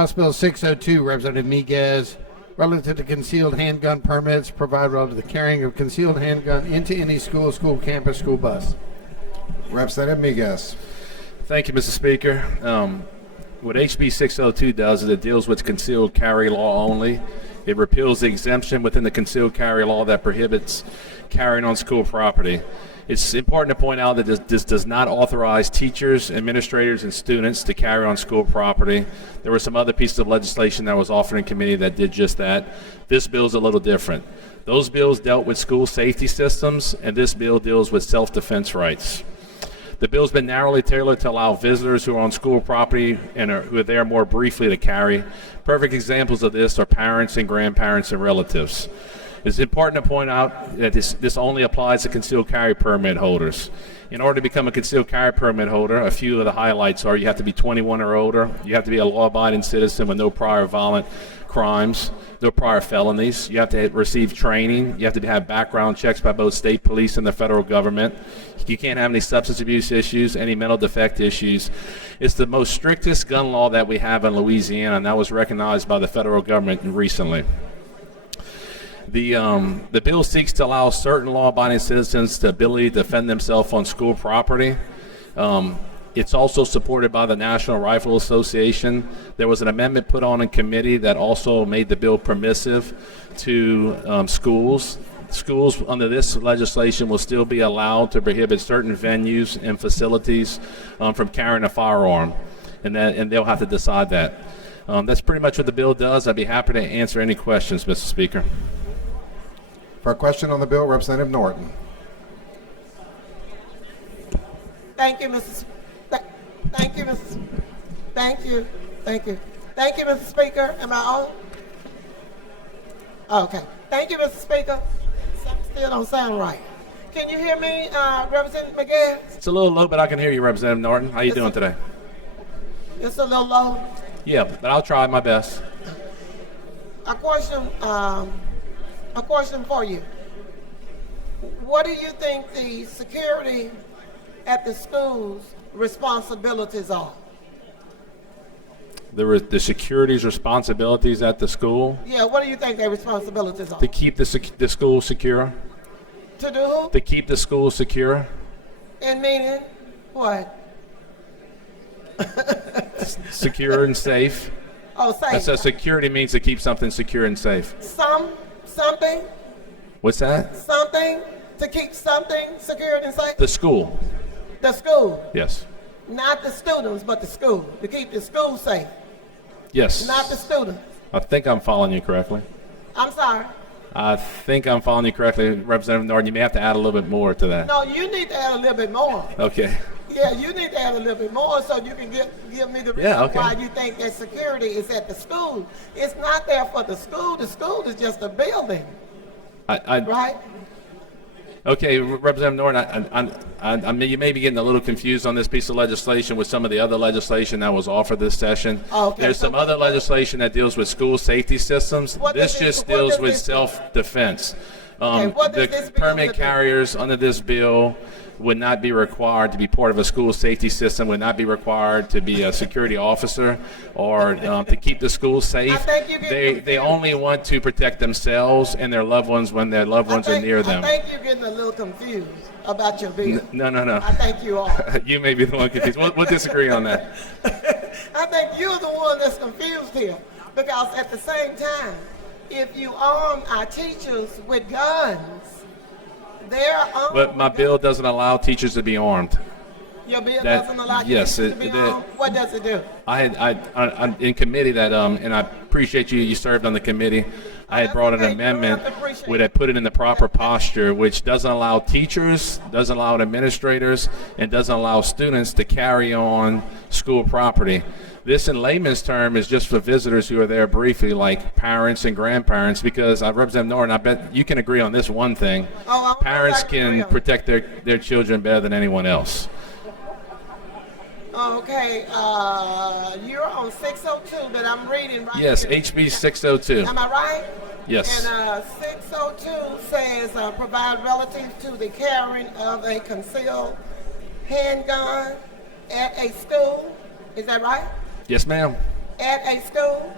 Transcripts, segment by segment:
House Bill 602, Representative Miguez, relative to concealed handgun permits, provide relative to the carrying of concealed handgun into any school, school campus, school bus. Representative Miguez. Thank you, Mr. Speaker. What HB 602 does is it deals with concealed carry law only. It repeals the exemption within the concealed carry law that prohibits carrying on school property. It's important to point out that this does not authorize teachers, administrators, and students to carry on school property. There were some other pieces of legislation that was offered in committee that did just that. This bill is a little different. Those bills dealt with school safety systems, and this bill deals with self-defense rights. The bill's been narrowly tailored to allow visitors who are on school property and who are there more briefly to carry. Perfect examples of this are parents and grandparents and relatives. It's important to point out that this only applies to concealed carry permit holders. In order to become a concealed carry permit holder, a few of the highlights are you have to be 21 or older, you have to be a law-abiding citizen with no prior violent crimes, no prior felonies, you have to receive training, you have to have background checks by both state police and the federal government, you can't have any substance abuse issues, any mental defect issues. It's the most strictest gun law that we have in Louisiana, and that was recognized by the federal government recently. The bill seeks to allow certain law-abiding citizens the ability to defend themselves on school property. It's also supported by the National Rifle Association. There was an amendment put on in committee that also made the bill permissive to schools. Schools under this legislation will still be allowed to prohibit certain venues and facilities from carrying a firearm, and they'll have to decide that. That's pretty much what the bill does. I'd be happy to answer any questions, Mr. Speaker. For a question on the bill, Representative Norton. Thank you, Mr. Thank you, Mr. Thank you, Mr. Speaker. Am I on? Okay. Thank you, Mr. Speaker. Something still don't sound right. Can you hear me, Representative Miguez? It's a little low, but I can hear you, Representative Norton. How you doing today? It's a little low. Yeah, but I'll try my best. A question for you. What do you think the security at the schools' responsibilities are? The security's responsibilities at the school? Yeah, what do you think their responsibilities are? To keep the school secure. To do who? To keep the school secure. And meaning what? Secure and safe. Oh, safe. So security means to keep something secure and safe. Something? What's that? Something to keep something secure and safe? The school. The school. Yes. Not the students, but the school. To keep the school safe. Yes. Not the students. I think I'm following you correctly. I'm sorry. I think I'm following you correctly, Representative Norton. You may have to add a little bit more to that. No, you need to add a little bit more. Okay. Yeah, you need to add a little bit more so you can give me the reason why you think that security is at the school. It's not there for the school. The school is just a building. Right? Okay, Representative Norton, I mean, you may be getting a little confused on this piece of legislation with some of the other legislation that was offered this session. Okay. There's some other legislation that deals with school safety systems. This just deals with self-defense. The permit carriers under this bill would not be required to be part of a school safety system, would not be required to be a security officer or to keep the schools safe. They only want to protect themselves and their loved ones when their loved ones are near them. I think you're getting a little confused about your bill. No. I think you are. You may be the one confused. We'll disagree on that. I think you're the one that's confused here because at the same time, if you arm our teachers with guns, they're armed. But my bill doesn't allow teachers to be armed. Your bill doesn't allow teachers to be armed? What does it do? I'm in committee that, and I appreciate you served on the committee. I had brought an amendment where I put it in the proper posture, which doesn't allow teachers, doesn't allow administrators, and doesn't allow students to carry on school property. This, in layman's term, is just for visitors who are there briefly, like parents and grandparents, because Representative Norton, I bet you can agree on this one thing. Parents can protect their children better than anyone else. Okay, you're on 602 that I'm reading right Yes, here. HB 602. Am I right? Yes. And 602 says provide relative to the carrying of a concealed handgun at a school. Is that right? Yes, ma'am. at a school?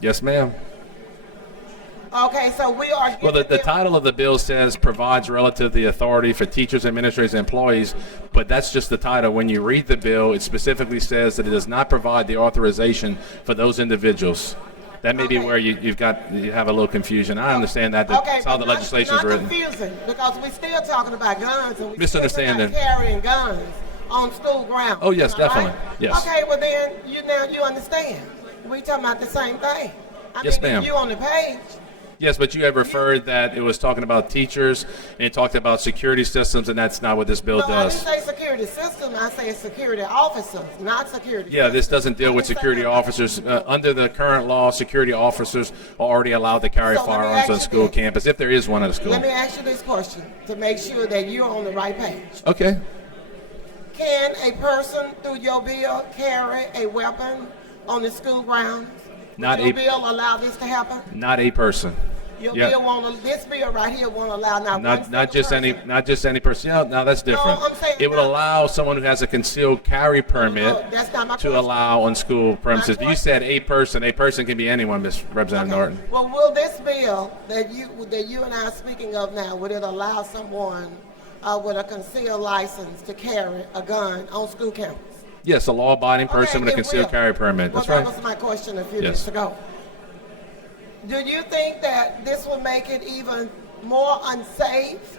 Yes, ma'am. Okay, so we are. Well, the title of the bill says provides relative the authority for teachers, administrators, and employees, but that's just the title. When you read the bill, it specifically says that it does not provide the authorization for those individuals. That may be where you have a little confusion. I understand that. That's how the legislation is written. It's not confusing because we're still talking about guns and we're Misunderstanding. still carrying guns on school grounds. Oh, yes, definitely. Right? Yes. Okay, well then you understand. We talking about the same thing. Yes, ma'am. You on the page. Yes, but you have referred that it was talking about teachers and it talked about security systems, and that's not what this bill does. I didn't say security system. I say security officers, not security. Yeah, this doesn't deal with security officers. Under the current law, security officers are already allowed to carry firearms on school campus, if there is one at a school. Let me ask you this question to make sure that you're on the right page. Okay. Can a person, through your bill, carry a weapon on the school grounds? Your bill allow this to happen? Not a person. Your bill won't. This bill right here won't allow not just any person. No, that's different. No, I'm saying it would allow someone who has a concealed carry permit that's not my to question. allow on school premises. You said a person. A person can be anyone, Ms. Representative Norton. Well, will this bill that you and I are speaking of now, would it allow someone with a concealed license to carry a gun on school campus? Yes, a law-abiding person with a concealed carry permit. That's right. That was my question a few minutes ago. Do you think that this will make it even more unsafe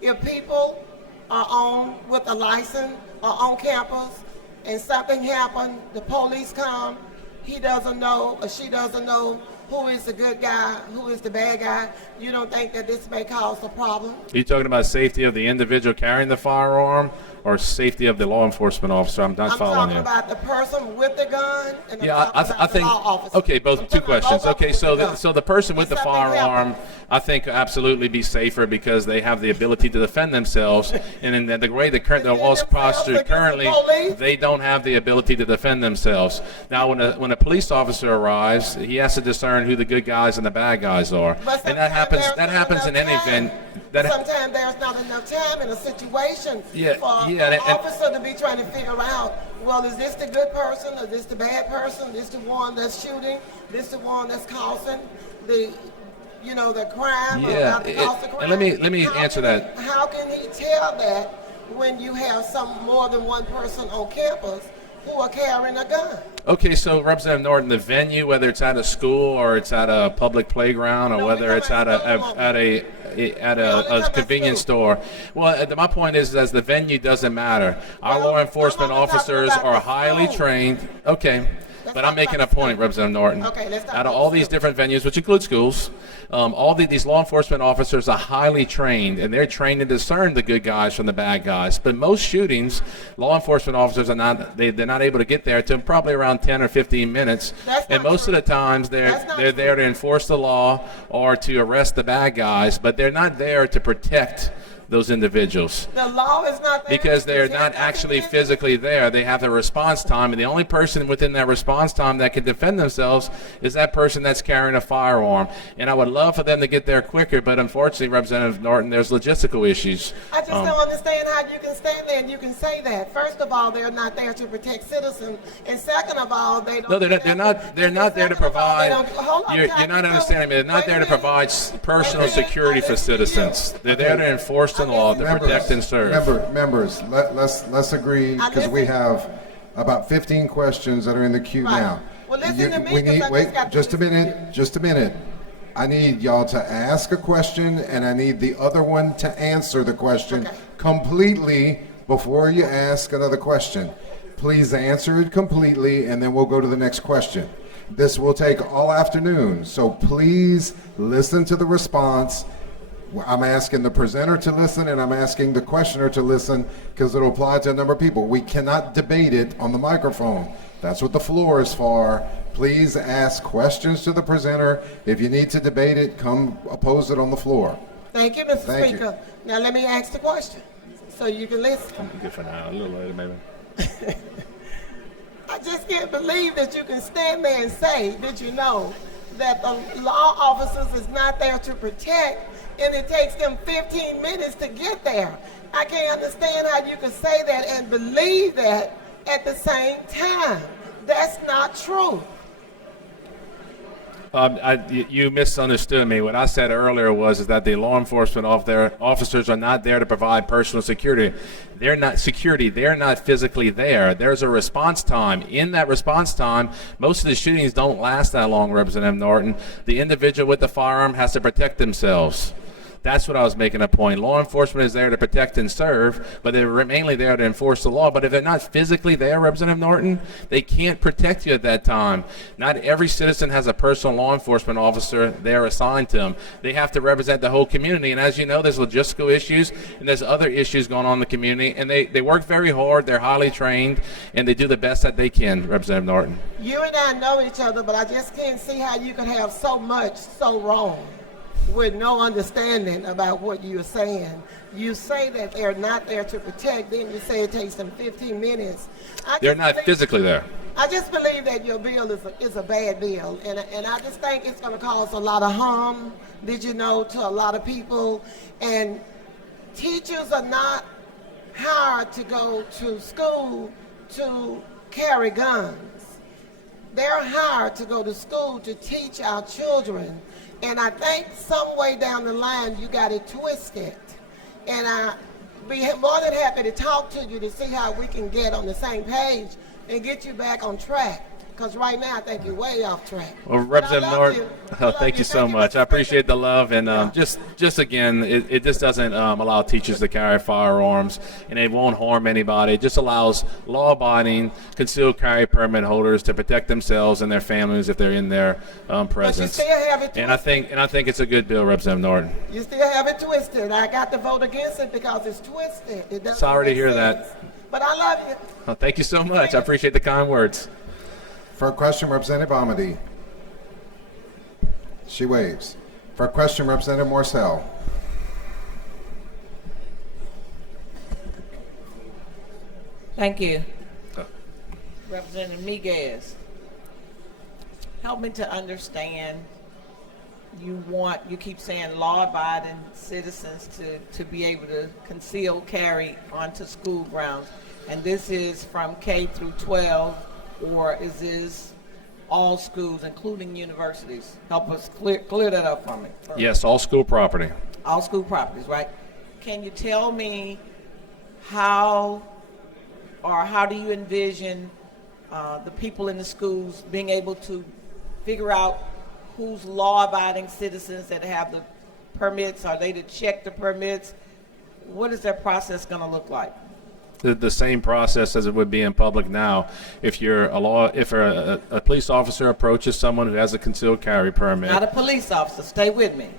if people are on with a license or on campus and something happened, the police come, he doesn't know or she doesn't know who is the good guy, who is the bad guy? You don't think that this may cause a problem? Are you talking about safety of the individual carrying the firearm or safety of the law enforcement officer? I'm not following you. I'm talking about the person with the gun and I think, the law officer. Okay, both two questions. Okay, so the person with the firearm, I think absolutely be safer because they have the ability to defend themselves. And in the way the law's postured currently, they don't have the ability to defend themselves. Now, when a police officer arrives, he has to discern who the good guys and the bad guys are, and that happens in any event. Sometimes there's not enough time in a situation for an officer to be trying to figure out, well, is this the good person or is this the bad person? Is this the one that's shooting? Is this the one that's causing the crime? And let me answer that. How can he tell that when you have more than one person on campus who are carrying a gun? Okay, so Representative Norton, the venue, whether it's at a school or it's at a public playground or whether it's at a convenience store. Well, my point is as the venue doesn't matter. Our law enforcement officers are highly trained. Okay. But I'm making a point, Representative Norton. Out of all these different venues, which include schools, all these law enforcement officers are highly trained, and they're trained to discern the good guys from the bad guys. But most shootings, law enforcement officers are they're not able to get there until probably around 10 or 15 minutes. And most of the times they're there to enforce the law or to arrest the bad guys, but they're not there to protect those individuals. The law is not there because they're not actually physically there. They have a response time, and the only person within that response time that can defend themselves is that person that's carrying a firearm. And I would love for them to get there quicker, but unfortunately, Representative Norton, there's logistical issues. I just don't understand how you can stand there and you can say that. First of all, they're not there to protect citizens, and second of all, they don't. No, they're not there to provide. You're not understanding me. They're not there to provide personal security for citizens. They're there to enforce law to protect and serve. Members, let's agree because we have about 15 questions that are in the queue now. Well, listen to me. Wait, just a minute. I need y'all to ask a question, and I need the other one to answer the question completely before you ask another question. Please answer it completely, and then we'll go to the next question. This will take all afternoon, so please listen to the response. I'm asking the presenter to listen, and I'm asking the questioner to listen because it'll apply to a number of people. We cannot debate it on the microphone. That's what the floor is for. Please ask questions to the presenter. If you need to debate it, come oppose it on the floor. Thank you, Mr. Speaker. Now let me ask the question so you can listen. I'm good for now. A little later, maybe. I just can't believe that you can stand there and say, did you know that the law officers is not there to protect, and it takes them 15 minutes to get there. I can't understand how you can say that and believe that at the same time. That's not true. You misunderstood me. What I said earlier was that the law enforcement officers are not there to provide personal security. They're not security. They're not physically there. There's a response time. In that response time, most of the shootings don't last that long, Representative Norton. The individual with the firearm has to protect themselves. That's what I was making a point. Law enforcement is there to protect and serve, but they're mainly there to enforce the law. But if they're not physically there, Representative Norton, they can't protect you at that time. Not every citizen has a personal law enforcement officer there assigned to them. They have to represent the whole community. And as you know, there's logistical issues and there's other issues going on in the community. And they work very hard. They're highly trained, and they do the best that they can, Representative Norton. You and I know each other, but I just can't see how you can have so much so wrong with no understanding about what you're saying. You say that they're not there to protect, then you say it takes them 15 minutes. They're not physically there. I just believe that your bill is a bad bill, and I just think it's going to cause a lot of harm, did you know, to a lot of people. And teachers are not hired to go to school to carry guns. They're hired to go to school to teach our children. And I think some way down the line you got it twisted. And I'd be more than happy to talk to you to see how we can get on the same page and get you back on track. Because right now I think you're way off track. Well, Representative Norton, thank you so much. I appreciate the love. And just again, it just doesn't allow teachers to carry firearms, and it won't harm anybody. It just allows law-abiding concealed carry permit holders to protect themselves and their families if they're in their presence. But you still have it twisted. And I think it's a good bill, Representative Norton. You still have it twisted. I got to vote against it because it's twisted. It doesn't Sorry to make hear sense. that. But I love you. Well, thank you so much. I appreciate the kind words. For a question, Representative Amity. She waves. For a question, Representative Morcell. Thank you. Representative Miguez, help me to understand. You keep saying law-abiding citizens to be able to conceal carry onto school grounds, and this is from K through 12, or is this all schools, including universities? Help us clear that up for me. Yes, all school property. All school properties, right? Can you tell me how do you envision the people in the schools being able to figure out who's law-abiding citizens that have the permits? Are they to check the permits? What is that process going to look like? The same process as it would be in public now. If a police officer approaches someone who has a concealed carry permit. Not a police officer. Stay with me.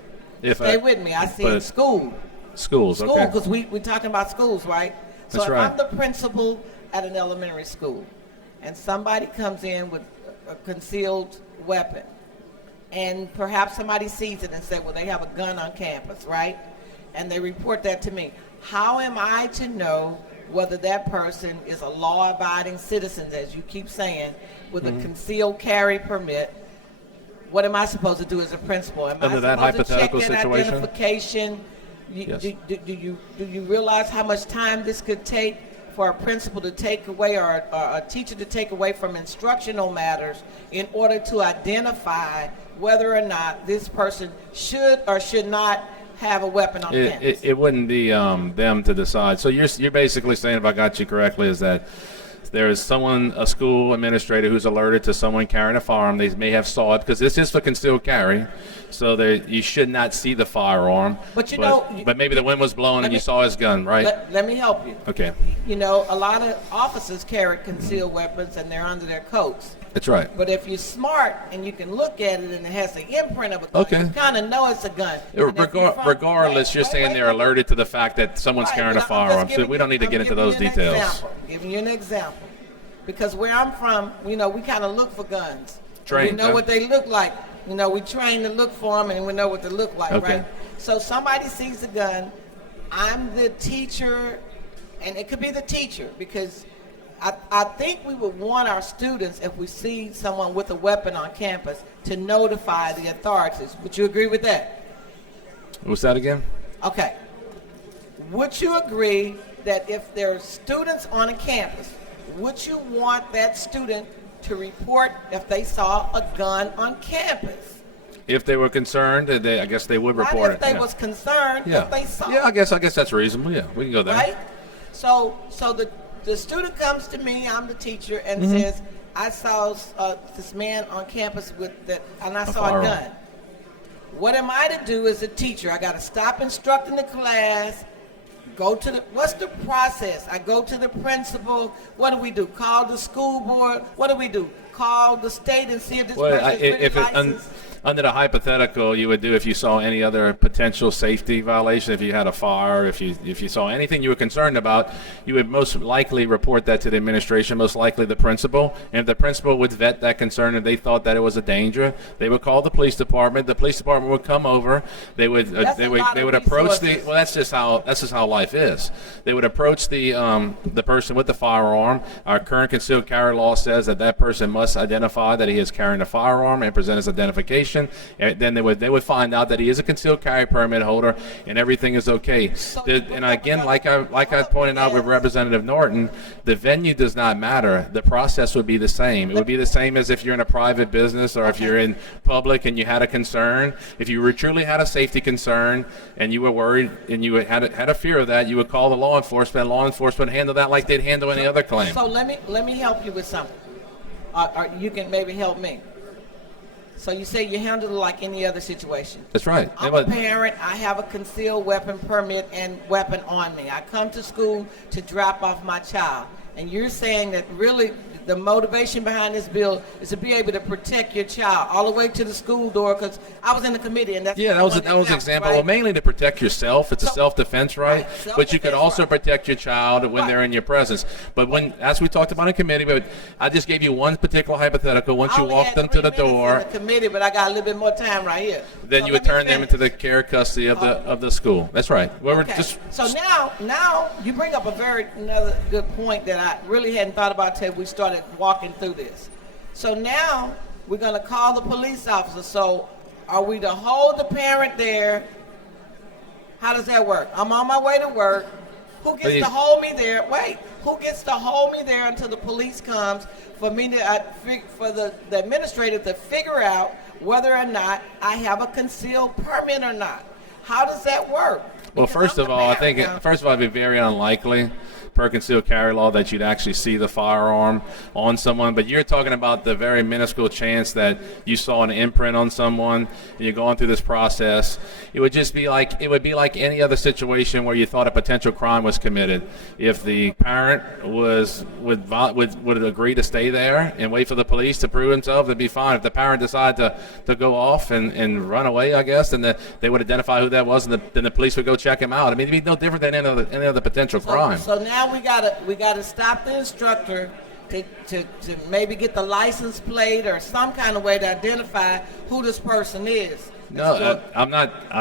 Stay with me. I said school. Schools, school, okay. because we're talking about schools, right? So That's right. I'm the principal at an elementary school, and somebody comes in with a concealed weapon, and perhaps somebody sees it and says, well, they have a gun on campus, right? And they report that to me. How am I to know whether that person is a law-abiding citizen, as you keep saying, with a concealed carry permit? What am I supposed to do as a principal? Am Under that I supposed to check hypothetical in situation? identification? Yes. Do you realize how much time this could take for a principal to take away, or a teacher to take away from instructional matters in order to identify whether or not this person should or should not have a weapon on campus? It wouldn't be them to decide. So you're basically saying, if I got you correctly, is that there is someone, a school administrator, who's alerted to someone carrying a firearm. They may have saw it, because this is for concealed carry, so you should not see the firearm. But but maybe the wind was blowing and you saw his gun, right? Let me help you. Okay. You know, a lot of officers carry concealed weapons and they're under their coats. That's right. But if you're smart and you can look at it and it has the imprint of a gun, Okay. you kind of know it's a gun. And if you're from- Regardless, you're Wait, saying wait, they're wait. alerted to the fact that someone's Right, carrying but a I'm firearm, just so we don't need to get into those details. I'm giving you an example. Because where I'm from, we kind of look for guns. Trained, We know huh? what they look like. We train to look for them, and we know what they look like, Okay. right? So somebody sees the gun. I'm the teacher, and it could be the teacher, because I think we would want our students, if we see someone with a weapon on campus, to notify the authorities. Would you agree with that? What's that again? Okay. Would you agree that if there are students on a campus, would you want that student to report if they saw a gun on campus? If they were concerned, I guess they would report Not if they was concerned, Yeah. if they saw. Yeah, I guess that's reasonable. Yeah, we can go there. Right? So the student comes to me, I'm the teacher, and Mm-hmm. says, I saw this man on campus and I saw a firearm. gun. What am I to do as a teacher? I got to stop instructing the class, what's the process? I go to the principal. What do we do? Call the school board? What do we do? Call the state and see if this person is really licensed? Under the hypothetical, you would do if you saw any other potential safety violation, if you had a fire, if you saw anything you were concerned about, you would most likely report that to the administration, most likely the principal. And if the principal would vet that concern and they thought that it was a danger, they would call the police department. The police department would come over. They would approach the. Well, that's just how life is. They would approach the person with the firearm. Our current concealed carry law says that person must identify that he is carrying a firearm and present his identification. And then they would find out that he is a concealed carry permit holder and everything is okay. And again, like I pointed out with Representative Norton, the venue does not matter. The process would be the same. It would be the same as if you're in a private business or if you're in public and you had a concern. If you truly had a safety concern and you were worried and you had a fear of that, you would call the law enforcement. Law enforcement handle that like they'd handle any other claim. So let me help you with something. Or you can maybe help me. So you say you handle it like any other situation. That's right. I'm a parent. I have a concealed weapon permit and weapon on me. I come to school to drop off my child. And you're saying that really the motivation behind this bill is to be able to protect your child all the way to the school door, because I was in the committee and that's that was an example. right? Well, mainly to protect yourself. It's a self-defense right, Right, but you could also right. protect your child when they're in your presence. But as we talked about in committee, but I just gave you one particular hypothetical. Once you walk them to the door, in the committee, but I got a little bit more time right here. then So you would let me turn them finish. into the care custody of the school. That's right. Well, we're Okay. just So now you bring up another good point that I really hadn't thought about till we started walking through this. So now we're going to call the police officer. So are we to hold the parent there? How does that work? I'm on my way to work. Who gets to hold me there? Wait, who gets to hold me there until the police comes for me to for the administrator to figure out whether or not I have a concealed permit or not? How does that work? Well, Because first I'm of the all, I parent think now. it'd be very unlikely per concealed carry law that you'd actually see the firearm on someone. But you're talking about the very minuscule chance that you saw an imprint on someone and you're going through this process. It would be like any other situation where you thought a potential crime was committed. If the parent would agree to stay there and wait for the police to prove himself, it'd be fine. If the parent decided to go off and run away, I guess, then they would identify who that was, and then the police would go check him out. I mean, it'd be no different than any other potential crime. So now we gotta stop the instructor to maybe get the license plate or some kind of way to identify who this person is. No, I'm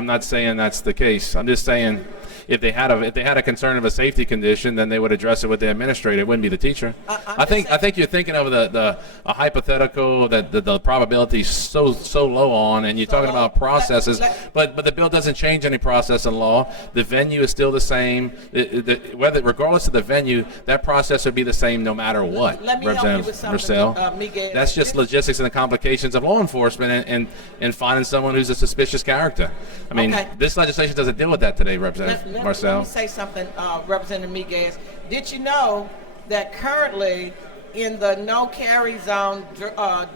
not saying that's the case. I'm just saying if they had a concern of a safety condition, then they would address it with the administrator. It wouldn't be the teacher. I think you're thinking of a hypothetical that the probability is so low on, and you're talking about processes. But the bill doesn't change any process in law. The venue is still the same. Regardless of the venue, that process would be the same no matter what. Let me help you with something, Marcel. Miguez. That's just logistics and the complications of law enforcement and finding someone who's a suspicious character. I mean, Okay. this legislation doesn't deal with that today, Representative Marcel. Let me say something, Representative Miguez. Did you know that currently in the no carry zone,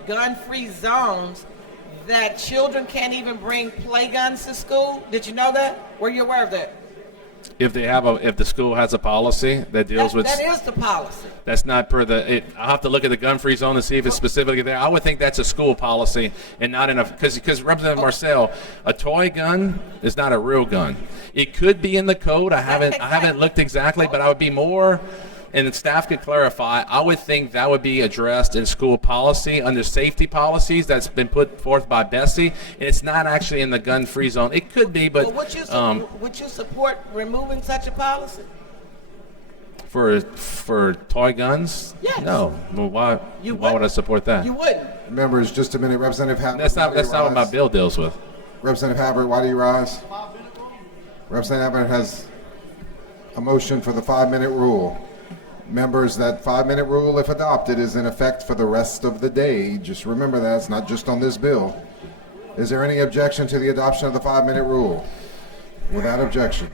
gun-free zones, that children can't even bring play guns to school? Did you know that? Were you aware of that? If the school has a policy that deals with that is the policy. that's not per I'll have to look at the gun-free zone to see if it's specifically there. I would think that's a school policy and not because Representative Marcel, a toy gun is not a real gun. It could be in the code. I haven't looked exactly, but I would be more. And the staff could clarify, I would think that would be addressed in school policy under safety policies that's been put forth by Bessie, and it's not actually in the gun-free zone. It could be, but Well, would you support removing such a policy? for toy guns? Yes. No. Well, why would I support that? You wouldn't. Members, just a minute. Representative Haber. That's not what my bill deals with. Representative Haber, why do you rise? Representative Haber has a motion for the 5-minute rule. Members, that 5-minute rule, if adopted, is in effect for the rest of the day. Just remember that, it's not just on this bill. Is there any objection to the adoption of the 5-minute rule? Without objection.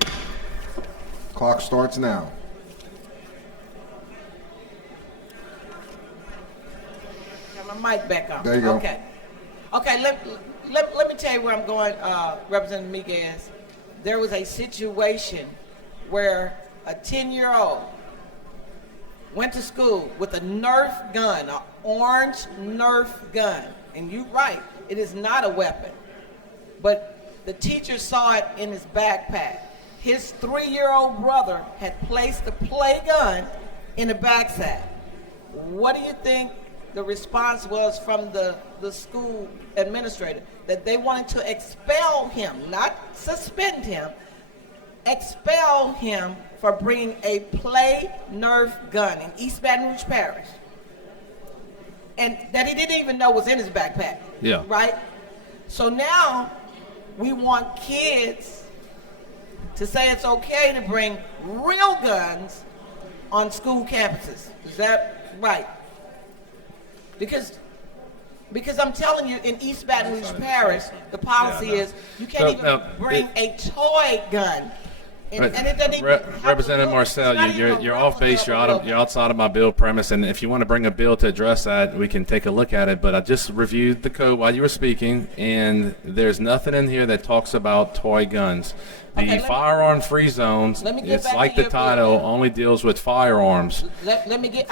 Clock starts now. Got my mic back on. There you go. Okay. Okay, let me tell you where I'm going, Representative Miguez. There was a situation where a 10-year-old went to school with a Nerf gun, an orange Nerf gun. And you're right, it is not a weapon. But the teacher saw it in his backpack. His 3-year-old brother had placed the play gun in the backpack. What do you think the response was from the school administrator? That they wanted to expel him, not suspend him, expel him for bringing a play Nerf gun in East Baton Rouge Parish. And that he didn't even know was in his backpack. Yeah. Right? So now we want kids to say it's okay to bring real guns on school campuses. Is that right? Because I'm telling you, in East Baton Rouge Parish, the policy is you can't even bring a toy gun. And it doesn't even Representative Marcel, you're off base. You're outside of my bill premise. And if you want to bring a bill to address that, we can take a look at it. But I just reviewed the code while you were speaking, and there's nothing in here that talks about toy guns. The firearm-free zones, it's like the title, only deals with firearms.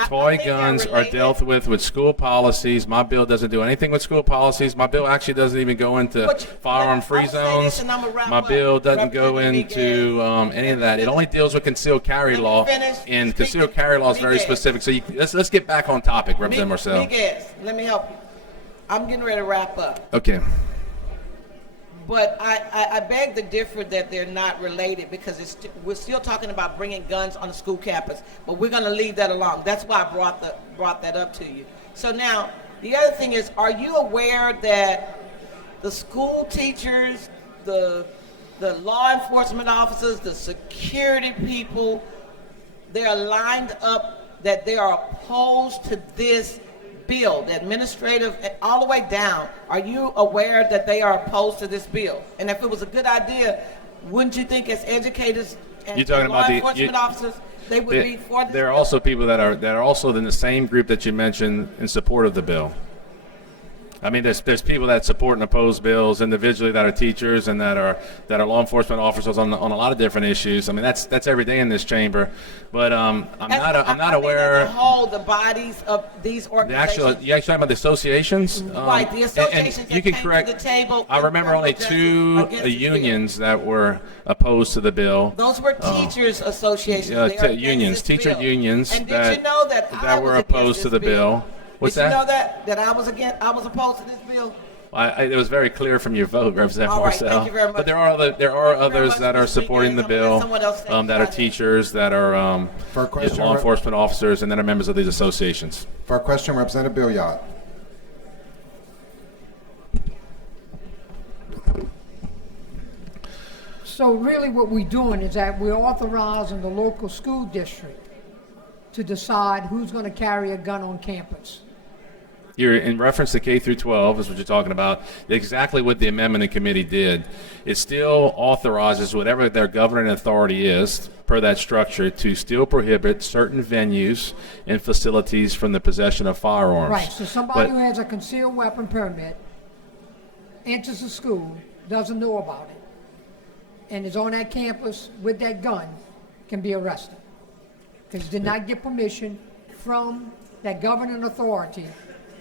Toy guns are dealt with school policies. My bill doesn't do anything with school policies. My bill actually doesn't even go into firearm-free zones. My bill doesn't go into any of that. It only deals with concealed carry law, and concealed carry law is very specific. So let's get back on topic, Representative Marcel. Miguez, let me help you. I'm getting ready to wrap up. Okay. But I beg to differ that they're not related, because we're still talking about bringing guns on the school campus. But we're going to leave that alone. That's why I brought that up to you. So now, the other thing is, are you aware that the school teachers, the law enforcement officers, the security people, they're lined up that they are opposed to this bill, the administrative, all the way down? Are you aware that they are opposed to this bill? And if it was a good idea, wouldn't you think as educators and law enforcement officers, they would be for this? There are also people that are also in the same group that you mentioned in support of the bill. I mean, there's people that support and oppose bills individually that are teachers and that are law enforcement officers on a lot of different issues. I mean, that's every day in this chamber. But I'm not aware. As a whole, the bodies of these organizations. You actually talking about the associations? Right, the associations and you that can came correct, to the table. I remember only 2 unions that were opposed to the bill. Those were teachers' associations. Unions, teacher unions and did you know that were opposed to the bill. What's that? Did you know that I was opposed to this bill? It was very clear from your vote, Representative All right, Marcel. thank you very much. But there are others that are supporting the bill, that are teachers, that are law enforcement officers, and that are members of these associations. For a question, Representative Billiard. So really what we're doing is that we're authorizing the local school district to decide who's going to carry a gun on campus. You're in reference to K through 12 is what you're talking about. Exactly what the amendment in committee did. It still authorizes whatever their governing authority is per that structure to still prohibit certain venues and facilities from the possession of firearms. Right, so somebody who has a concealed weapon permit enters the school, doesn't know about it, and is on that campus with that gun, can be arrested. Because did not get permission from that governing authority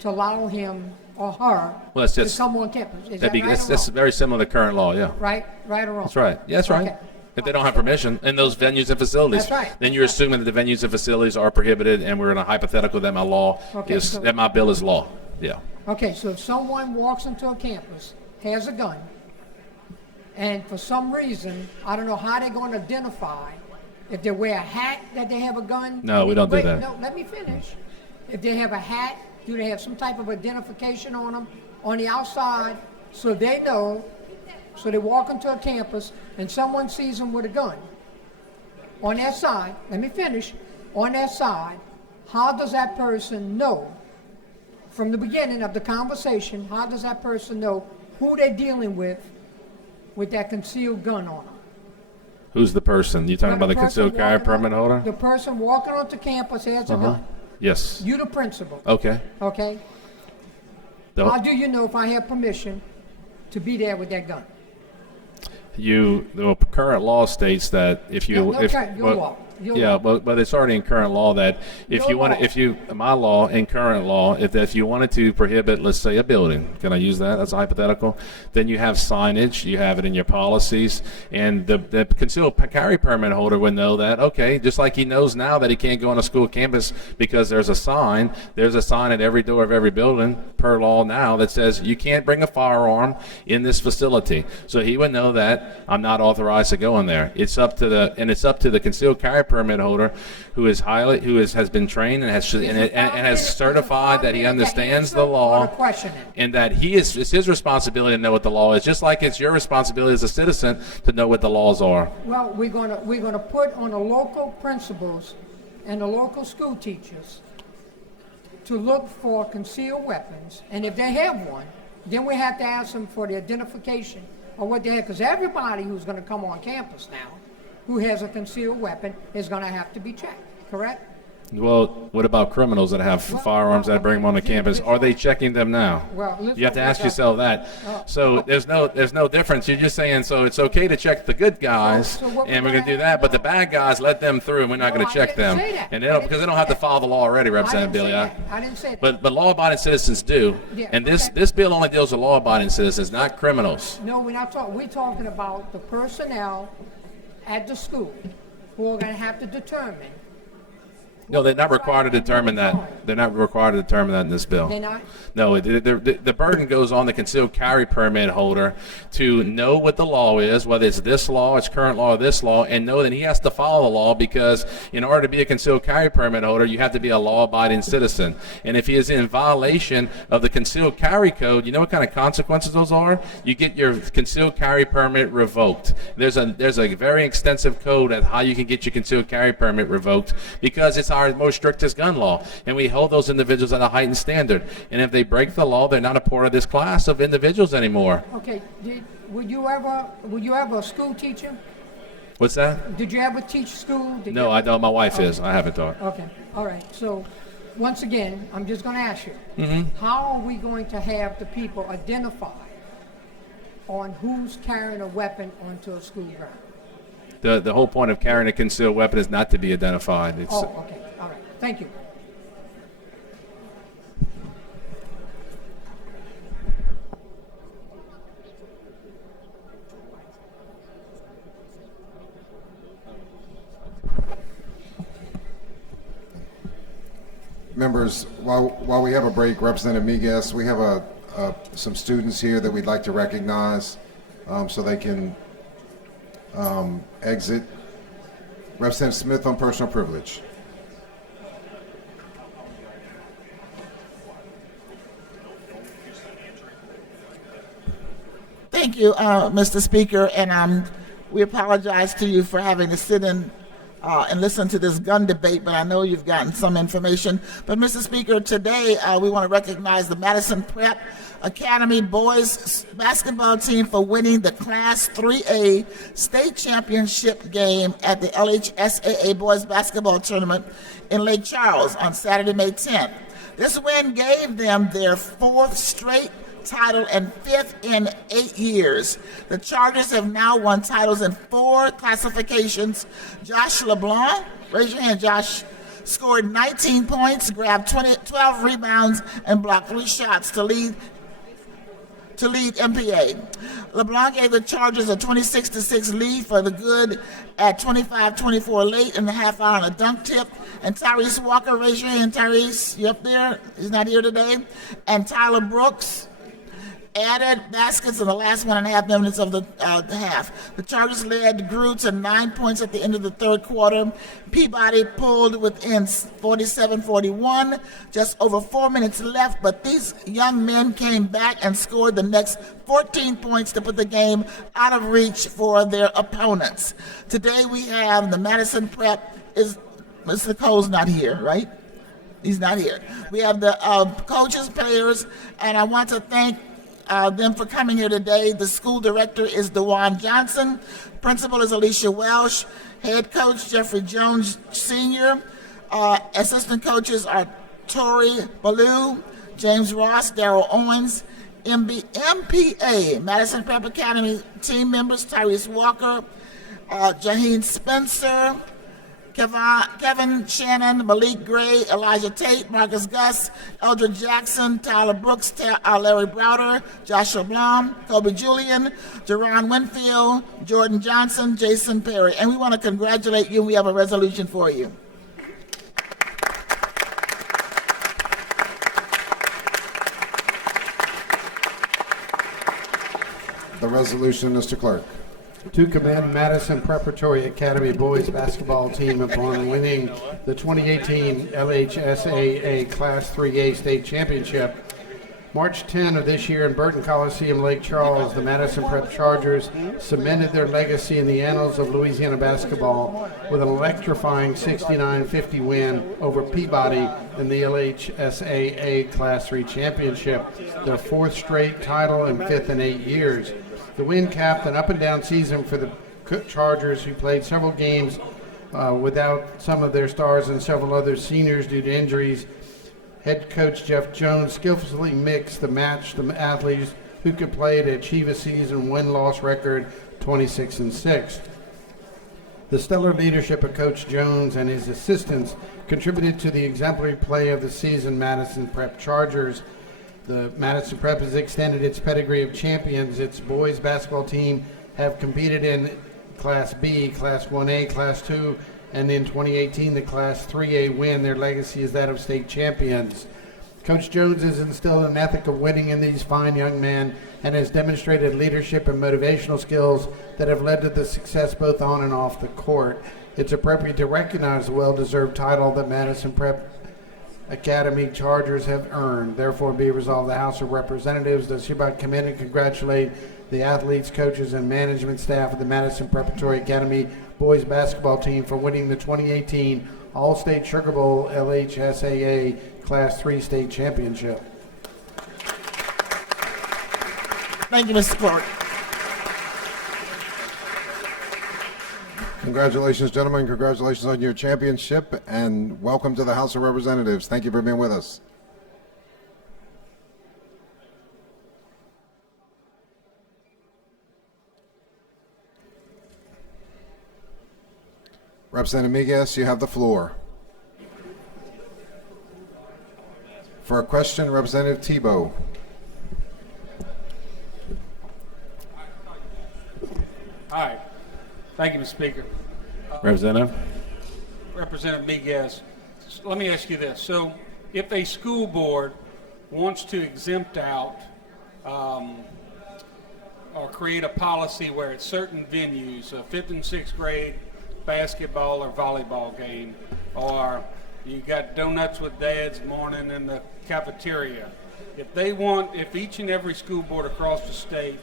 to allow him or her to come on campus. Is that right or wrong? That's very similar to current law, yeah. Right or wrong? That's right. Yeah, that's right. Okay. If they don't have permission in those venues and facilities, That's right. then you're assuming that the venues and facilities are prohibited, and we're in a hypothetical that that my bill is law. Yeah. Okay, so if someone walks into a campus, has a gun, and for some reason, I don't know how they're going to identify if they wear a hat that they have a gun. No, we don't do that. No, let me finish. If they have a hat, do they have some type of identification on them on the outside so they know, so they walk into a campus and someone sees them with a gun. On their side, let me finish, on that side, how does that person know from the beginning of the conversation, how does that person know who they're dealing with that concealed gun on them? Who's the person? You talking about the concealed carry permit holder? The person walking onto campus has a gun. Yes. You the principal. Okay. Okay? The- How do you know if I have permission to be there with that gun? The current law states that if you, Yeah, if, okay, you'll walk. You'll yeah, walk. but it's already in current law that if You'll you want, walk. my law in current law, if you wanted to prohibit, let's say, a building, can I use that as a hypothetical? Then you have signage, you have it in your policies, and the concealed carry permit holder would know that. Okay, just like he knows now that he can't go on a school campus because there's a sign. There's a sign at every door of every building per law now that says you can't bring a firearm in this facility. So he would know that I'm not authorized to go in there. It's up to the concealed carry permit holder who has been trained and has certified that he understands the law and that it's his responsibility to know what the law is, just like it's your responsibility as a citizen to know what the laws are. Well, we're gonna put on the local principals and the local school teachers to look for concealed weapons, and if they have one, then we have to ask them for the identification of what they have, because everybody who's gonna come on campus now who has a concealed weapon is gonna have to be checked, correct? Well, what about criminals that have firearms that bring them on the campus? Are they checking them now? You have to ask yourself that. So there's no difference. You're just saying, so it's okay to check the good guys, and we're going to do that, but the bad guys, let them through, and we're not going to check them. And because they don't have to follow the law already, Representative Billy. I didn't say that. But law-abiding citizens do. And this bill only deals with law-abiding citizens, not criminals. No, we're not talking. We're talking about the personnel at the school who are going to have to determine. No, they're not required to determine that. They're not required to determine that in this bill. They're not? No, the burden goes on the concealed carry permit holder to know what the law is, whether it's this law, it's current law, or this law, and know that he has to follow the law, because in order to be a concealed carry permit holder, you have to be a law-abiding citizen. And if he is in violation of the concealed carry code, you know what kind of consequences those are? You get your concealed carry permit revoked. There's a very extensive code at how you can get your concealed carry permit revoked, because it's our most strictest gun law, and we hold those individuals at a heightened standard. And if they break the law, they're not a part of this class of individuals anymore. Okay. Were you ever a school teacher? What's that? Did you ever teach school? No, I don't. My wife is. I haven't taught. Okay. All right. So, once again, I'm just going to ask you, how are we going to have the people identified on who's carrying a weapon onto a school ground? The whole point of carrying a concealed weapon is not to be identified. It's, okay. All right. Thank you. Members, while we have a break, Representative Miguez, we have some students here that we'd like to recognize so they can exit. Representative Smith on personal privilege. Thank you, Mr. Speaker, and we apologize to you for having to sit in and listen to this gun debate, but I know you've gotten some information. But Mr. Speaker, today we want to recognize the Madison Prep Academy boys basketball team for winning the Class 3A state championship game at the LHSAA boys basketball tournament in Lake Charles on Saturday, May 10th. This win gave them their fourth straight title and fifth in 8 years. The Chargers have now won titles in 4 classifications. Josh LeBlanc, raise your hand, Josh, scored 19 points, grabbed 12 rebounds, and blocked 3 shots to lead MPA. LeBlanc gave the Chargers a 26-6 lead for the good at 25-24 late in the half hour on a dunk tip. And Tyrese Walker, raise your hand, Tyrese, you up there? He's not here today. And Tyler Brooks added baskets in the last 1.5 minutes of the half. The Chargers grew to 9 points at the end of the third quarter. Peabody pulled within 47-41, just over 4 minutes left, but these young men came back and scored the next 14 points to put the game out of reach for their opponents. Today we have the Madison Prep Mr. Cole's not here, right? He's not here. We have the coaches, players, and I want to thank them for coming here today. The school director is DeJuan Johnson. Principal is Alicia Welsh. Head coach Jeffrey Jones Sr. Assistant coaches are Tori Ballou, James Ross, Darrell Owens. MPA, Madison Prep Academy team members Tyrese Walker, Jaheen Spencer, Kevin Shannon, Malik Gray, Elijah Tate, Marcus Gus, Eldred Jackson, Tyler Brooks, Larry Browder, Joshua Blum, Kobe Julian, Jerron Winfield, Jordan Johnson, Jason Perry. And we want to congratulate you. We have a resolution for you. The resolution, Mr. Clerk. To commend Madison Preparatory Academy boys basketball team upon winning the 2018 LHSAA Class 3A State Championship. March 10 of this year in Burton Coliseum, Lake Charles, the Madison Prep Chargers cemented their legacy in the annals of Louisiana basketball with an electrifying 69-50 win over Peabody in the LHSAA Class 3 Championship, their fourth straight title and fifth in 8 years. The win capped an up-and-down season for the Chargers, who played several games without some of their stars and several other seniors due to injuries. Head coach Jeff Jones skillfully mixed the athletes who could play to achieve a season win-loss record 26-6. The stellar leadership of Coach Jones and his assistants contributed to the exemplary play of the season Madison Prep Chargers. The Madison Prep has extended its pedigree of champions. Its boys basketball team have competed in Class B, Class 1A, Class 2, and in 2018 the Class 3A win. Their legacy is that of state champions. Coach Jones has instilled an ethic of winning in these fine young men and has demonstrated leadership and motivational skills that have led to the success both on and off the court. It's appropriate to recognize the well-deserved title that Madison Prep Academy Chargers have earned. Therefore, be resolved, the House of Representatives does hereby commend and congratulate the athletes, coaches, and management staff of the Madison Preparatory Academy boys basketball team for winning the 2018 All-State Sugar Bowl LHSAA Class 3 State Championship. Thank you, Mr. Clark. Congratulations, gentlemen. Congratulations on your championship, and welcome to the House of Representatives. Thank you for being with us. Representative Miguez, you have the floor. For a question, Representative Tebow. Hi. Thank you, Mr. Speaker. Representative? Representative Miguez, let me ask you this. So if a school board wants to exempt out or create a policy where at certain venues, a 5th and 6th grade basketball or volleyball game, or you got donuts with dads morning in the cafeteria, if each and every school board across the state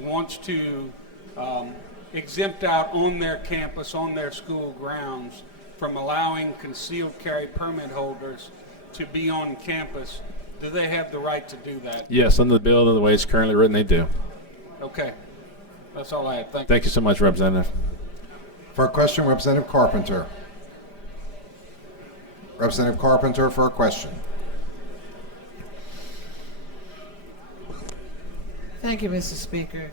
wants to exempt out on their campus, on their school grounds, from allowing concealed carry permit holders to be on campus, do they have the right to do that? Yes, under the bill, the way it's currently written, they do. Okay. That's all I have. Thank you. Thank you so much, Representative. For a question, Representative Carpenter. Representative Carpenter for a question. Thank you, Mr. Speaker.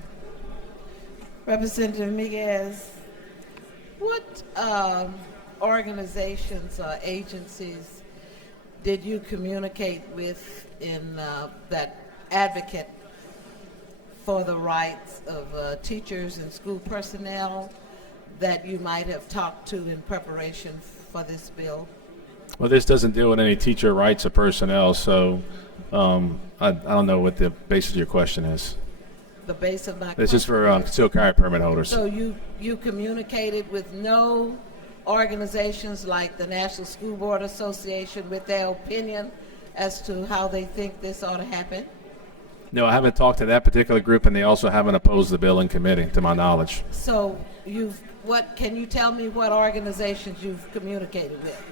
Representative Miguez, what organizations or agencies did you communicate with in that advocate for the rights of teachers and school personnel that you might have talked to in preparation for this bill? Well, this doesn't deal with any teacher rights of personnel, so I don't know what the basis of your question is. The base of my This is for concealed carry permit holders. So you communicated with no organizations like the National School Board Association with their opinion as to how they think this ought to happen? No, I haven't talked to that particular group, and they also haven't opposed the bill in committee, to my knowledge. So can you tell me what organizations you've communicated with?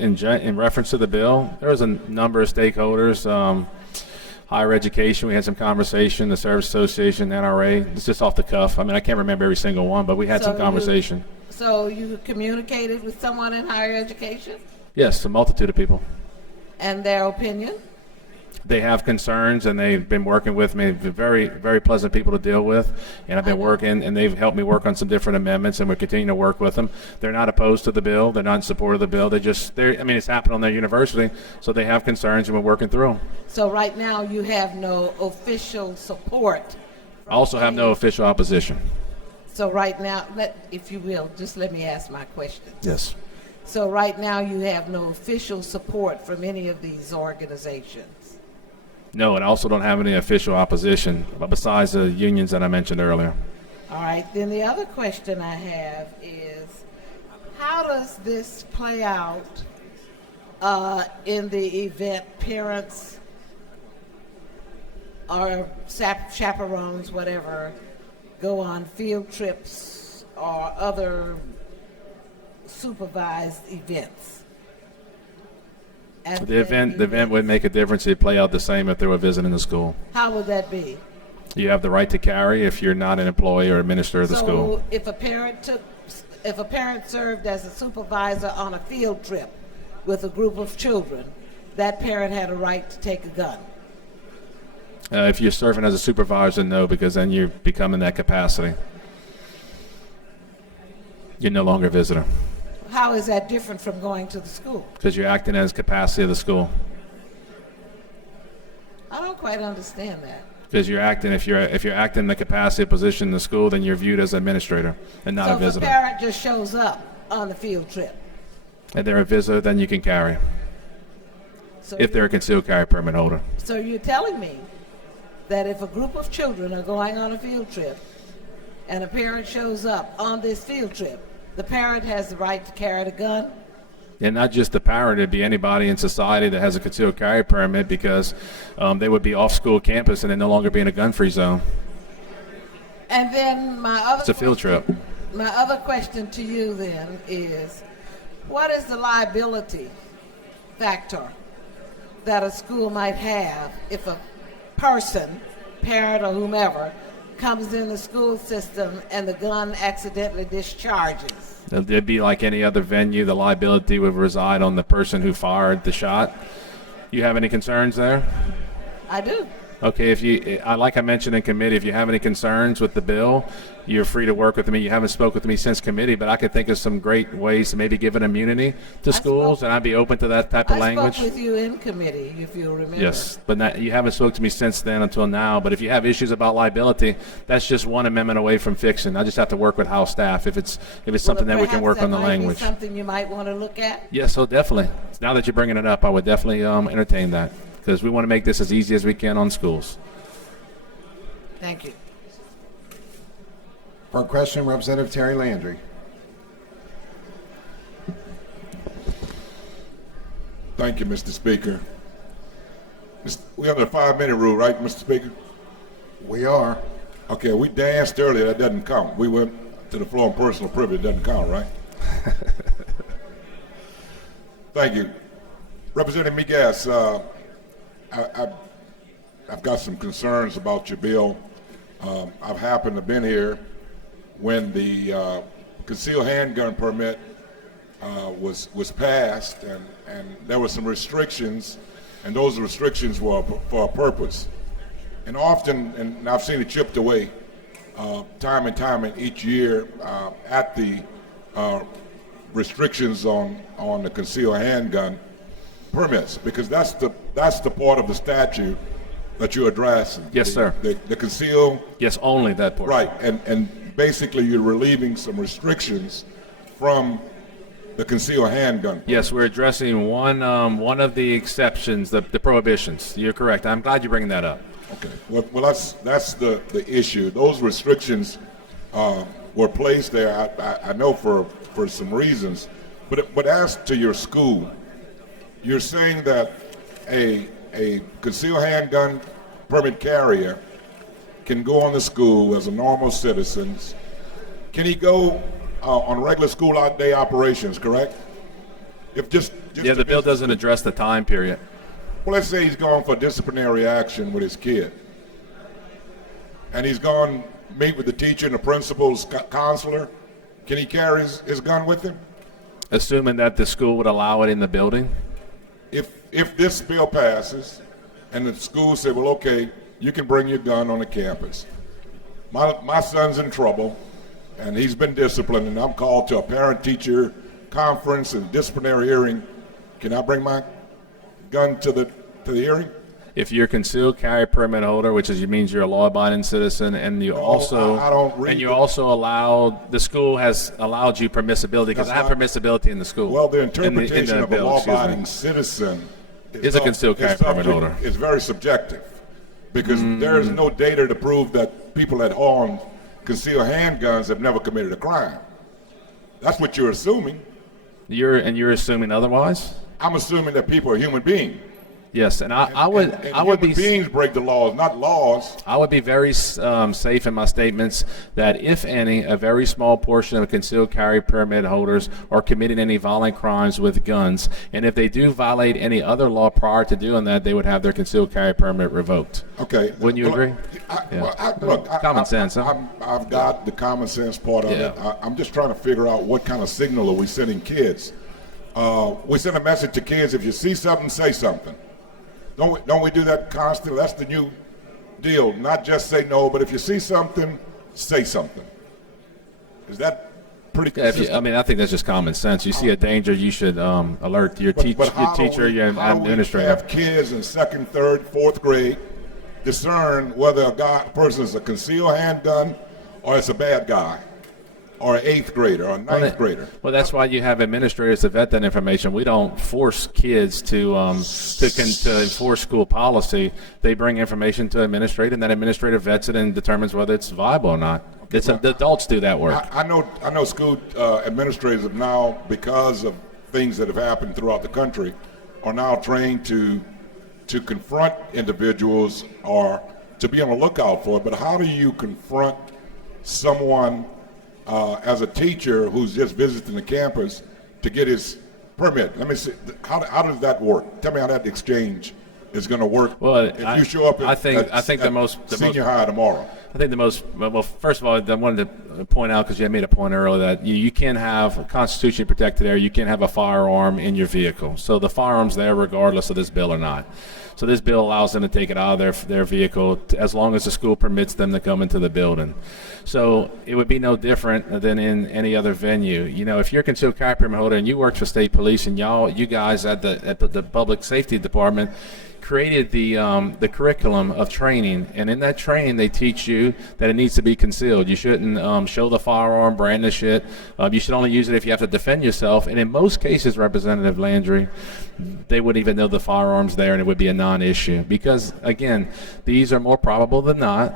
In reference to the bill, there was a number of stakeholders. Higher education, we had some conversation, the Service Association, NRA. It's just off the cuff. I mean, I can't remember every single one, but we had some conversation. So you communicated with someone in higher education Yes, a multitude of people. and their opinion? They have concerns, and they've been working with me. They're very, very pleasant people to deal with, and I've been working, and they've helped me work on some different amendments, and we're continuing to work with them. They're not opposed to the bill. They're not in support of the bill. I mean, it's happened on their university, so they have concerns, and we're working through them. So right now you have no official support. I also have no official opposition. So right now, if you will, just let me ask my question. Yes. So right now you have no official support from any of these organizations. No, and I also don't have any official opposition, besides the unions that I mentioned earlier. All right, then the other question I have is, how does this play out in the event parents or chaperones, whatever, go on field trips or other supervised events? The event would make a difference. It'd play out the same if they were visiting the school. How would that be? You have the right to carry if you're not an employee or administrator of the school. So if a parent served as a supervisor on a field trip with a group of children, that parent had a right to take a gun. If you're serving as a supervisor, no, because then you become in that capacity. You're no longer a visitor. How is that different from going to the school? Because you're acting as capacity of the school. I don't quite understand that. Because you're acting, if you're acting in the capacity position in the school, then you're viewed as an administrator and not a visitor. So if a parent just shows up on the field trip, And they're a visitor, then you can carry. If they're a concealed carry permit holder. So you're telling me that if a group of children are going on a field trip and a parent shows up on this field trip, the parent has the right to carry the gun? And not just the parent, it'd be anybody in society that has a concealed carry permit, because they would be off school campus and they'd no longer be in a gun-free zone. And then It's a field trip. My other question to you then is, what is the liability factor that a school might have if a person, parent or whomever, comes in the school system and the gun accidentally discharges? It'd be like any other venue. The liability would reside on the person who fired the shot. You have any concerns there? I do. Okay, like I mentioned in committee, if you have any concerns with the bill, you're free to work with me. You haven't spoken with me since committee, but I could think of some great ways to maybe give an immunity to schools, and I'd be open to that type of language. I spoke with you in committee, if you remember. Yes, but you haven't spoken to me since then until now. But if you have issues about liability, that's just one amendment away from fiction. I just have to work with House staff if it's something that we can work on the language. Something you might want to look at? Yes, so definitely. Now that you're bringing it up, I would definitely entertain that, because we want to make this as easy as we can on schools. Thank you. For a question, Representative Terry Landry. Thank you, Mr. Speaker. We're under the 5-minute rule, right, Mr. Speaker? We are. Okay, we danced earlier. That doesn't count. We went to the floor on personal privilege. It doesn't count, right? Thank you. Representative Miguez, I've got some concerns about your bill. I've happened to have been here when the concealed handgun permit was passed, and there were some restrictions, and those restrictions were for a purpose. And often, and I've seen it chipped away time and time in each year at the restrictions on the concealed handgun permits, because that's the part of the statute that you address. Yes, sir. The concealed. Yes, only that part. Right, and basically you're relieving some restrictions from the concealed handgun. Yes, we're addressing one of the exceptions, the prohibitions. You're correct. I'm glad you're bringing that up. Okay. Well, that's the issue. Those restrictions were placed there. I know for some reasons, but as to your school, you're saying that a concealed handgun permit carrier can go on to school as a normal citizen. Can he go on regular school day operations, correct? If just Yeah, the bill doesn't address the time period. Well, let's say he's gone for disciplinary action with his kid, and he's gone meet with the teacher and the principal's counselor. Can he carry his gun with him? Assuming that the school would allow it in the building? If this bill passes, and the school said, well, okay, you can bring your gun on the campus. My son's in trouble, and he's been disciplined, and I'm called to a parent-teacher conference and disciplinary hearing. Can I bring my gun to the hearing? If you're a concealed carry permit holder, which means you're a law-abiding citizen, and you also I don't read and you're also allowed, the school has allowed you permissibility, because I have permissibility in the school. Well, the in interpretation the of a bill, excuse me. law-abiding citizen Is a concealed carry permit holder. It's very subjective, because there is no data to prove that people that own concealed handguns have never committed a crime. That's what you're assuming. You're assuming otherwise? I'm assuming that people are human beings. Yes, and I would be human beings break the laws, not laws. I would be very safe in my statements that, if any, a very small portion of concealed carry permit holders are committing any violent crimes with guns, and if they do violate any other law prior to doing that, they would have their concealed carry permit revoked. Okay. Wouldn't you agree? Common sense, huh? I've got the common sense part of Yeah. it. I'm just trying to figure out what kind of signal are we sending kids. We send a message to kids: if you see something, say something. Don't we do that constantly? That's the new deal. Not just say no, but if you see something, say something. Is that pretty consistent? I think that's just common sense. You see a danger, you should alert your teacher, your administrator. Have kids in second, third, fourth grade discern whether a person is a concealed handgun or it's a bad guy, or an eighth grader or a ninth grader? Well, that's why you have administrators to vet that information. We don't force kids to enforce school policy. They bring information to administrator, and that administrator vets it and determines whether it's viable or not. The adults do that work. I know school administrators have now, because of things that have happened throughout the country, are now trained to confront individuals or to be on the lookout for it. But how do you confront someone as a teacher who's just visiting the campus to get his permit? Let me see. How does that work? Tell me how that exchange is going to work. Well, if you show up at senior high tomorrow. I think first of all, I wanted to point out, because you had made a point earlier, that you can't have a constitutionally protected area. You can't have a firearm in your vehicle. So the firearm's there regardless of this bill or not. So this bill allows them to take it out of their vehicle as long as the school permits them to come into the building. So it would be no different than in any other venue. You know, if you're a concealed carry permit holder and you work for state police, and you guys at the public safety department created the curriculum of training, and in that training they teach you that it needs to be concealed. You shouldn't show the firearm, brandish it. You should only use it if you have to defend yourself. And in most cases, Representative Landry, they wouldn't even know the firearm's there, and it would be a non-issue, because again, these are more probable than not,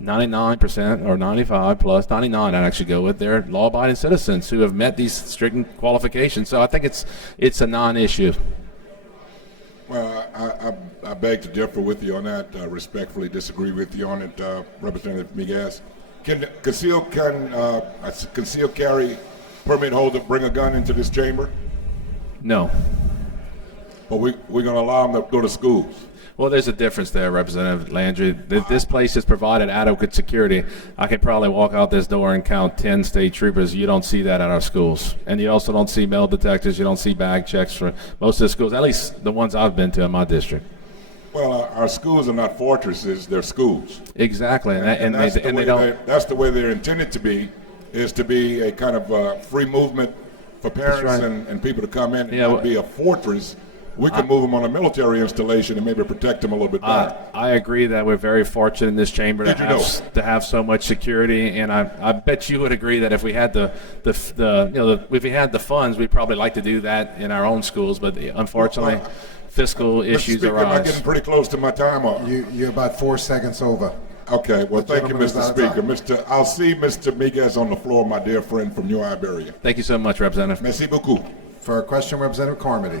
99% or 95 plus 99, I'd actually go with, they're law-abiding citizens who have met these strict qualifications. So I think it's a non-issue. Well, I beg to differ with you on that. Respectfully disagree with you on it, Representative Miguez. Can a concealed carry permit holder bring a gun into this chamber? No. But we're going to allow them to go to schools. Well, there's a difference there, Representative Landry. This place has provided adequate security. I could probably walk out this door and count 10 state troopers. You don't see that at our schools. And you also don't see metal detectors. You don't see bag checks for most of the schools, at least the ones I've been to in my district. Well, our schools are not fortresses, they're schools. Exactly. That's the way they're intended to be, is to be a kind of free movement for parents and people to come in and not be a fortress. We can move them on a military installation and maybe protect them a little bit better. I agree that we're very fortunate in this chamber to have so much security, and I bet you would agree that if we had if we had the funds, we'd probably like to do that in our own schools. But unfortunately, fiscal issues Mr. Speaker, arise. I'm getting pretty close to my time. You're about 4 seconds over. Okay, well, thank you, Mr. Speaker. I'll see Mr. Miguez on the floor, my dear friend from New Iberia. Thank you so much, Representative. Merci beaucoup. For a question, Representative Carmody.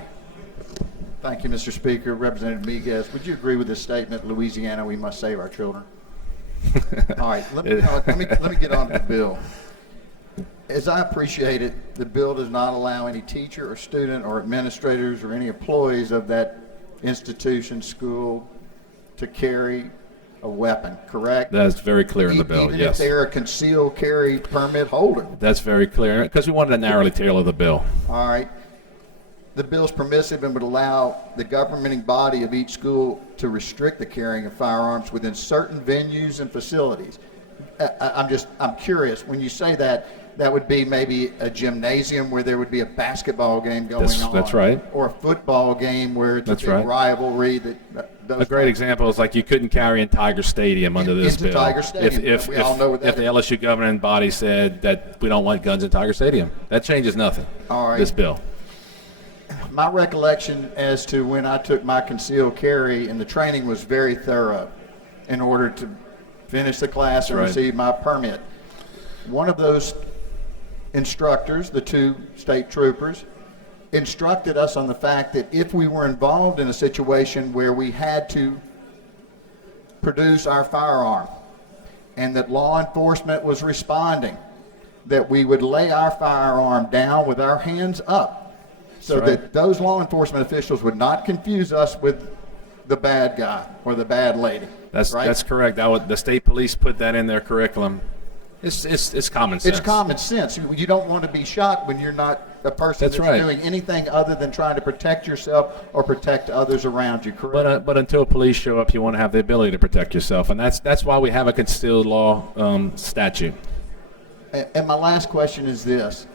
Thank you, Mr. Speaker. Representative Miguez, would you agree with this statement, Louisiana, we must save our children? All right, let me get on to the bill. As I appreciate it, the bill does not allow any teacher or student or administrators or any employees of that institution, school, to carry a weapon, correct? That's very clear in the bill, Even yes. if they're a concealed carry permit holder. That's very clear, because we wanted to narrowly tailor the bill. All right. The bill's permissive and would allow the governing body of each school to restrict the carrying of firearms within certain venues and facilities. I'm curious, when you say that, that would be maybe a gymnasium where there would be a basketball game going on. That's right. Or a football game where it's That's a big right. rivalry. A great example is like you couldn't carry in Tiger Stadium under this Into bill. Tiger Stadium. If We all know what that if the is. LSU governing body said that we don't want guns in Tiger Stadium, that changes nothing. All right. This bill. My recollection as to when I took my concealed carry, and the training was very thorough in order to finish the class and Right. receive my permit. One of those instructors, the two state troopers, instructed us on the fact that if we were involved in a situation where we had to produce our firearm and that law enforcement was responding, that we would lay our firearm down with our hands up so That's right. that those law enforcement officials would not confuse us with the bad guy or the bad lady. That's right? that's correct. The state police put that in their curriculum. It's common sense. It's common sense. You don't want to be shot when you're not a person That's that's right. doing anything other than trying to protect yourself or protect others around you, correct? But until police show up, you want to have the ability to protect yourself, and that's why we have a concealed law statute. And my last question is this.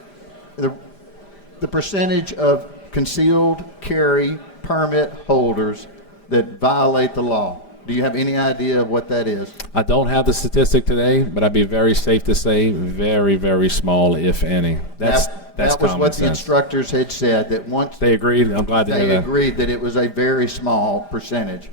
The percentage of concealed carry permit holders that violate the law, do you have any idea of what that is? I don't have the statistic today, but I'd be very safe to say very, very small, if any. That's that was common what the sense. instructors had said, that once They agreed. I'm glad to hear they that. agreed that it was a very small percentage.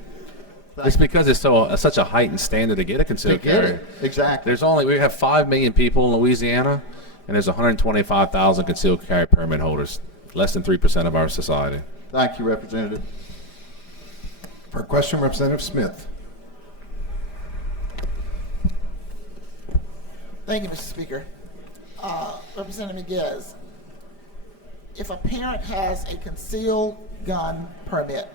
It's because it's such a heightened standard to get a concealed To get carry. it, exactly. We have 5 million people in Louisiana, and there's 125,000 concealed carry permit holders. Less than 3% of our society. Thank you, Representative. For a question, Representative Smith. Thank you, Mr. Speaker. Representative Miguez, if a parent has a concealed gun permit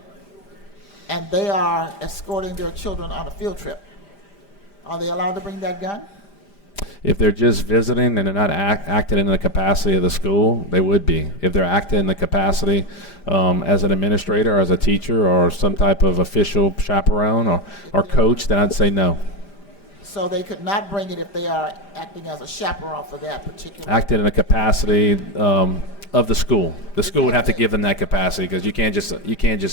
and they are escorting their children on a field trip, are they allowed to bring that gun? If they're just visiting and they're not acting in the capacity of the school, they would be. If they're acting in the capacity as an administrator, or as a teacher, or some type of official chaperone or coach, then I'd say no. So they could not bring it if they are acting as a chaperone for that particular. Acting in the capacity of the school. The school would have to give them that capacity because you can't just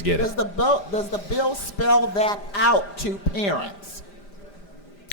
get it. Does the bill spell that out to parents?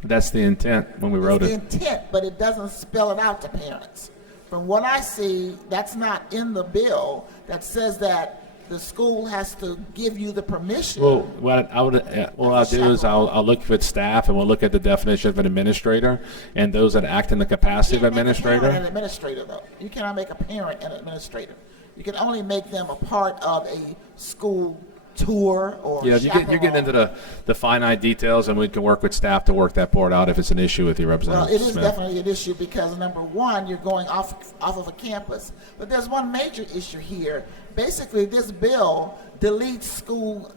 That's the intent when we wrote It's it. the intent, but it doesn't spell it out to parents. From what I see, that's not in the bill that says that the school has to give you the permission. Well, what I'll do is I'll look at staff and we'll look at the definition of an administrator and those that act in the capacity of You can't make a parent administrator. an administrator, though. You cannot make a parent an administrator. You can only make them a part of a school tour or Yeah, you're getting into the finite details, and we can work with staff to work that part out if it's an issue with you, Well, Representative it is Smith. definitely an issue because, number one, you're going off of a campus. But there's one major issue here. Basically, this bill deletes school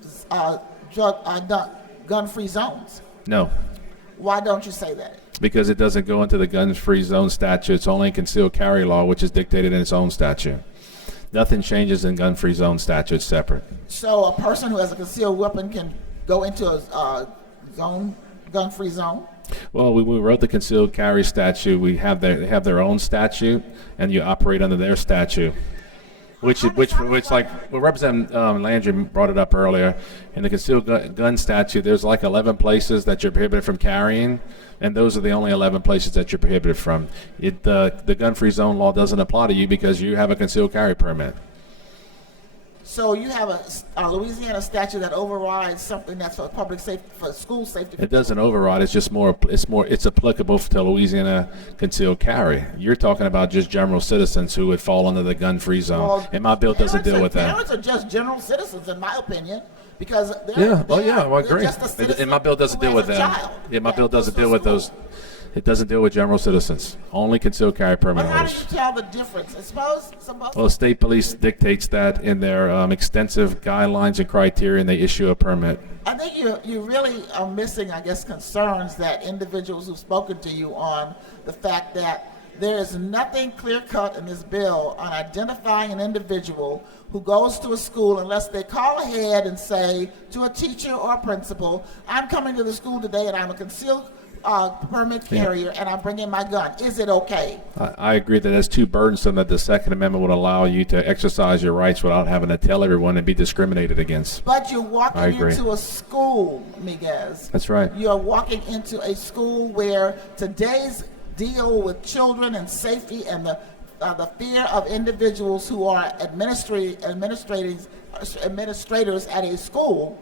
gun-free zones. No, Why don't you say that? because it doesn't go into the gun-free zone statute. It's only in concealed carry law, which is dictated in its own statute. Nothing changes in gun-free zone statute. It's separate. So a person who has a concealed weapon can go into a gun-free zone? Well, we wrote the concealed carry statute. They have their own statute, and you operate under their statute. Which like Representative Landry brought it up earlier. In the concealed gun statute, there's like 11 places that you're prohibited from carrying, and those are the only 11 places that you're prohibited from. The gun-free zone law doesn't apply to you because you have a concealed carry permit. So you have a Louisiana statute that overrides something that's for public safety, for school safety. It doesn't override. It's just more. It's applicable to Louisiana concealed carry. You're talking about just general citizens who would fall under the gun-free zone, Well, and my bill doesn't deal with that. Parents are just general citizens, in my opinion, because they're, Yeah. Oh, they're- yeah. I they're agree. just a citizen And my bill doesn't who deal has with a that. child Yeah, my that bill goes doesn't to deal with school. those. It doesn't deal with general citizens. Only concealed carry permit But how do holders. you tell the difference? Suppose Well, state police dictates that in their extensive guidelines and criteria, and they issue a permit. I think you really are missing, I guess, concerns that individuals who've spoken to you on the fact that there is nothing clear-cut in this bill on identifying an individual who goes to a school unless they call ahead and say to a teacher or a principal, I'm coming to the school today and I'm a concealed permit carrier and I'm bringing my gun. Is it okay? I agree that that's too burdensome that the Second Amendment would allow you to exercise your rights without having to tell everyone and be discriminated against. But you're I walking agree. into a school, Miguez. That's right. You're walking into a school where today's deal with children and safety and the fear of individuals who are administrators at a school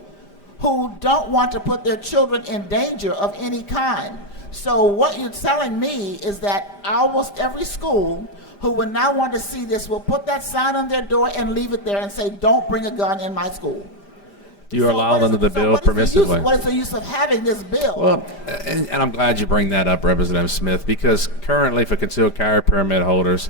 who don't want to put their children in danger of any kind. So what you're telling me is that almost every school who would not want to see this will put that sign on their door and leave it there and say, don't bring a gun in my school. You're allowed under the bill permissively. What is the use of having this bill? Well, and I'm glad you bring that up, Representative Smith, because currently for concealed carry permit holders,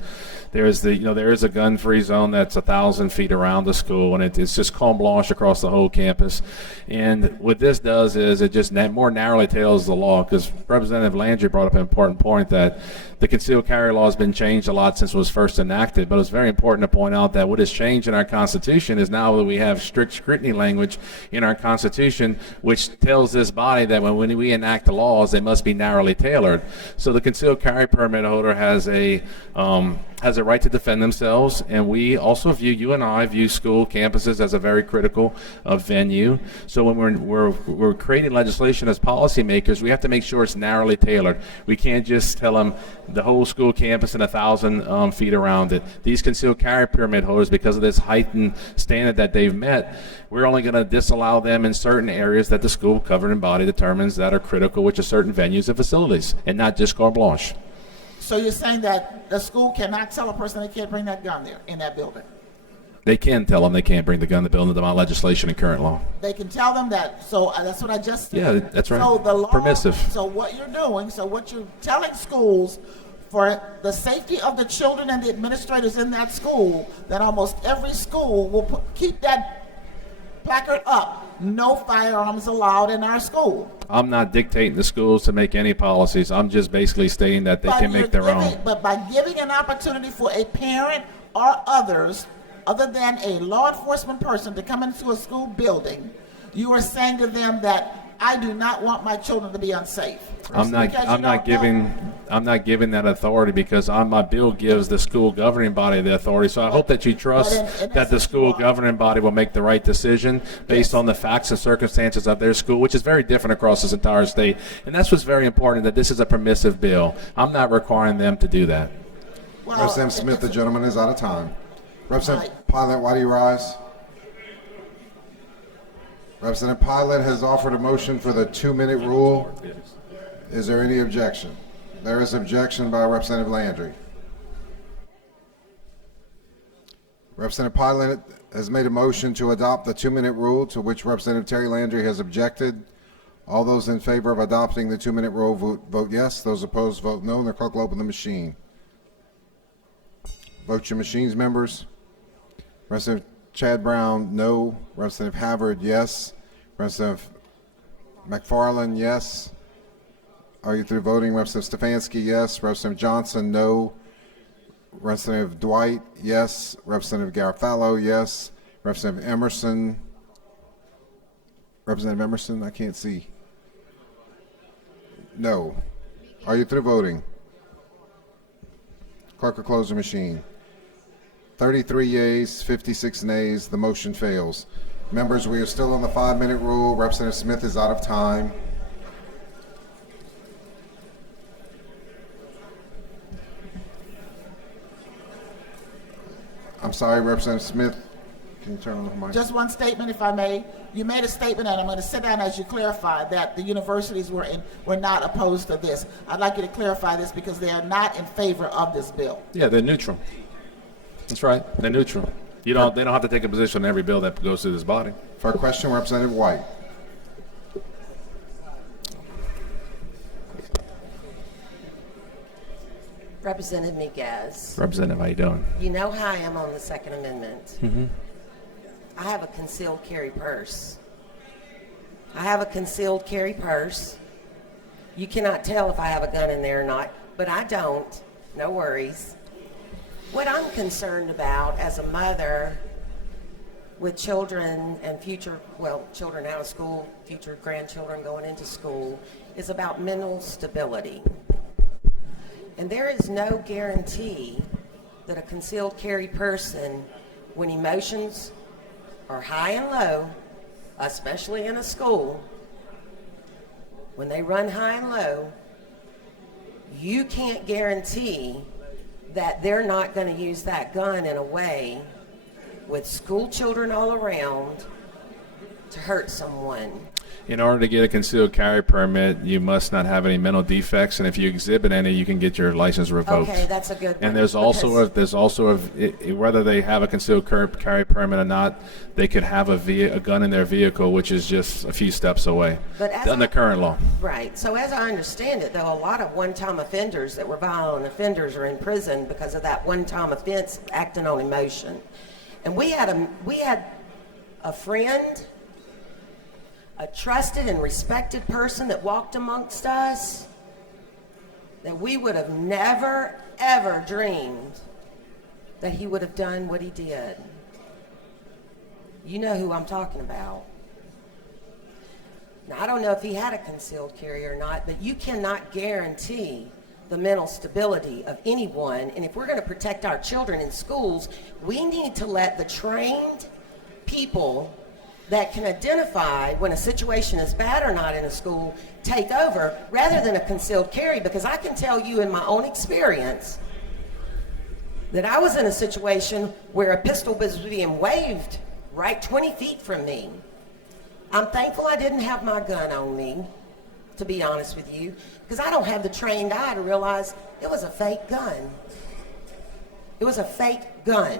there is a gun-free zone that's 1,000 feet around the school, and it's just carte blanche across the whole campus. And what this does is it just more narrowly tails the law, because Representative Landry brought up an important point that the concealed carry law has been changed a lot since it was first enacted, but it's very important to point out that what has changed in our Constitution is now that we have strict scrutiny language in our Constitution, which tells this body that when we enact the laws, they must be narrowly tailored. So the concealed carry permit holder has a right to defend themselves, and we also you and I view school campuses as a very critical venue. So when we're creating legislation as policymakers, we have to make sure it's narrowly tailored. We can't just tell them the whole school campus and 1,000 feet around it. These concealed carry permit holders, because of this heightened standard that they've met, we're only going to disallow them in certain areas that the school governing body determines that are critical, which are certain venues and facilities, and not just carte blanche. So you're saying that the school cannot tell a person they can't bring that gun there in that building? They can tell them they can't bring the gun in the building under my legislation and current law. They can tell them that. So that's what I just said. Yeah, that's right. So the law, Permissive. So what you're telling schools for the safety of the children and the administrators in that school, that almost every school will keep that placard up. No firearms allowed in our school. I'm not dictating the schools to make any policies. I'm just basically stating that they can make their own. But by giving an opportunity for a parent or others, other than a law enforcement person, to come into a school building, you are saying to them that I do not want my children to be unsafe. I'm not giving that authority, because my bill gives the school governing body the authority. So I hope that you trust that the school governing body will make the right decision based on the facts and circumstances of their school, which is very different across this entire state. And that's what's very important, that this is a permissive bill. I'm not requiring them to do that. Well, Representative Smith, the gentleman is out of time. Representative Pilot, why do you rise? Representative Pilot has offered a motion for the 2-minute rule. Is there any objection? There is objection by Representative Landry. Representative Pilot has made a motion to adopt the 2-minute rule, to which Representative Terry Landry has objected. All those in favor of adopting the 2-minute rule vote yes. Those opposed vote no, and the clerk will open the machine. Vote your machines, members. Representative Chad Brown, no. Representative Havard, yes. Representative McFarland, yes. Are you through voting? Representative Stefanski, yes. Representative Johnson, no. Representative Dwight, yes. Representative Garofalo, yes. Representative Emerson. Representative Emerson, I can't see. No. Are you through voting? Clerk will close the machine. 33 yeas, 56 nays. The motion fails. Members, we are still on the 5-minute rule. Representative Smith is out of time. I'm sorry, Representative Smith. Can you turn on the mic? Just one statement, if I may. You made a statement, and I'm going to sit down as you clarify that the universities were not opposed to this. I'd like you to clarify this because they are not in favor of this bill. Yeah, they're neutral. That's right. They're neutral. They don't have to take a position on every bill that goes through this body. For a question, Representative White. Representative Miguez, Representative, how you doing? you know how I am on the Second Amendment. Mm-hmm. I have a concealed carry purse. I have a concealed carry purse. You cannot tell if I have a gun in there or not, but I don't. No worries. What I'm concerned about as a mother with children and children out of school, future grandchildren going into school, is about mental stability. And there is no guarantee that a concealed carry person, when emotions are high and low, especially in a school, when they run high and low, you can't guarantee that they're not going to use that gun in a way with school children all around to hurt someone. In order to get a concealed carry permit, you must not have any mental defects, and if you exhibit any, you can get your license revoked. Okay, that's a good one. And there's also whether they have a concealed carry permit or not, they could have a gun in their vehicle, which is just a few steps away under current law. Right. So as I understand it, though, a lot of one-time offenders that were violent offenders are in prison because of that one-time offense acting on emotion. And we had a friend, a trusted and respected person that walked amongst us that we would have never, ever dreamed that he would have done what he did. You know who I'm talking about. Now, I don't know if he had a concealed carry or not, but you cannot guarantee the mental stability of anyone. And if we're going to protect our children in schools, we need to let the trained people that can identify when a situation is bad or not in a school take over rather than a concealed carry, because I can tell you in my own experience that I was in a situation where a pistol was being waved right 20 feet from me. I'm thankful I didn't have my gun on me, to be honest with you, because I don't have the trained eye to realize it was a fake gun. It was a fake gun.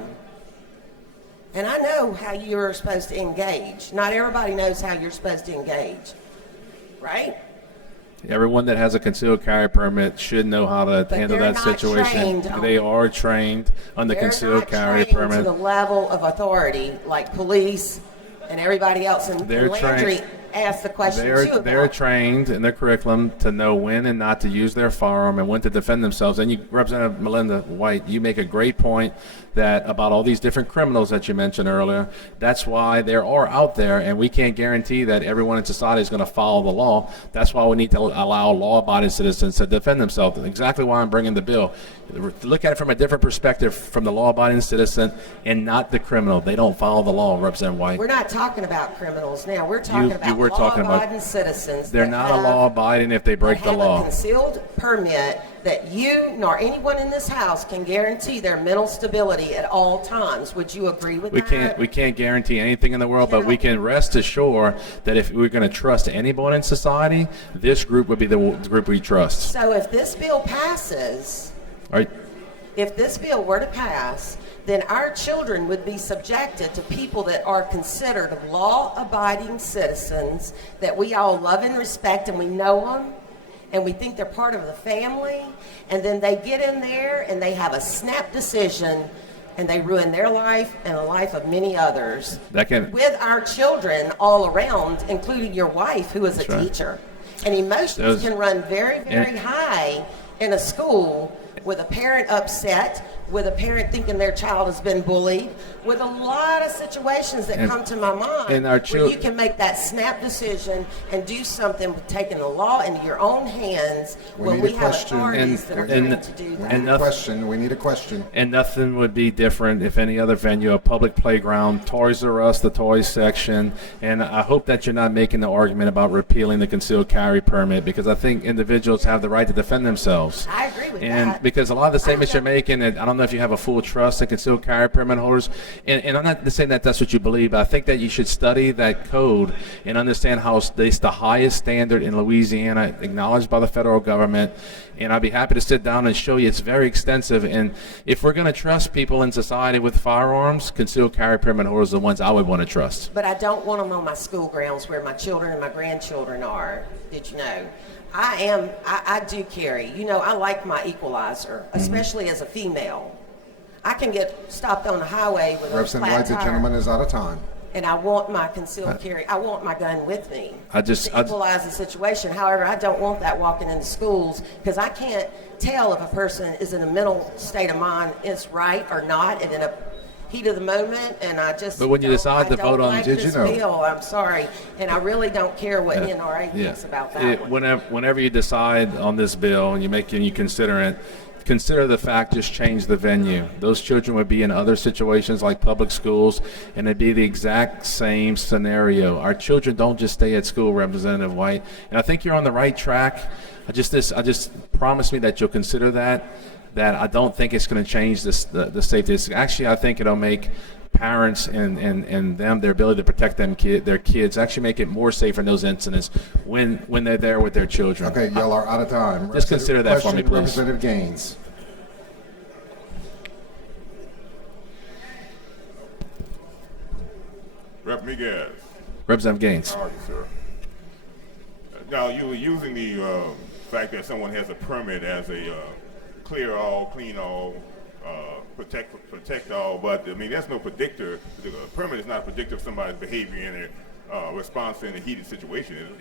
And I know how you're supposed to engage. Not everybody knows how you're supposed to engage, right? Everyone that has a concealed carry permit should know how to handle that situation. They are trained on the concealed carry permit. They're not trained to the level of authority like police and everybody else. And Landry asked the question too. They're trained in their curriculum to know when and not to use their firearm and when to defend themselves. And you, Representative Melinda White, you make a great point that about all these different criminals that you mentioned earlier. That's why there are out there, and we can't guarantee that everyone in society is going to follow the law. That's why we need to allow law-abiding citizens to defend themselves. Exactly why I'm bringing the bill. Look at it from a different perspective, from the law-abiding citizen and not the criminal. They don't follow the law, Representative White. We're not talking about criminals now. We're talking about law-abiding citizens. They're not a law-abiding if they break the law. A concealed permit that you nor anyone in this house can guarantee their mental stability at all times. Would you agree with that? We can't guarantee anything in the world, but we can rest assured that if we're going to trust anyone in society, this group would be the group we trust. So if this bill passes, if this bill were to pass, then our children would be subjected to people that are considered law-abiding citizens that we all love and respect, and we know them, and we think they're part of the family, and then they get in there and they have a snap decision and they ruin their life and the life of many others with our children all around, including your wife, who is a teacher. And emotions can run very, very high in a school with a parent upset, with a parent thinking their child has been bullied, with a lot of situations that come to my mind where you can make that snap decision and do something with taking the law into your own hands when we have authorities that are trying to do that. We need a question. And nothing would be different if any other venue, a public playground, Toys R Us, the toys section. And I hope that you're not making the argument about repealing the concealed carry permit, because I think individuals have the right to defend themselves. I agree with that. And because a lot of the statements you're making, I don't know know if you have a full trust in concealed carry permit holders. And I'm not saying that that's what you believe, but I think that you should study that code and understand how it's the highest standard in Louisiana, acknowledged by the federal government. And I'd be happy to sit down and show you. It's very extensive. And if we're going to trust people in society with firearms, concealed carry permit holders are the ones I would want to trust. But I don't want them on my school grounds where my children and my grandchildren are. Did you know? I do carry. You know, I like my equalizer, especially as a female. I can get stopped on the highway with a Representative flat White, the tire. gentleman is out of time. And I want my concealed carry. I want my gun with me I to equalize the situation. However, I don't want that walking into schools because I can't tell if a person is in a mental state of mind is right or not, and in a heat of the moment. And I just. But when you decide to vote on, did you know? Bill, I'm sorry, and I really don't care what NRA thinks about that one. Whenever you decide on this bill and you consider it, consider the fact, just change the venue. Those children would be in other situations like public schools, and it'd be the exact same scenario. Our children don't just stay at school, Representative White, and I think you're on the right track. I just promise me that you'll consider that I don't think it's going to change the safety. Actually, I think it'll make parents and them, their ability to protect their kids, actually make it more safe in those incidents when they're there with their children. Okay, y'all are out of time. Just consider that for me, please. Representative Gaines. Rep. Miguez. Representative Gaines. How are you, sir? Now, you were using the fact that someone has a permit as a clear all, clean all, protect all, but I mean, that's no predictor. The permit is not a predictor of somebody's behavior in a response in a heated situation, is it?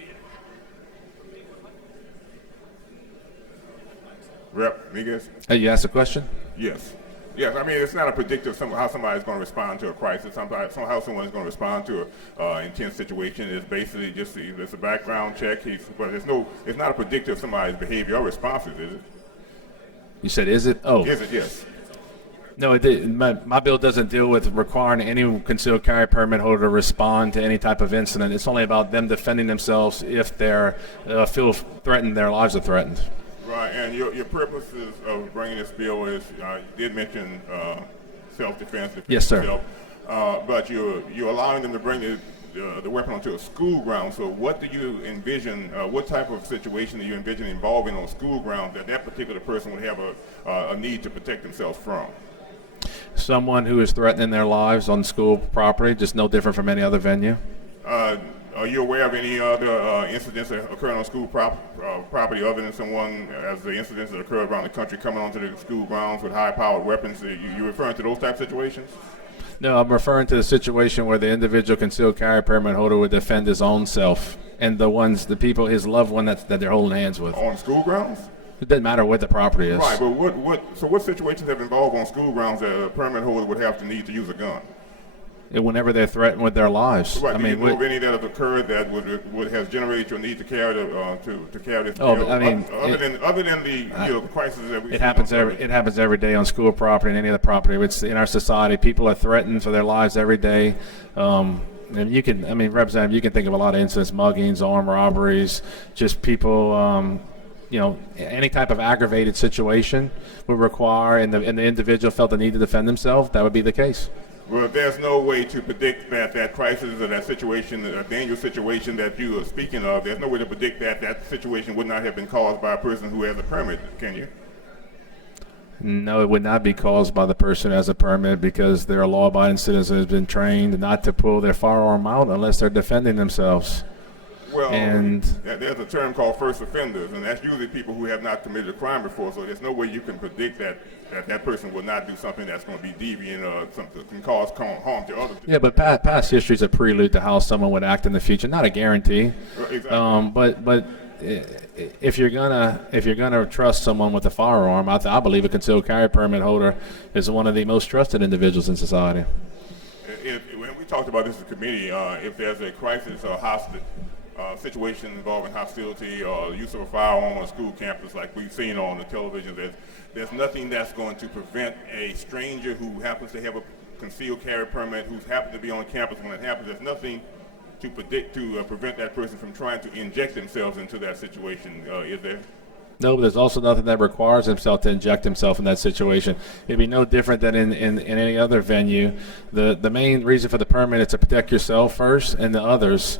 Rep. Miguez? Hey, you asked a question? Yes. Yes, I mean, it's not a predictor of how somebody's going to respond to a crisis, how someone's going to respond to an intense situation. It's basically just it's a background check, but it's not a predictor of somebody's behavior or responses, is it? You said, is it? Oh. Is it? Yes. No, my bill doesn't deal with requiring any concealed carry permit holder to respond to any type of incident. It's only about them defending themselves if they feel threatened, their lives are threatened. Right, and your purposes of bringing this bill is, you did mention self-defense. Yes, sir. But you're allowing them to bring the weapon onto a school ground. So what do you envision, what type of situation do you envision involving on school ground that particular person would have a need to protect themselves from? Someone who is threatening their lives on school property, just no different from any other venue. Are you aware of any other incidents that occurred on school property other than someone, as the incidents that occur around the country, coming onto the school grounds with high-powered weapons? You referring to those type of situations? No, I'm referring to the situation where the individual concealed carry permit holder would defend his own self and the people, his loved one that they're holding hands with. On school grounds? It doesn't matter what the property is. Right, but what situations have involved on school grounds that a permit holder would have to need to use a gun? Whenever they're threatened with their lives. Right. I Do mean, you know of any that have occurred that would have generated your need to carry this bill? I mean, other than the crisis that we. It happens every day on school property and any other property. It's in our society. People are threatened for their lives every day. And Representative, you can think of a lot of incidents: muggings, armed robberies, just people. Any type of aggravated situation would require, and the individual felt the need to defend themselves. That would be the case. Well, there's no way to predict that crisis or that situation, a dangerous situation that you are speaking of. There's no way to predict that situation would not have been caused by a person who has a permit, can you? No, it would not be caused by the person who has a permit because they're a law-abiding citizen who has been trained not to pull their firearm out unless they're defending themselves. Well, there's a term called first offenders, and that's usually people who have not committed a crime before, so there's no way you can predict that person will not do something that's going to be deviant or something that can cause harm to others. Yeah, but past history is a prelude to how someone would act in the future, not a guarantee. Exactly. But if you're gonna trust someone with a firearm, I believe a concealed carry permit holder is one of the most trusted individuals in society. When we talked about this in committee, if there's a crisis or hostage situation involving hostility or use of a firearm on a school campus like we've seen on the television, there's nothing that's going to prevent a stranger who happens to have a concealed carry permit, who's happened to be on campus when it happens, there's nothing to prevent that person from trying to inject themselves into that situation, is there? No, but there's also nothing that requires himself to inject himself in that situation. It'd be no different than in any other venue. The main reason for the permit is to protect yourself first and the others.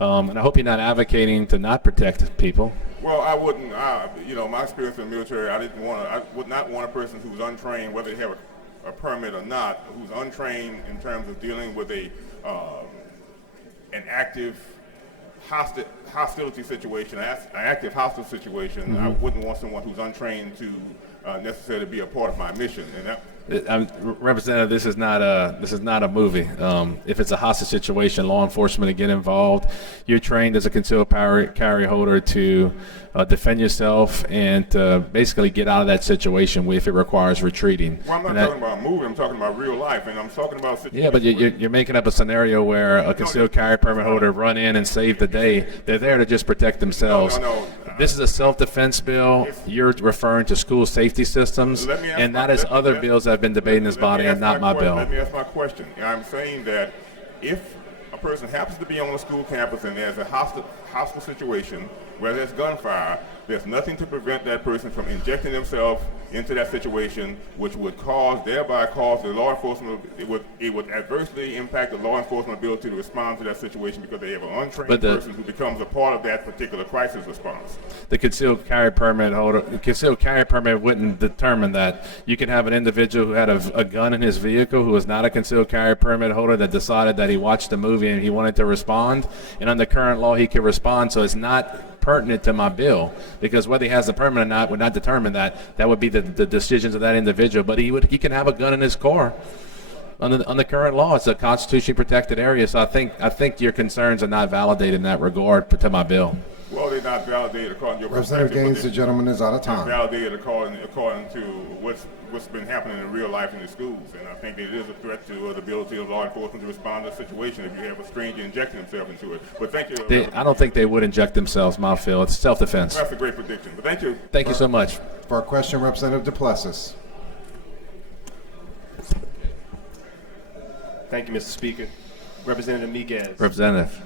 And I hope you're not advocating to not protect people. Well, I wouldn't. My experience in the military, I would not want a person who's untrained, whether they have a permit or not, who's untrained in terms of dealing with an active hostility situation, an active hostile situation. Mm-hmm. I wouldn't want someone who's untrained to necessarily be a part of my mission. And Representative, this is not a movie. If it's a hostage situation, law enforcement to get involved. You're trained as a concealed carry holder to defend yourself and to basically get out of that situation if it requires retreating. Well, I'm not talking about a movie. I'm talking about real life, and I'm talking about situations. Yeah, but you're making up a scenario where a concealed carry permit holder run in and save the day. They're there to just protect themselves. No. This is a self-defense bill. You're referring to school safety systems, and that is other bills that have been debated in this body and not my bill. Let me ask my question. I'm saying that if a person happens to be on a school campus and there's a hostile situation where there's gunfire, there's nothing to prevent that person from injecting themselves into that situation, which would thereby cause the law enforcement, it would adversely impact the law enforcement ability to respond to that situation because they have an untrained person who becomes a part of that particular crisis response. The concealed carry permit wouldn't determine that. You can have an individual who had a gun in his vehicle who was not a concealed carry permit holder that decided that he watched a movie and he wanted to respond, and under current law he could respond, so it's not pertinent to my bill, because whether he has a permit or not would not determine that. That would be the decisions of that individual. But he can have a gun in his car. On the current law, it's a constitutionally protected area. So I think your concerns are not validated in that regard to my bill. Well, they're not validated according to your Representative Gaines, the gentleman is out of time. Validated according to what's been happening in real life in the schools, and I think it is a threat to the ability of law enforcement to respond to a situation if you have a stranger injecting himself into it. But thank you. I don't think they would inject themselves, Mouthfeel. It's self-defense. That's a great prediction. But thank you. Thank you so much. For our question, Representative Duplessis. Thank you, Mr. Speaker. Representative Miguez. Representative.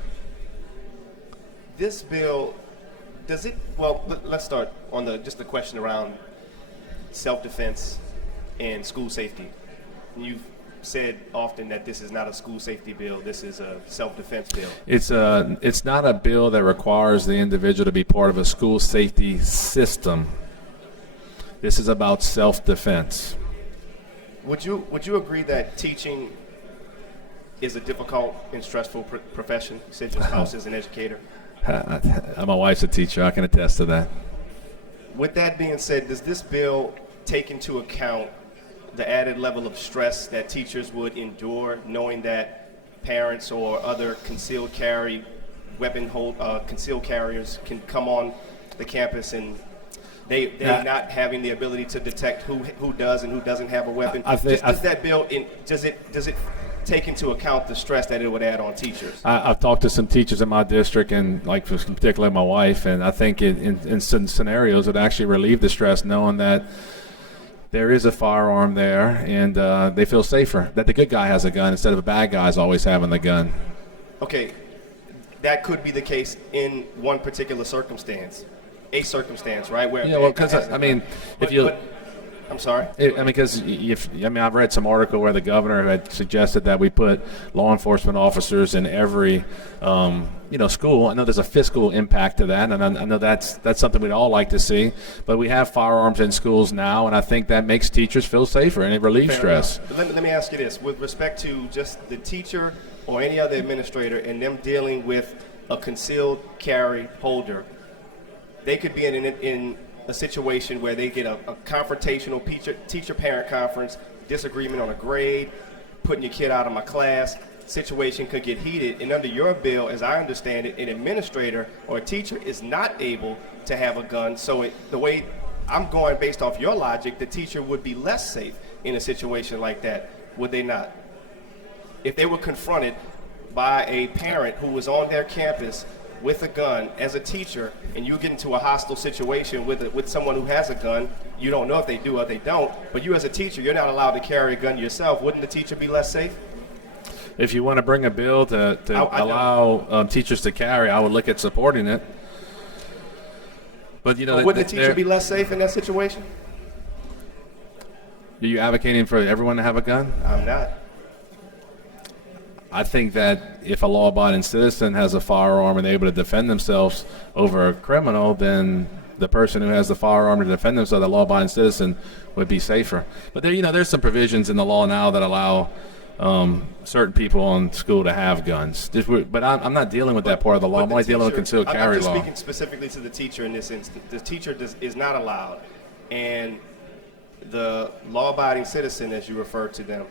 This bill, let's start on just the question around self-defense and school safety. You've said often that this is not a school safety bill, this is a self-defense bill. It's not a bill that requires the individual to be part of a school safety system. This is about self-defense. Would you agree that teaching is a difficult and stressful profession? You said your spouse is an educator. My wife's a teacher. I can attest to that. With that being said, does this bill take into account the added level of stress that teachers would endure knowing that parents or other concealed carry concealed carriers can come on the campus and they're not having the ability to detect who does and who doesn't have a weapon? Does that bill does it take into account the stress that it would add on teachers? I've talked to some teachers in my district, and particularly my wife, and I think in some scenarios it actually relieve the stress knowing that there is a firearm there, and they feel safer that the good guy has a gun instead of a bad guy's always having the gun. Okay, that could be the case in one particular circumstance, right? Where because if you. I'm sorry? Because I've read some article where the governor had suggested that we put law enforcement officers in every, school. I know there's a fiscal impact to that, and I know that's something we'd all like to see. But we have firearms in schools now, and I think that makes teachers feel safer, and it relieves stress. Let me ask you this. With respect to just the teacher or any other administrator and them dealing with a concealed carry holder, they could be in a situation where they get a confrontational teacher-parent conference, disagreement on a grade, putting your kid out of my class, situation could get heated. And under your bill, as I understand it, an administrator or a teacher is not able to have a gun. So the way I'm going based off your logic, the teacher would be less safe in a situation like that, would they not? If they were confronted by a parent who was on their campus with a gun as a teacher, and you get into a hostile situation with someone who has a gun, you don't know if they do or they don't, but you as a teacher, you're not allowed to carry a gun yourself. Wouldn't the teacher be less safe? If you want to bring a bill to allow teachers to carry, I would look at supporting it. But you know, But wouldn't the teacher be less safe in that situation? Are you advocating for everyone to have a gun? I'm not. I think that if a law-abiding citizen has a firearm and they're able to defend themselves over a criminal, then the person who has the firearm to defend themselves, the law-abiding citizen, would be safer. But there, you know, there's some provisions in the law now that allow certain people in school to have guns. But I'm not dealing with that part of the law. I'm only dealing with concealed carry law. I'm speaking specifically to the teacher in this instance. The teacher is not allowed, and the law-abiding citizen, as you refer to them,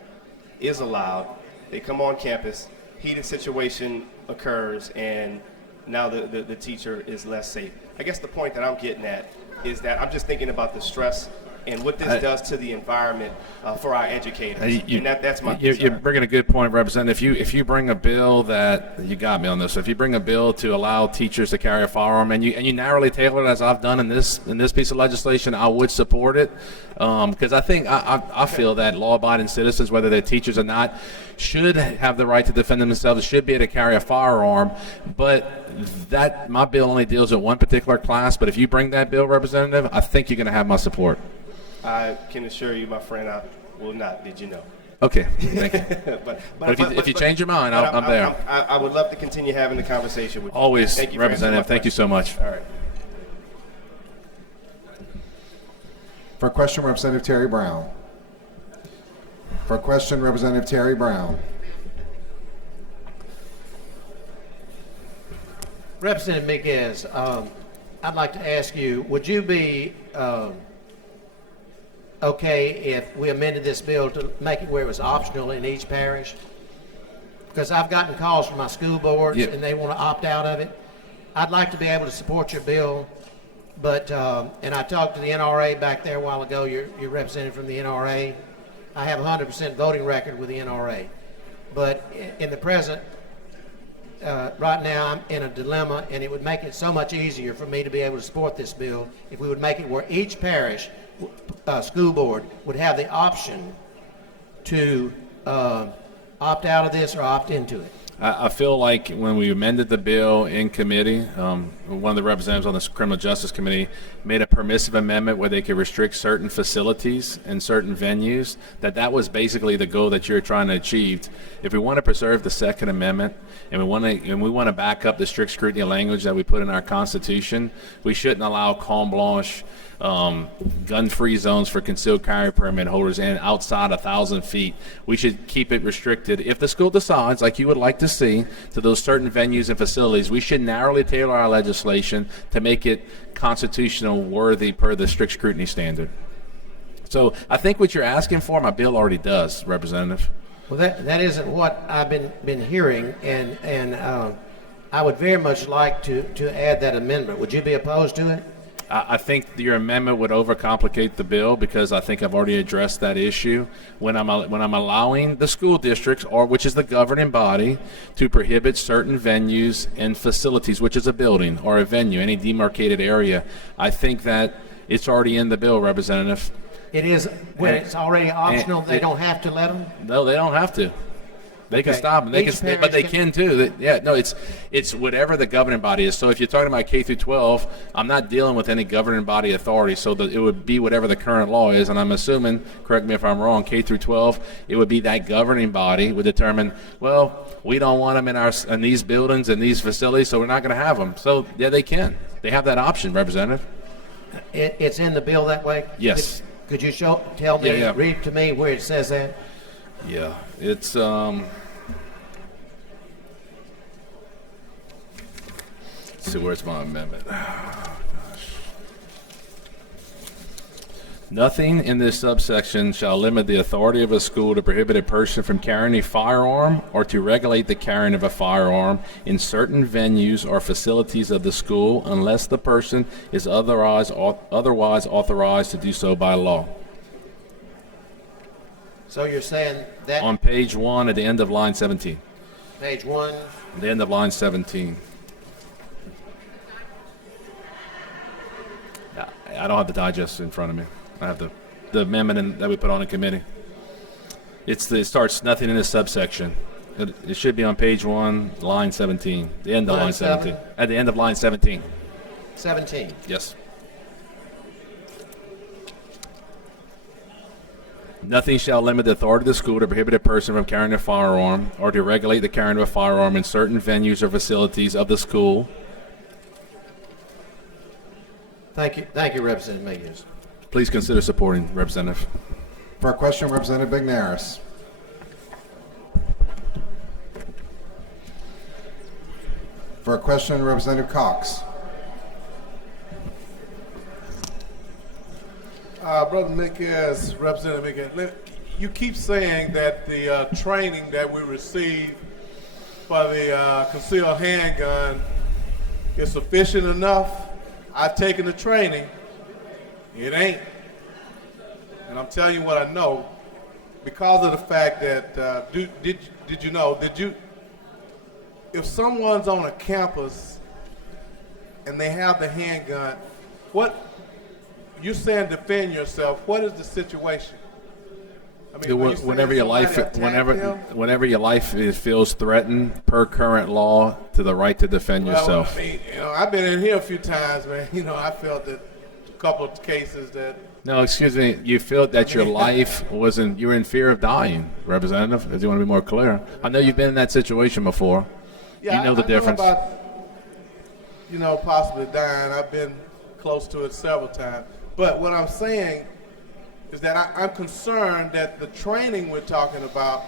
is allowed. They come on campus, heated situation occurs, and now the teacher is less safe. I guess the point that I'm getting at is that I'm just thinking about the stress and what this does to the environment for our educators. And that's my concern. You're bringing a good point, Representative. If you bring a bill that, you got me on this, if you bring a bill to allow teachers to carry a firearm and you narrowly tailor it as I've done in this piece of legislation, I would support it. Because I feel that law-abiding citizens, whether they're teachers or not, should have the right to defend themselves, should be able to carry a firearm. But that my bill only deals with one particular class. But if you bring that bill, Representative, I think you're going to have my support. I can assure you, my friend, I will not. Did you know? Okay, thank you. but if you change your mind, I'm there. I would love to continue having the conversation with you. Always, Thank you, Representative. Thank you so much. All right. For a question, Representative Terry Brown. For a question, Representative Terry Brown. Representative Miguez, I'd like to ask you, would you be okay if we amended this bill to make it where it was optional in each parish? Because I've gotten calls from my school boards and they want to opt out of it. I'd like to be able to support your bill, but and I talked to the NRA back there a while ago. You're representative from the NRA. I have a 100% voting record with the NRA, but in the present, right now I'm in a dilemma, and it would make it so much easier for me to be able to support this bill if we would make it where each parish school board would have the option to opt out of this or opt into it. I feel like when we amended the bill in committee, one of the representatives on the Criminal Justice Committee made a permissive amendment where they could restrict certain facilities and certain venues, that was basically the goal that you're trying to achieve. If we want to preserve the Second Amendment and we want to back up the strict scrutiny language that we put in our Constitution, we shouldn't allow carte blanche gun-free zones for concealed carry permit holders and outside 1,000 feet. We should keep it restricted. If the school decides, like you would like to see, to those certain venues and facilities, we should narrowly tailor our legislation to make it constitutional worthy per the strict scrutiny standard. So I think what you're asking for, my bill already does, Representative. Well, that isn't what I've been hearing, and I would very much like to add that amendment. Would you be opposed to it? I think your amendment would overcomplicate the bill because I think I've already addressed that issue. When I'm allowing the school districts, or which is the governing body, to prohibit certain venues and facilities, which is a building or a venue, any demarcated area, I think that it's already in the bill, Representative. It is when it's already optional. They don't have to let them. No, they don't have to. They can stop them. But they can too. It's whatever the governing body is. So if you're talking about K through 12, I'm not dealing with any governing body authority. So that it would be whatever the current law is. And I'm assuming, correct me if I'm wrong, K through 12, it would be that governing body would determine, well, we don't want them in these buildings and these facilities, so we're not going to have them. So yeah, they can. They have that option, Representative. It's in the bill that way. Yes. Could you tell me, read to me where it says that? Yeah, it's let's see, where's my amendment? Oh, gosh. Nothing in this subsection shall limit the authority of a school to prohibit a person from carrying a firearm or to regulate the carrying of a firearm in certain venues or facilities of the school unless the person is otherwise authorized to do so by law. So you're saying that on page 1 at the end of line 17. Page 1. At the end of line 17. I don't have the digest in front of me. I have the amendment that we put on in committee. It starts nothing in this subsection. It should be on page 1, line 17. The end of line 17. At the end of line 17. 17. Yes. Nothing shall limit the authority of the school to prohibit a person from carrying a firearm or to regulate the carrying of a firearm in certain venues or facilities of the school. Thank you, Representative Miguez. Please consider supporting, Representative. For a question, Representative Miguez. For a question, Representative Cox. Brother Miguez, Representative Miguez, you keep saying that the training that we receive for the concealed handgun is sufficient enough. I've taken the training. It ain't. And I'm telling you what I know because of the fact that, did you know, if someone's on a campus and they have the handgun, what, you're saying defend yourself, what is the situation? I mean, whenever your life feels threatened per current law to the right to defend yourself. I mean, I've been in here a few times, man. I felt that a couple of cases that. No, excuse me. You feel that your life wasn't. You were in fear of dying, Representative. If you want to be more clear, I know you've been in that situation before. Yeah, you know the difference. Know about, possibly dying. I've been close to it several times. But what I'm saying is that I'm concerned that the training we're talking about,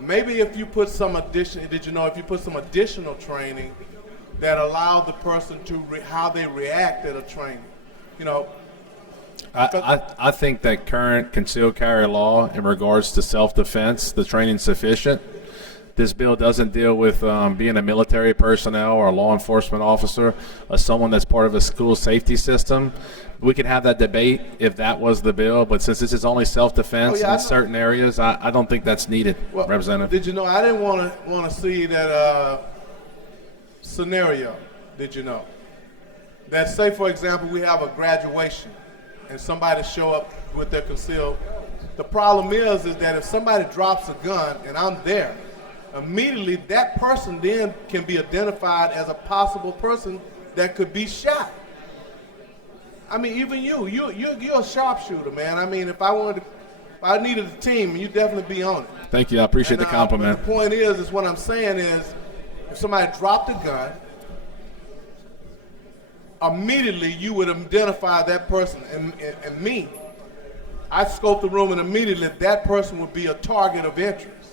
maybe if you put some additional, if you put some additional training that allowed the person to how they react at a training, I think that current concealed carry law in regards to self-defense, the training's sufficient. This bill doesn't deal with being a military personnel or a law enforcement officer or someone that's part of a school safety system. We could have that debate if that was the bill, but since this is only self-defense in certain areas, I don't think that's needed, Representative. Did you know, I didn't want to see that scenario, did you know? That say, for example, we have a graduation and somebody show up with their concealed. The problem is that if somebody drops a gun and I'm there, immediately that person then can be identified as a possible person that could be shot. I mean, even you're a sharpshooter, man. I mean, if I needed a team, you'd definitely be on it. Thank you. I appreciate the compliment. The point is what I'm saying is, if somebody dropped a gun, immediately you would identify that person. And me, I scope the room and immediately that person would be a target of interest.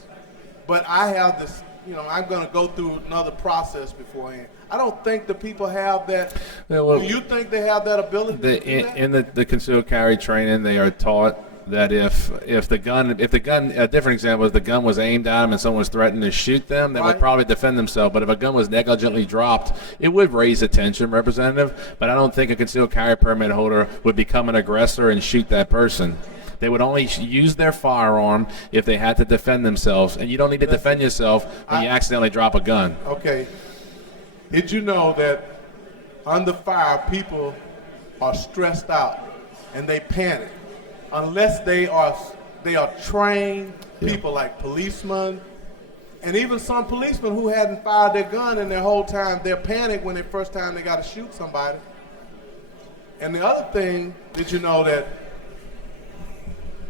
But I have this, I'm going to go through another process beforehand. I don't think the people have that. Do you think they have that ability to do that? In the concealed carry training, they are taught that if the gun, a different example is the gun was aimed at them and someone was threatening to shoot them, they would probably defend themselves. But if a gun was negligently dropped, it would raise attention, Representative. But I don't think a concealed carry permit holder would become an aggressor and shoot that person. They would only use their firearm if they had to defend themselves. And you don't need to defend yourself when you accidentally drop a gun. Okay. Did you know that under fire, people are stressed out and they panic unless they are trained people like policemen and even some policemen who hadn't fired their gun in their whole time. They're panicked when the first time they got to shoot somebody. And the other thing, did you know that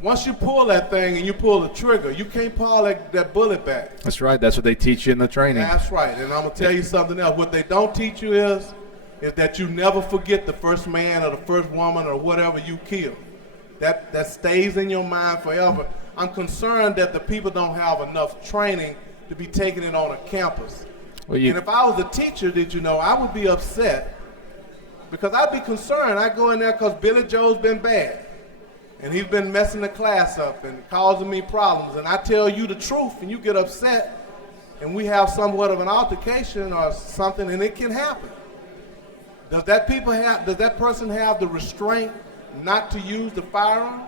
once you pull that thing and you pull the trigger, you can't pull that bullet back. That's right. That's what they teach you in the training. That's right. And I'm going to tell you something else. What they don't teach you is that you never forget the first man or the first woman or whatever you killed. That stays in your mind forever. I'm concerned that the people don't have enough training to be taking it on a campus. And if I was a teacher, did you know, I would be upset because I'd be concerned. I go in there because Billy Joe's been bad. And he's been messing the class up and causing me problems. And I tell you the truth, and you get upset, and we have somewhat of an altercation or something, and it can happen. Does that person have the restraint not to use the firearm?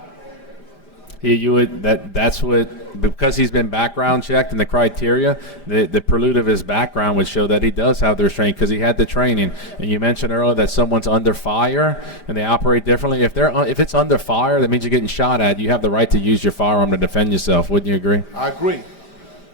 That's what, because he's been background checked and the criteria, the prelude of his background would show that he does have the restraint because he had the training. And you mentioned earlier that someone's under fire and they operate differently. If it's under fire, that means you're getting shot at. You have the right to use your firearm to defend yourself. Wouldn't you agree? I agree.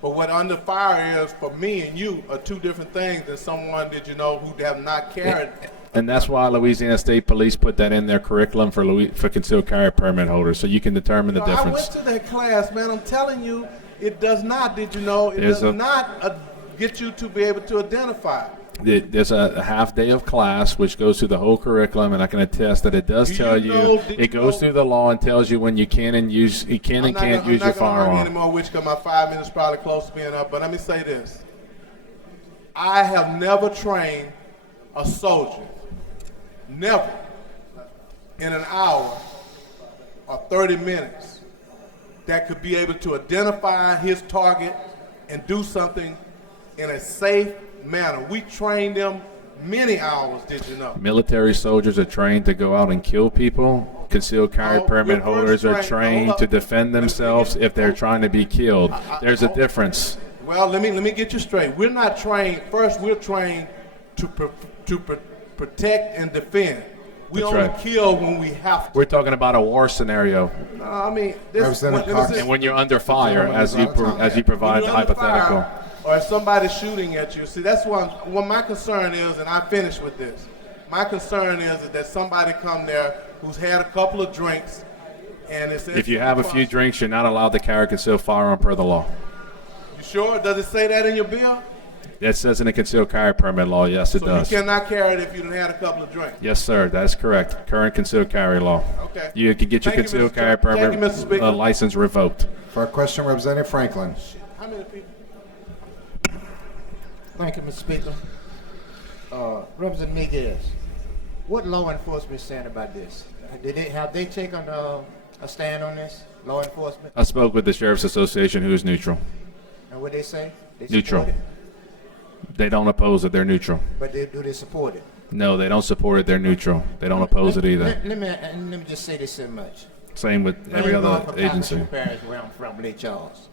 But what under fire is for me and you are two different things than someone, did you know, who have not carried And that's why Louisiana State Police put that in their curriculum for concealed carry permit holders, so you can determine the I went difference. to that class, man. I'm telling you, it does not. Did you know? It There's does not get you to be able to identify. There's a half day of class which goes through the whole curriculum, and I can attest that it does tell you. It goes through the law and tells you when you can and can't use your I'm not gonna argue firearm. anymore, which because my 5 minutes probably close to being up. But let me say this: I have never trained a soldier, never, in an hour or 30 minutes, that could be able to identify his target and do something in a safe manner. We trained them many hours, did you know? Military soldiers are trained to go out and kill people. Concealed carry permit holders are trained to defend themselves if they're trying to be killed. There's a difference. Well, let me get you straight. We're not trained. First, we're trained to protect and defend. We That's only right. kill when we have to. We're talking about a war scenario, No, I mean, this, and when you're under fire, as you provide the hypothetical. Or if somebody's shooting at you. See, that's what my concern is, and I finish with this. My concern is that somebody come there who's had a couple of drinks, and it's If you have a few drinks, you're not allowed to carry concealed firearm per the law. You sure? Does it say that in your bill? It says in the concealed carry permit law, yes, it does. So you cannot carry it if you done had a couple of drinks. Yes, sir, that's correct. Current concealed carry law. Okay. You can get your Thank you, concealed Mr. carry Thank you, permit Mr. Speaker. license revoked. For a question, Representative Franklin. How many people? Thank you, Mr. Speaker. Representative Miguez, what law enforcement is saying about this? Have they taken a stand on this, law enforcement? I spoke with the Sheriff's Association, who is neutral. And what they say? They Neutral. support They don't oppose it, they're neutral. it, but do they support it? No, they don't support it, they're neutral. They don't oppose it either. Let me just say this so much. Same with every other agency. Parish where I'm from, Lake Charles,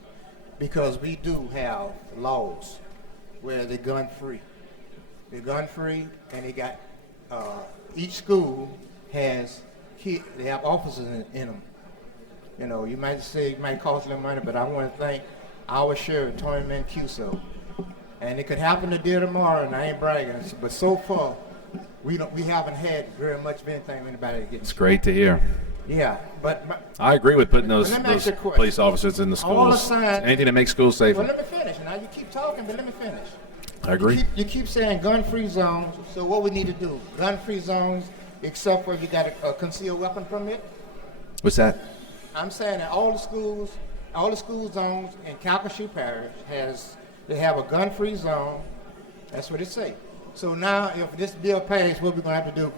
because we do have laws where they're gun free. They're gun free, and they got each school has they have officers in them. You know, you might say it might cost a little money, but I want to thank our sheriff, Tony Mancuso. And it could happen today or tomorrow, and I ain't bragging, but so far we haven't had very much of anything anybody getting. It's great to hear. Yeah, but I agree with putting those let me ask you a question. police officers in the All the schools. signs- Anything that makes schools safer. Well, let me finish. Now you keep talking, but let me finish. I agree. You keep saying gun-free zones. So what we need to do? Gun-free zones, except for if you got a concealed weapon permit. What's that? I'm saying that all the school zones in Calcasieu Parish they have a gun-free zone. That's what it say. So now, if this bill passes, what we're gonna have to do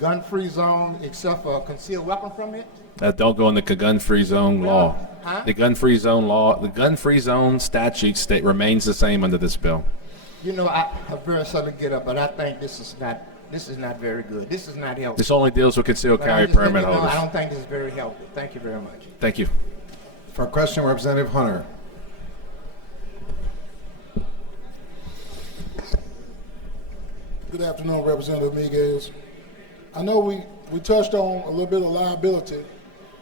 gun-free zone except for a concealed weapon permit? That don't go in the gun-free zone law. Huh? The gun-free zone law, the gun-free zone statute remains the same under this bill. You know, I very seldom get up, but I think this is not very good. This is not helpful. This only deals with concealed But I'm carry just letting permit you know, holders. I don't think this is very helpful. Thank you very much. Thank you. For a question, Representative Hunter. Good afternoon, Representative Miguez. I know we touched on a little bit of liability,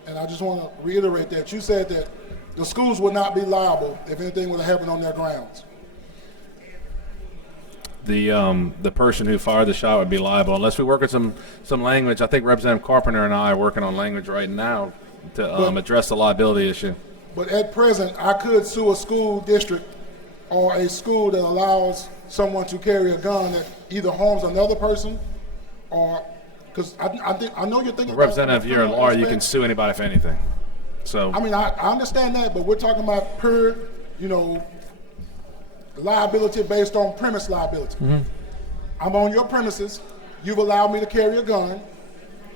and I just want to reiterate that you said that the schools would not be liable if anything would have happened on their grounds. The person who fired the shot would be liable unless we work with some language. I think Representative Carpenter and I are working on language right now to address the liability issue. But at present, I could sue a school district or a school that allows someone to carry a gun that either harms another person or, because I know you're thinking Representative, you're a lawyer. You can sue anybody for anything. So I mean, I understand that, but we're talking about pure, liability based on premise liability. Mm-hmm. I'm on your premises. You've allowed me to carry a gun.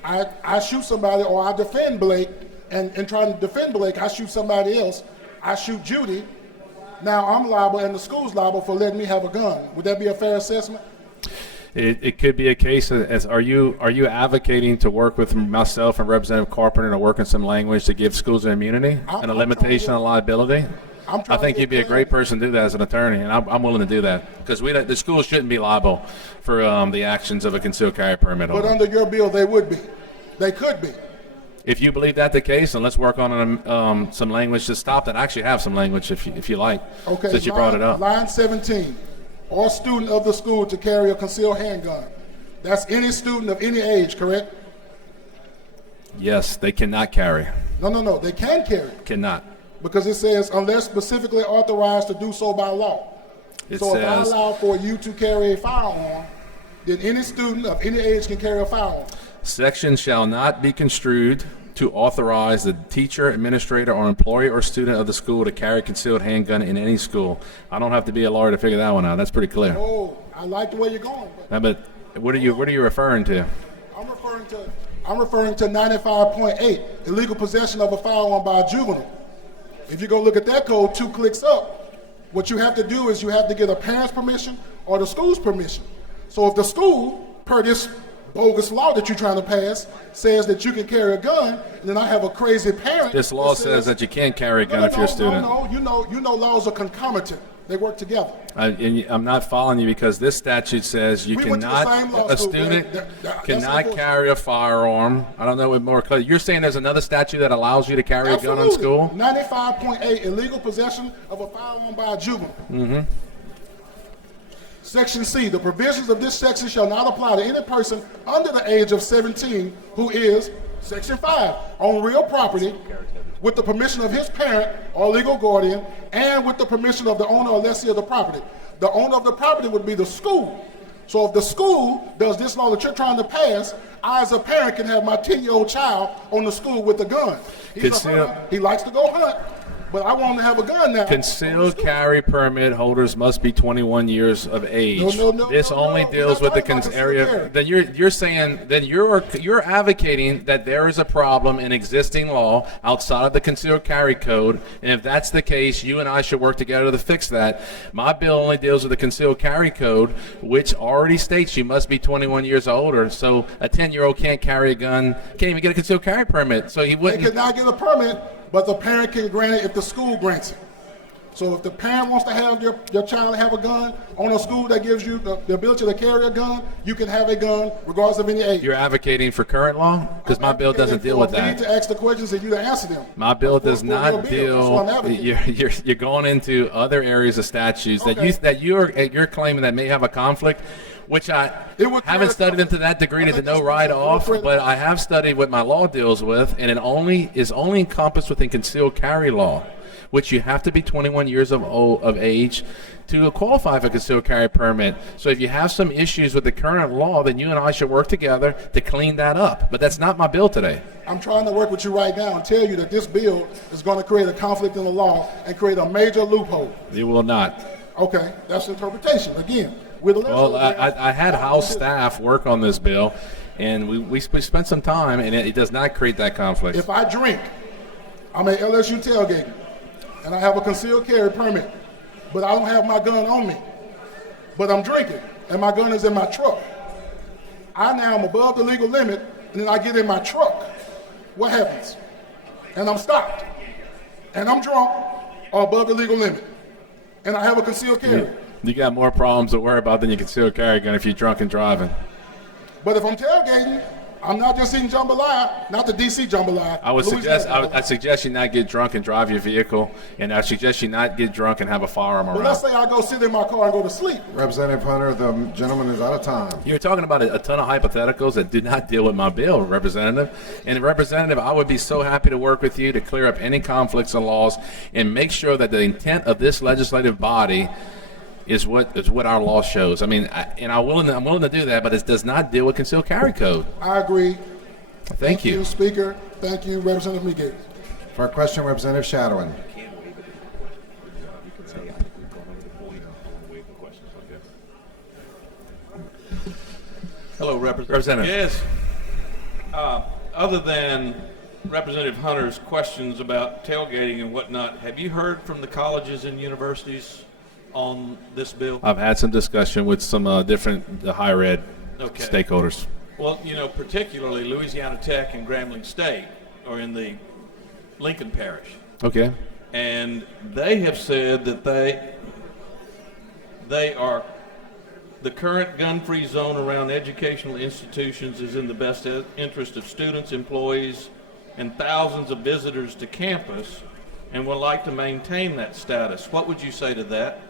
I shoot somebody, or I defend Blake, and trying to defend Blake, I shoot somebody else. I shoot Judy. Now I'm liable, and the school's liable for letting me have a gun. Would that be a fair assessment? It could be a case as are you advocating to work with myself and Representative Carpenter to work in some language to give schools an immunity and a limitation on liability? I think you'd be a great person to do that as an attorney, and I'm willing to do that because the schools shouldn't be liable for the actions of a concealed carry permit holder. But under your bill, they would be. They could be. If you believe that's the case, then let's work on some language to stop that. I actually have some language if you like, Okay. since you brought it up. Line 17, or student of the school to carry a concealed handgun. That's any student of any age, correct? Yes, they cannot carry. No. They can carry Cannot. because it says unless specifically authorized to do so by law. It So if I says allow for you to carry a firearm, then any student of any age can carry a firearm. section shall not be construed to authorize the teacher, administrator, or employee or student of the school to carry a concealed handgun in any school. I don't have to be a lawyer to figure that one out. That's pretty clear. Oh, I like the way you're going. But Now, but what are you referring to? I'm referring to 95.8, illegal possession of a firearm by a juvenile. If you go look at that code 2 clicks up, what you have to do is you have to get a parent's permission or the school's permission. So if the school, per this bogus law that you're trying to pass, says that you can carry a gun, and then I have a crazy parent. This law says that you can't carry a gun if you're a student. No, you know laws are concomitant. They work together. And I'm not following you because this statute says you We went to the same law a school, student that's cannot important. carry a firearm. I don't know what more. You're saying there's another statute that allows you to carry a gun in school? 95.8, illegal possession of a firearm by a juvenile. Mm-hmm. Section C, the provisions of this section shall not apply to any person under the age of 17 who is, Section 5, on real property with the permission of his parent or legal guardian and with the permission of the owner or lessee of the property. The owner of the property would be the school. So if the school does this law that you're trying to pass, I as a parent can have my 10-year-old child on the school with a gun. He's a hunter. He likes to go hunt, but I want him to have a gun now. Concealed carry permit holders must be 21 years of age. This only deals with the area. Then you're saying then you're advocating that there is a problem in existing law outside of the concealed carry code, and if that's the case, you and I should work together to fix that. My bill only deals with the concealed carry code, which already states you must be 21 years or older. So a 10-year-old can't carry a gun, can't even get a concealed carry permit. So he wouldn't. They cannot get a permit, but the parent can grant it if the school grants it. So if the parent wants to have your child have a gun on a school that gives you the ability to carry a gun, you can have a gun regardless of any age. You're advocating for current law? Because my bill doesn't deal with We need that. to ask the questions and you to answer them. My bill does not That's what I'm deal. advocating. You're going into other areas of statutes Okay. that you're claiming that may have a conflict, which I haven't studied them to that degree to know right off. But I have studied what my law deals with, and it only encompassed within concealed carry law, which you have to be 21 years of age to qualify for a concealed carry permit. So if you have some issues with the current law, then you and I should work together to clean that up. But that's not my bill today. I'm trying to work with you right now and tell you that this bill is going to create a conflict in the law and create a major loophole. It will not. Okay, that's interpretation. Again, we're the Well, legislators. I had House staff work on this bill, and we spent some time, and it does not create that conflict. If I drink, I'm at LSU tailgating, and I have a concealed carry permit, but I don't have my gun on me, but I'm drinking, and my gun is in my truck. I now am above the legal limit, and then I get in my truck. What happens? And I'm stopped, and I'm drunk or above the legal limit, and I have a concealed carry. You got more problems to worry about than your concealed carry gun if you're drunk and driving. But if I'm tailgating, I'm not just eating jambalaya, not the DC jambalaya. I suggest you not get drunk and drive your vehicle, and I suggest you not get drunk and have a firearm But around. let's say I go sit in my car and go to sleep. Representative Hunter, the gentleman is out of time. You're talking about a ton of hypotheticals that do not deal with my bill, Representative. And Representative, I would be so happy to work with you to clear up any conflicts of laws and make sure that the intent of this legislative body is what our law shows. I mean, I'm willing to do that, but it does not deal with concealed carry code. I agree. Thank you. Speaker. Thank you, Representative Miguez. For a question, Representative Shadowin. Hello, Representative. Yes. Other than Representative Hunter's questions about tailgating and whatnot, have you heard from the colleges and universities on this bill? I've had some discussion with some different higher ed stakeholders. Well, you know, particularly Louisiana Tech and Grambling State are in the Lincoln Parish. Okay. And they have said that they are, the current gun-free zone around educational institutions is in the best interest of students, employees, and thousands of visitors to campus, and would like to maintain that status. What would you say to that?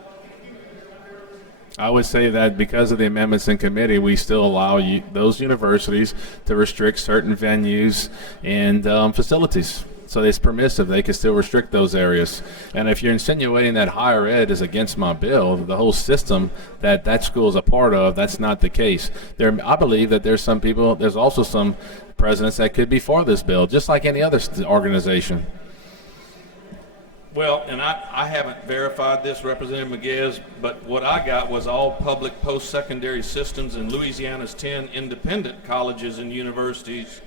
I would say that because of the amendments in committee, we still allow those universities to restrict certain venues and facilities. So it's permissive. They can still restrict those areas. And if you're insinuating that higher ed is against my bill, the whole system that school is a part of, that's not the case. I believe that there's also some presidents that could be for this bill, just like any other organization. Well, and I haven't verified this, Representative Miguez, but what I got was all public post-secondary systems in Louisiana's 10 independent colleges and universities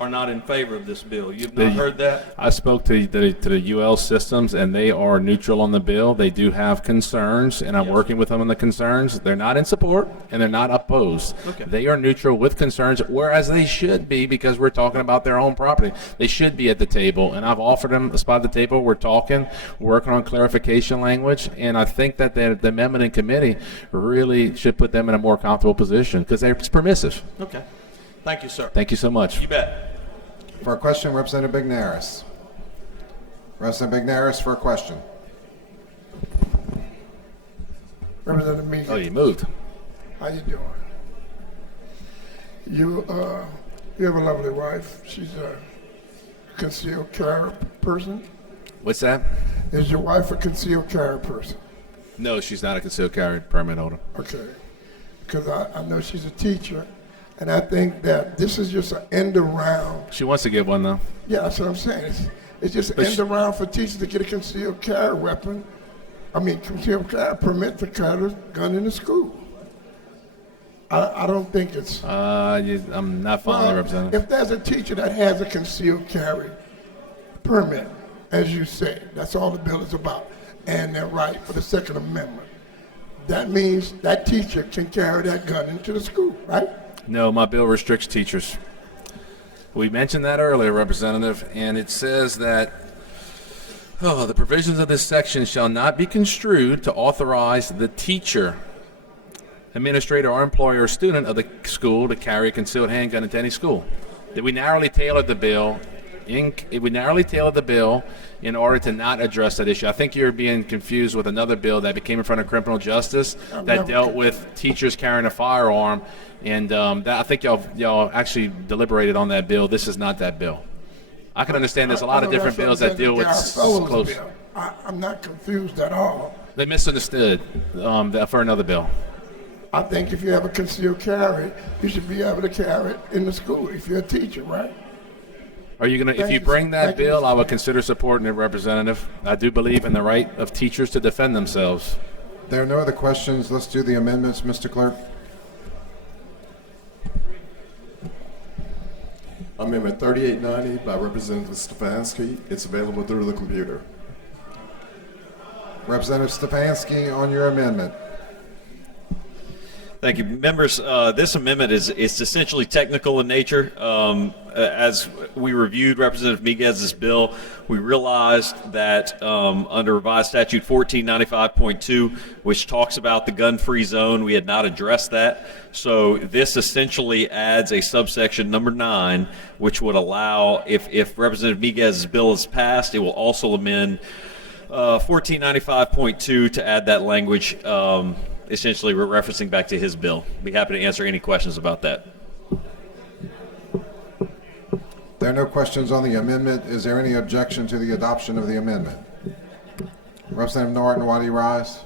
are not in favor of this bill. You've not heard that? I spoke to the UL systems, and they are neutral on the bill. They do have concerns, and I'm working with them on the concerns. They're not in support, and they're not opposed. Okay. They are neutral with concerns, whereas they should be, because we're talking about their own property. They should be at the table, and I've offered them a spot at the table. We're talking, working on clarification language, and I think that the amendment in committee really should put them in a more comfortable position, because it's permissive. Okay. Thank you, sir. Thank you so much. You bet. For a question, Representative Bignaris. Representative Bignaris for a question. Representative Miguez. Oh, you moved. How you doing? You have a lovely wife. She's a concealed carry person. What's that? Is your wife a concealed carry person? No, she's not a concealed carry permit holder. Okay. Because I know she's a teacher, and I think that this is just an end around. She wants to get one, though. Yeah, that's what I'm saying. It's just an end around for teachers to get a concealed carry weapon. Concealed carry permit to carry a gun in the school. I don't think it's. I'm not following, Representative. If there's a teacher that has a concealed carry permit, as you said, that's all the bill is about, and they're right for the Second Amendment, that means that teacher can carry that gun into the school, right? No, my bill restricts teachers. We mentioned that earlier, Representative, and it says that the provisions of this section shall not be construed to authorize the teacher, administrator, or employer or student of the school to carry a concealed handgun into any school. That we narrowly tailored the bill. In order to not address that issue. I think you're being confused with another bill that became in front of criminal justice that dealt with teachers carrying a firearm, and I think y'all actually deliberated on that bill. This is not that bill. I can understand there's a lot of different bills that deal with close. Bill. I'm not confused at all. They misunderstood for another bill. I think if you have a concealed carry, you should be able to carry it in the school if you're a teacher, right? Are you going to, if you bring that bill, I would consider supporting it, Representative. I do believe in the right of teachers to defend themselves. There are no other questions. Let's do the amendments, Mr. Clerk. Amendment 3890 by Representative Stefanski. It's available through the computer. Representative Stefanski on your amendment. Thank you. Members, this amendment is essentially technical in nature. As we reviewed Representative Miguez's bill, we realized that under revised statute 1495.2, which talks about the gun-free zone, we had not addressed that. So this essentially adds a subsection number 9, which would allow, if Representative Miguez's bill is passed, it will also amend 1495.2 to add that language, essentially we're referencing back to his bill. Be happy to answer any questions about that. There are no questions on the amendment. Is there any objection to the adoption of the amendment? Representative Norton, why do you rise?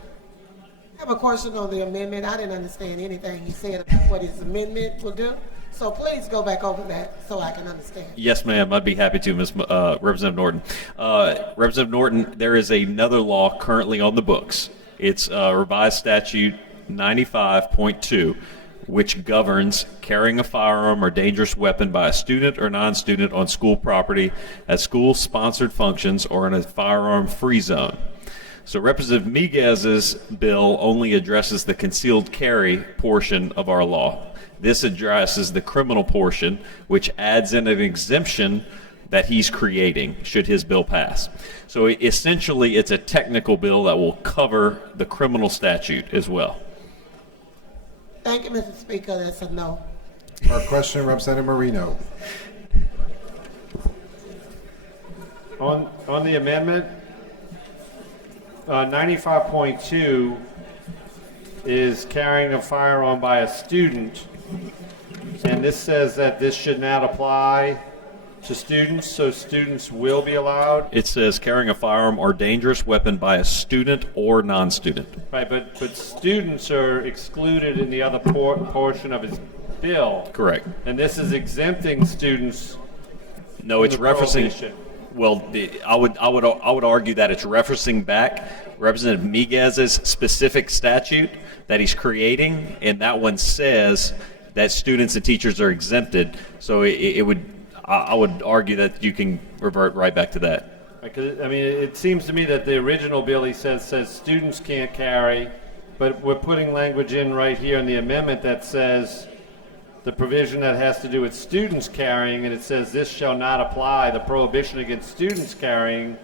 I have a question on the amendment. I didn't understand anything he said about what his amendment will do. So please go back over that so I can understand. Yes, ma'am. I'd be happy to, Representative Norton. Representative Norton, there is another law currently on the books. It's revised statute 95.2, which governs carrying a firearm or dangerous weapon by a student or non-student on school property at school-sponsored functions or in a firearm-free zone. So Representative Miguez's bill only addresses the concealed carry portion of our law. This addresses the criminal portion, which adds in an exemption that he's creating should his bill pass. So essentially it's a technical bill that will cover the criminal statute as well. Thank you, Mr. Speaker. That's a no. Our question, Representative Marino. On the amendment, 95.2 is carrying a firearm by a student, and this says that this should not apply to students, so students will be allowed. It says carrying a firearm or dangerous weapon by a student or non-student. Right, but students are excluded in the other portion of his bill. Correct. And this is exempting students. No, it's from the referencing. prohibition. Well, I would argue that it's referencing back Representative Miguez's specific statute that he's creating, and that one says that students and teachers are exempted. So I would argue that you can revert right back to that. Because, I mean, it seems to me that the original bill, he says students can't carry, but we're putting language in right here in the amendment that says the provision that has to do with students carrying, and it says this shall not apply, the prohibition against students carrying,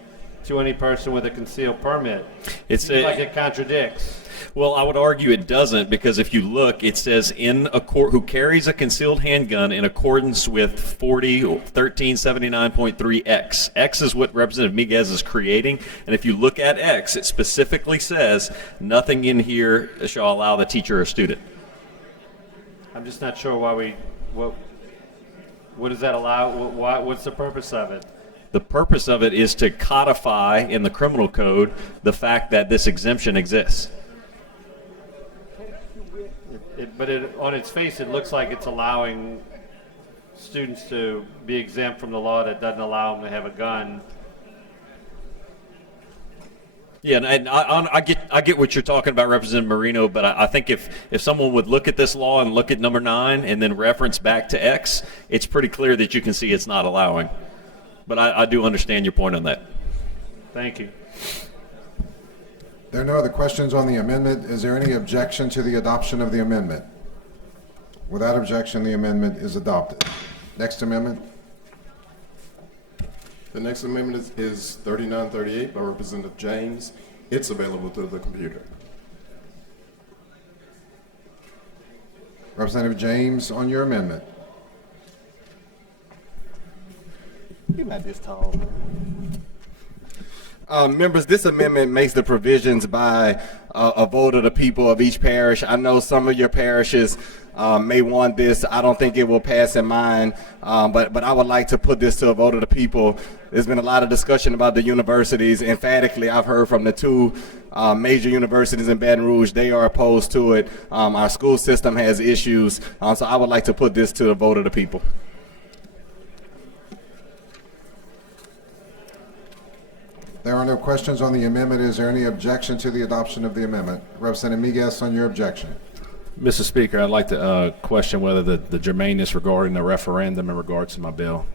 to any person with a concealed permit. It seems like it contradicts. Well, I would argue it doesn't, because if you look, it says who carries a concealed handgun in accordance with 1379.3X. X is what Representative Miguez is creating, and if you look at X, it specifically says nothing in here shall allow the teacher or student. I'm just not sure why what does that allow? What's the purpose of it? The purpose of it is to codify in the criminal code the fact that this exemption exists. But on its face, it looks like it's allowing students to be exempt from the law that doesn't allow them to have a gun. Yeah, and I get what you're talking about, Representative Marino, but I think if someone would look at this law and look at number 9 and then reference back to X, it's pretty clear that you can see it's not allowing. But I do understand your point on that. Thank you. There are no other questions on the amendment. Is there any objection to the adoption of the amendment? Without objection, the amendment is adopted. Next amendment. The next amendment is 3938 by Representative James. It's available through the computer. Representative James, on your amendment. You might be tall. Members, this amendment makes the provisions by a vote of the people of each parish. I know some of your parishes may want this. I don't think it will pass in mine, but I would like to put this to a vote of the people. There's been a lot of discussion about the universities. Emphatically, I've heard from the 2 major universities in Baton Rouge. They are opposed to it. Our school system has issues, so I would like to put this to a vote of the people. There are no questions on the amendment. Is there any objection to the adoption of the amendment? Representative Miguez, on your objection. Mr. Speaker, I'd like to question whether the germaneness regarding the referendum in regards to my bill.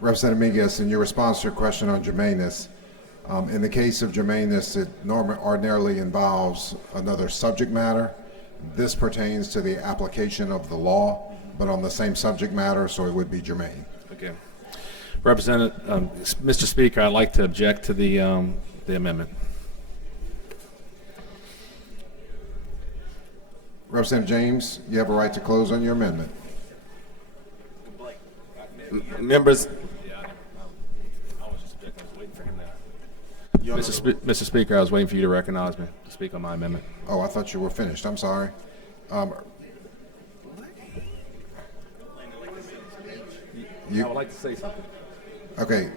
Representative Miguez, in your response to your question on germaneness, in the case of germaneness, it ordinarily involves another subject matter. This pertains to the application of the law, but on the same subject matter, so it would be germane. Okay. Mr. Speaker, I'd like to object to the amendment. Representative James, you have a right to close on your amendment. Members, Mr. Speaker, I was waiting for you to recognize me to speak on my amendment. Oh, I thought you were finished. I'm sorry. I would like to say something. Okay,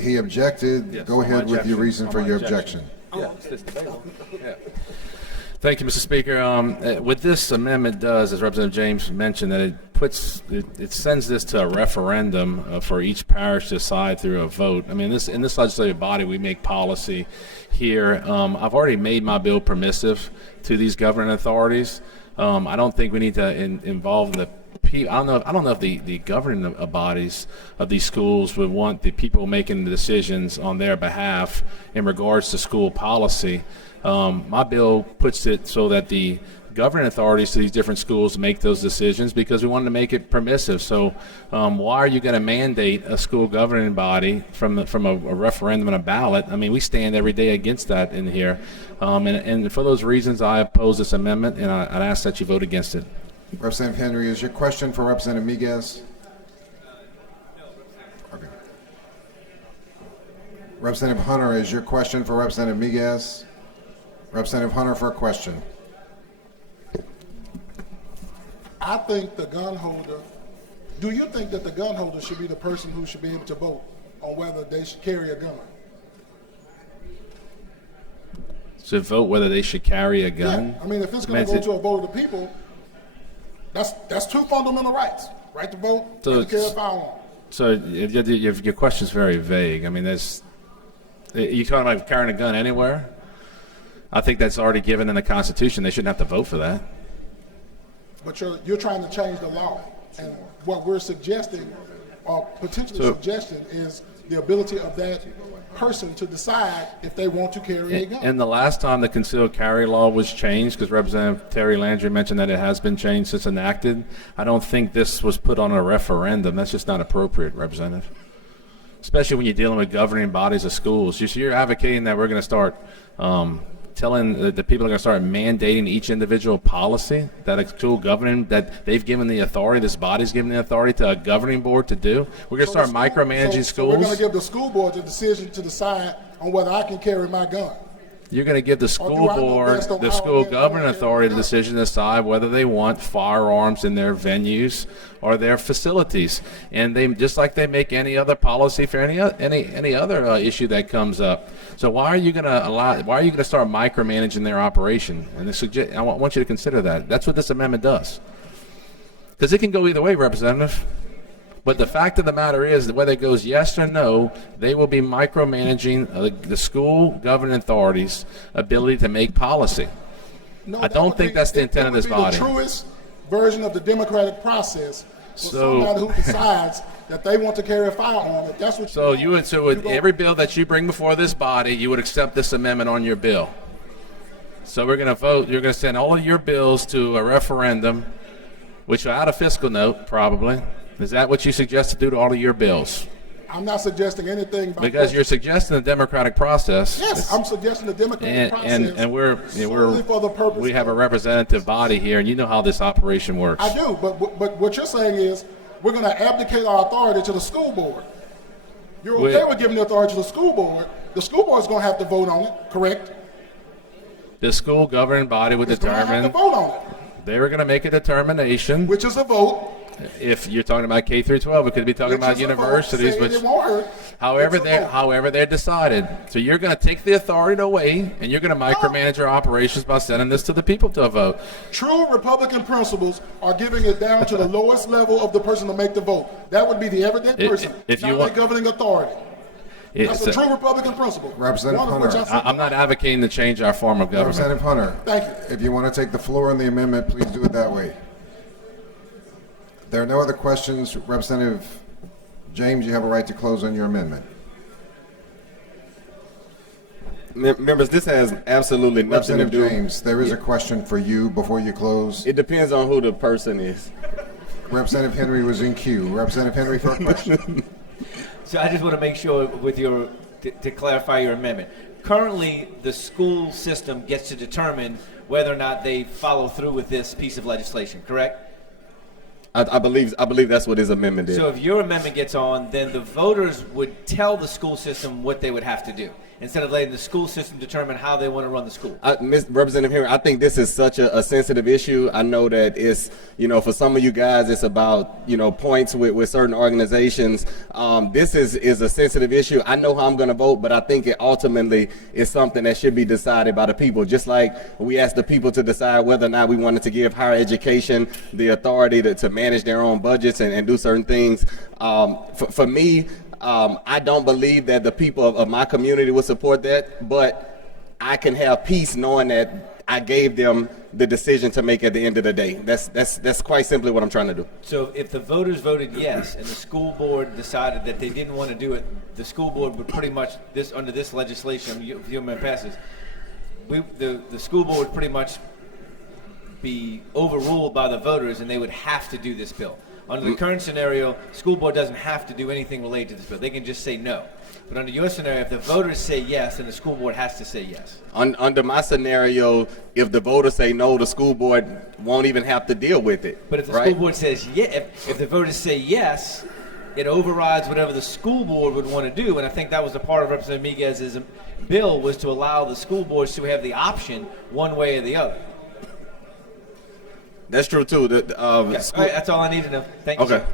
he objected. Yes, Go on my ahead with your objection. reason On for my your objection. objection. Yeah. Thank you, Mr. Speaker. What this amendment does, as Representative James mentioned, that it it sends this to a referendum for each parish to decide through a vote. I mean, in this legislative body, we make policy here. I've already made my bill permissive to these governing authorities. I don't think we need to involve the people. I don't know if the governing bodies of these schools would want the people making the decisions on their behalf in regards to school policy. My bill puts it so that the governing authorities to these different schools make those decisions because we wanted to make it permissive. So why are you going to mandate a school governing body from a referendum and a ballot? I mean, we stand every day against that in here. And for those reasons, I oppose this amendment, and I'd ask that you vote against it. Representative Henry, is your question for Representative Miguez? Okay. Representative Hunter, is your question for Representative Miguez? Representative Hunter for a question. I think the gun holder, do you think that the gun holder should be the person who should be able to vote on whether they should carry a gun? To vote whether they should carry a gun? Yeah. I mean, if it's going to go to a vote of the people, that's two fundamental rights: right to vote and to carry a firearm. So your question's very vague. I mean, you talking about carrying a gun anywhere? I think that's already given in the Constitution. They shouldn't have to vote for that. But you're trying to change the law, and what we're suggesting, or potentially suggesting, is the ability of that person to decide if they want to carry a gun. And the last time the concealed carry law was changed, because Representative Terry Landry mentioned that it has been changed since enacted, I don't think this was put on a referendum. That's just not appropriate, Representative. Especially when you're dealing with governing bodies of schools. You're advocating that we're going to start telling the people are going to start mandating each individual policy that a school governing, that they've given the authority, this body's given the authority to a governing board to do. We're going to start micromanaging schools. So we're going to give the school board the decision to decide on whether I can carry my gun. You're going to give the school board, the school governing authority, the decision to decide whether they want firearms in their venues or their facilities, and they just like they make any other policy for any other issue that comes up. So why are you going to start micromanaging their operation? And I want you to consider that. That's what this amendment does, because it can go either way, Representative. But the fact of the matter is that whether it goes yes or no, they will be micromanaging the school governing authorities' ability to make policy. No, I don't think that's the intent of this body. The truest version of the democratic process for somebody who decides that they want to carry a firearm. If that's what so with every bill that you bring before this body, you would accept this amendment on your bill. So we're going to vote. You're going to send all of your bills to a referendum, which will add a fiscal note probably. Is that what you suggest to do to all of your bills? I'm not suggesting anything. Because you're suggesting the democratic process. Yes, I'm suggesting the democratic process. And we have a representative body here, and you know how this operation works. I do, but what you're saying is we're going to abdicate our authority to the school board. You're okay with giving the authority to the school board. The school board is going to have to vote on it, correct? The school governing body would determine. Have to vote on it. They were going to make a determination. Which is a vote. If you're talking about K through 12, we could be talking about universities, which, however they're decided. So you're going to take the authority away, and you're going to micromanage our operations by sending this to the people to vote. True Republican principles are giving it down to the lowest level of the person to make the vote. That would be the everyday person, not the governing authority. That's a true Republican principle. Representative Hunter, I'm not advocating to change our form of government. Representative Hunter, thank you. If you want to take the floor on the amendment, please do it that way. There are no other questions. Representative James, you have a right to close on your amendment. Members, this has absolutely nothing to do. Representative James, there is a question for you before you close. It depends on who the person is. Representative Henry was in queue. Representative Henry for a question. So I just want to make sure to clarify your amendment. Currently, the school system gets to determine whether or not they follow through with this piece of legislation, correct? I believe that's what his amendment is. So if your amendment gets on, then the voters would tell the school system what they would have to do. instead of letting the school system determine how they want to run the school. Representative Henry, I think this is such a sensitive issue. I know that it's, for some of you guys, it's about, points with certain organizations. This is a sensitive issue. I know how I'm going to vote, but I think it ultimately is something that should be decided by the people. Just like we asked the people to decide whether or not we wanted to give higher education the authority to manage their own budgets and do certain things. For me, I don't believe that the people of my community will support that, but I can have peace knowing that I gave them the decision to make at the end of the day. That's quite simply what I'm trying to do. So if the voters voted yes and the school board decided that they didn't want to do it, the school board would pretty much, under this legislation, if the amendment passes, the school board would pretty much be overruled by the voters and they would have to do this bill. Under the current scenario, school board doesn't have to do anything related to this bill. They can just say no. But under your scenario, if the voters say yes, then the school board has to say yes. Under my scenario, if the voters say no, the school board won't even have to deal with it. But if the school board says yes, if the voters say yes, it overrides whatever the school board would want to do. And I think that was the part of Representative Miguez's bill, was to allow the school boards to have the option one way or the other. That's true too. That's all I need to know. Thank you. Okay.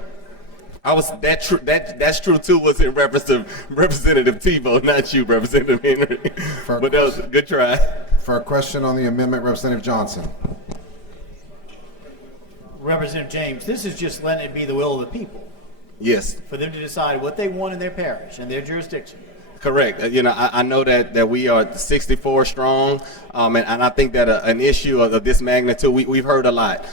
That's true too. Was in reference to Representative Tebow, not you, Representative Henry. But that was a good try. For a question on the amendment, Representative Johnson. Representative James, this is just letting it be the will of the people. Yes. For them to decide what they want in their parish and their jurisdiction. Correct. I know that we are 64 strong, and I think that an issue of this magnitude, we've heard a lot.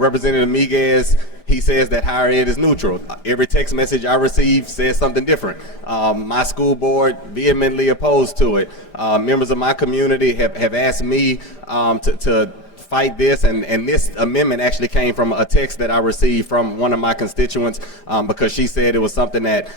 Representative Miguez, he says that higher ed is neutral. Every text message I receive says something different. My school board vehemently opposed to it. Members of my community have asked me to fight this, and this amendment actually came from a text that I received from one of my constituents, because she said it was something that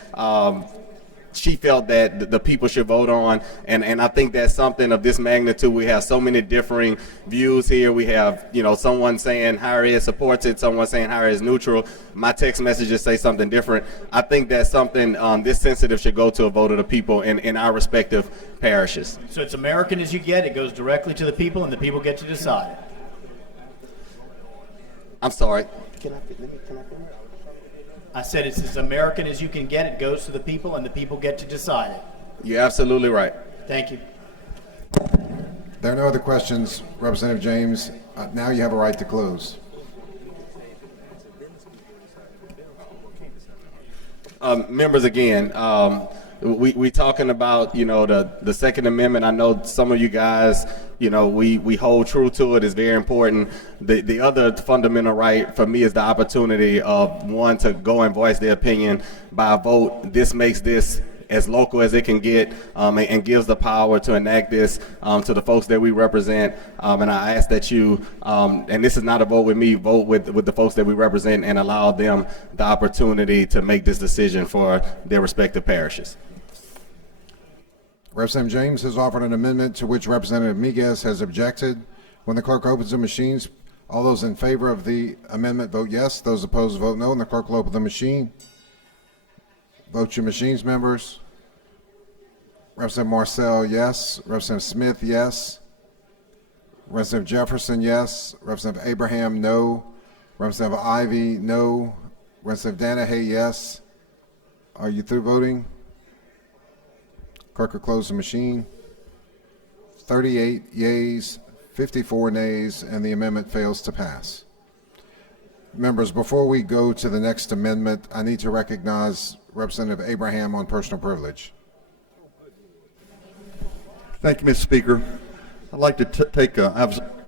she felt that the people should vote on, and I think that's something of this magnitude. We have so many differing views here. We have, someone saying higher ed supports it, someone saying higher ed is neutral. My text messages say something different. I think that's something this sensitive should go to a vote of the people in our respective parishes. So it's American as you get. It goes directly to the people, and the people get to decide. I'm sorry. Can I finish? I said it's as American as you can get. It goes to the people, and the people get to decide it. You're absolutely right. Thank you. There are no other questions, Representative James. Now you have a right to close. Members, again, we talking about the Second Amendment. I know some of you guys, we hold true to it. It's very important. The other fundamental right for me is the opportunity of one to go and voice their opinion by a vote. This makes this as local as it can get, and gives the power to enact this to the folks that we represent. And I ask that you, and this is not a vote with me, vote with the folks that we represent and allow them the opportunity to make this decision for their respective parishes. Representative James has offered an amendment to which Representative Miguez has objected. When the clerk opens the machines, all those in favor of the amendment vote yes. Those opposed vote no, and the clerk will open the machine. Vote your machines, members. Representative Marcel, yes. Representative Smith, yes. Representative Jefferson, yes. Representative Abraham, no. Representative Ivy, no. Representative Danahay, yes. Are you through voting? Clerk will close the machine. 38 yeas, 54 nays, and the amendment fails to pass. Members, before we go to the next amendment, I need to recognize Representative Abraham on personal privilege. Thank you, Mr. Speaker. I'd like to I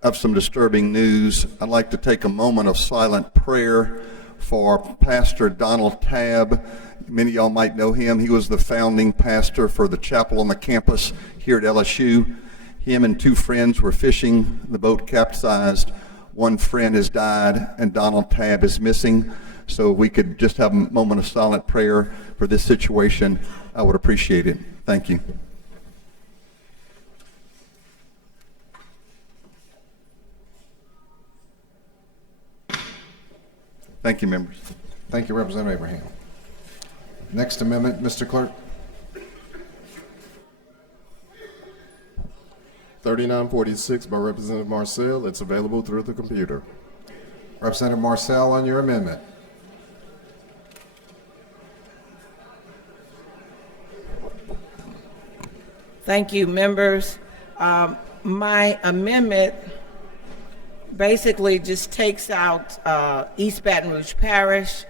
have some disturbing news. I'd like to take a moment of silent prayer for Pastor Donald Tabb. Many of y'all might know him. He was the founding pastor for the chapel on the campus here at LSU. Him and two friends were fishing. The boat capsized. One friend has died, and Donald Tabb is missing. So we could just have a moment of silent prayer for this situation. I would appreciate it. Thank you. Thank you, members. Thank you, Representative Abraham. Next amendment, Mr. Clerk. 3946 by Representative Marcel. It's available through the computer. Representative Marcel on your amendment. Thank you, members. My amendment basically just takes out East Baton Rouge Parish.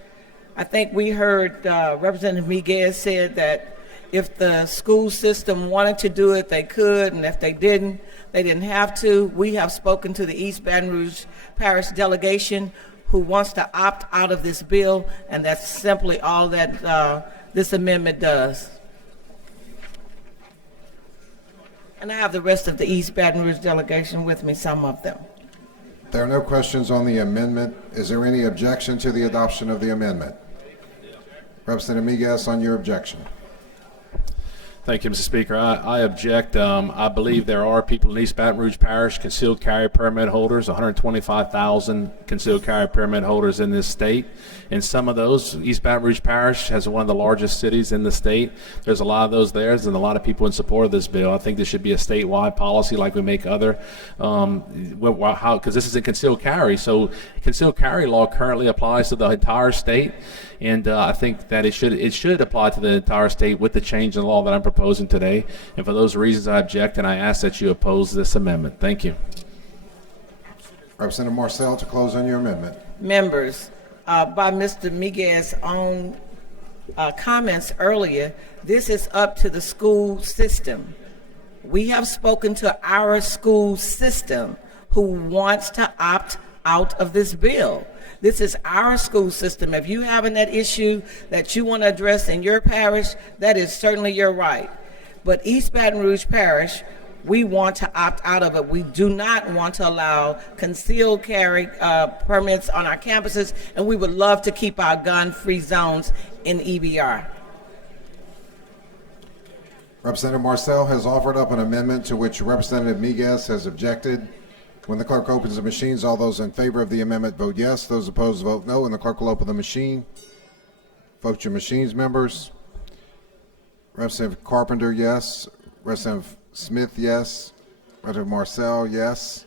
I think we heard Representative Miguez said that if the school system wanted to do it, they could, and if they didn't have to. We have spoken to the East Baton Rouge Parish delegation who wants to opt out of this bill, and that's simply all that this amendment does. And I have the rest of the East Baton Rouge delegation with me, some of them. There are no questions on the amendment. Is there any objection to the adoption of the amendment? Representative Miguez on your objection. Thank you, Mr. Speaker. I object. I believe there are people in East Baton Rouge Parish, concealed carry permit holders, 125,000 concealed carry permit holders in this state. And some of those, East Baton Rouge Parish has one of the largest cities in the state. There's a lot of those there, and a lot of people in support of this bill. I think this should be a statewide policy like we make other, because this is a concealed carry. So concealed carry law currently applies to the entire state. And I think that it should apply to the entire state with the change in law that I'm proposing today. And for those reasons, I object, and I ask that you oppose this amendment. Thank you. Representative Marcel to close on your amendment. Members, by Mr. Miguez's own comments earlier, this is up to the school system. We have spoken to our school system who wants to opt out of this bill. This is our school system. If you have that issue that you want to address in your parish, that is certainly your right. But East Baton Rouge Parish, we want to opt out of it. We do not want to allow concealed carry permits on our campuses, and we would love to keep our gun-free zones in EBR. Representative Marcel has offered up an amendment to which Representative Miguez has objected. When the clerk opens the machines, all those in favor of the amendment vote yes. Those opposed vote no, and the clerk will open the machine. Vote your machines, members. Representative Carpenter, yes. Representative Smith, yes. Representative Marcel, yes.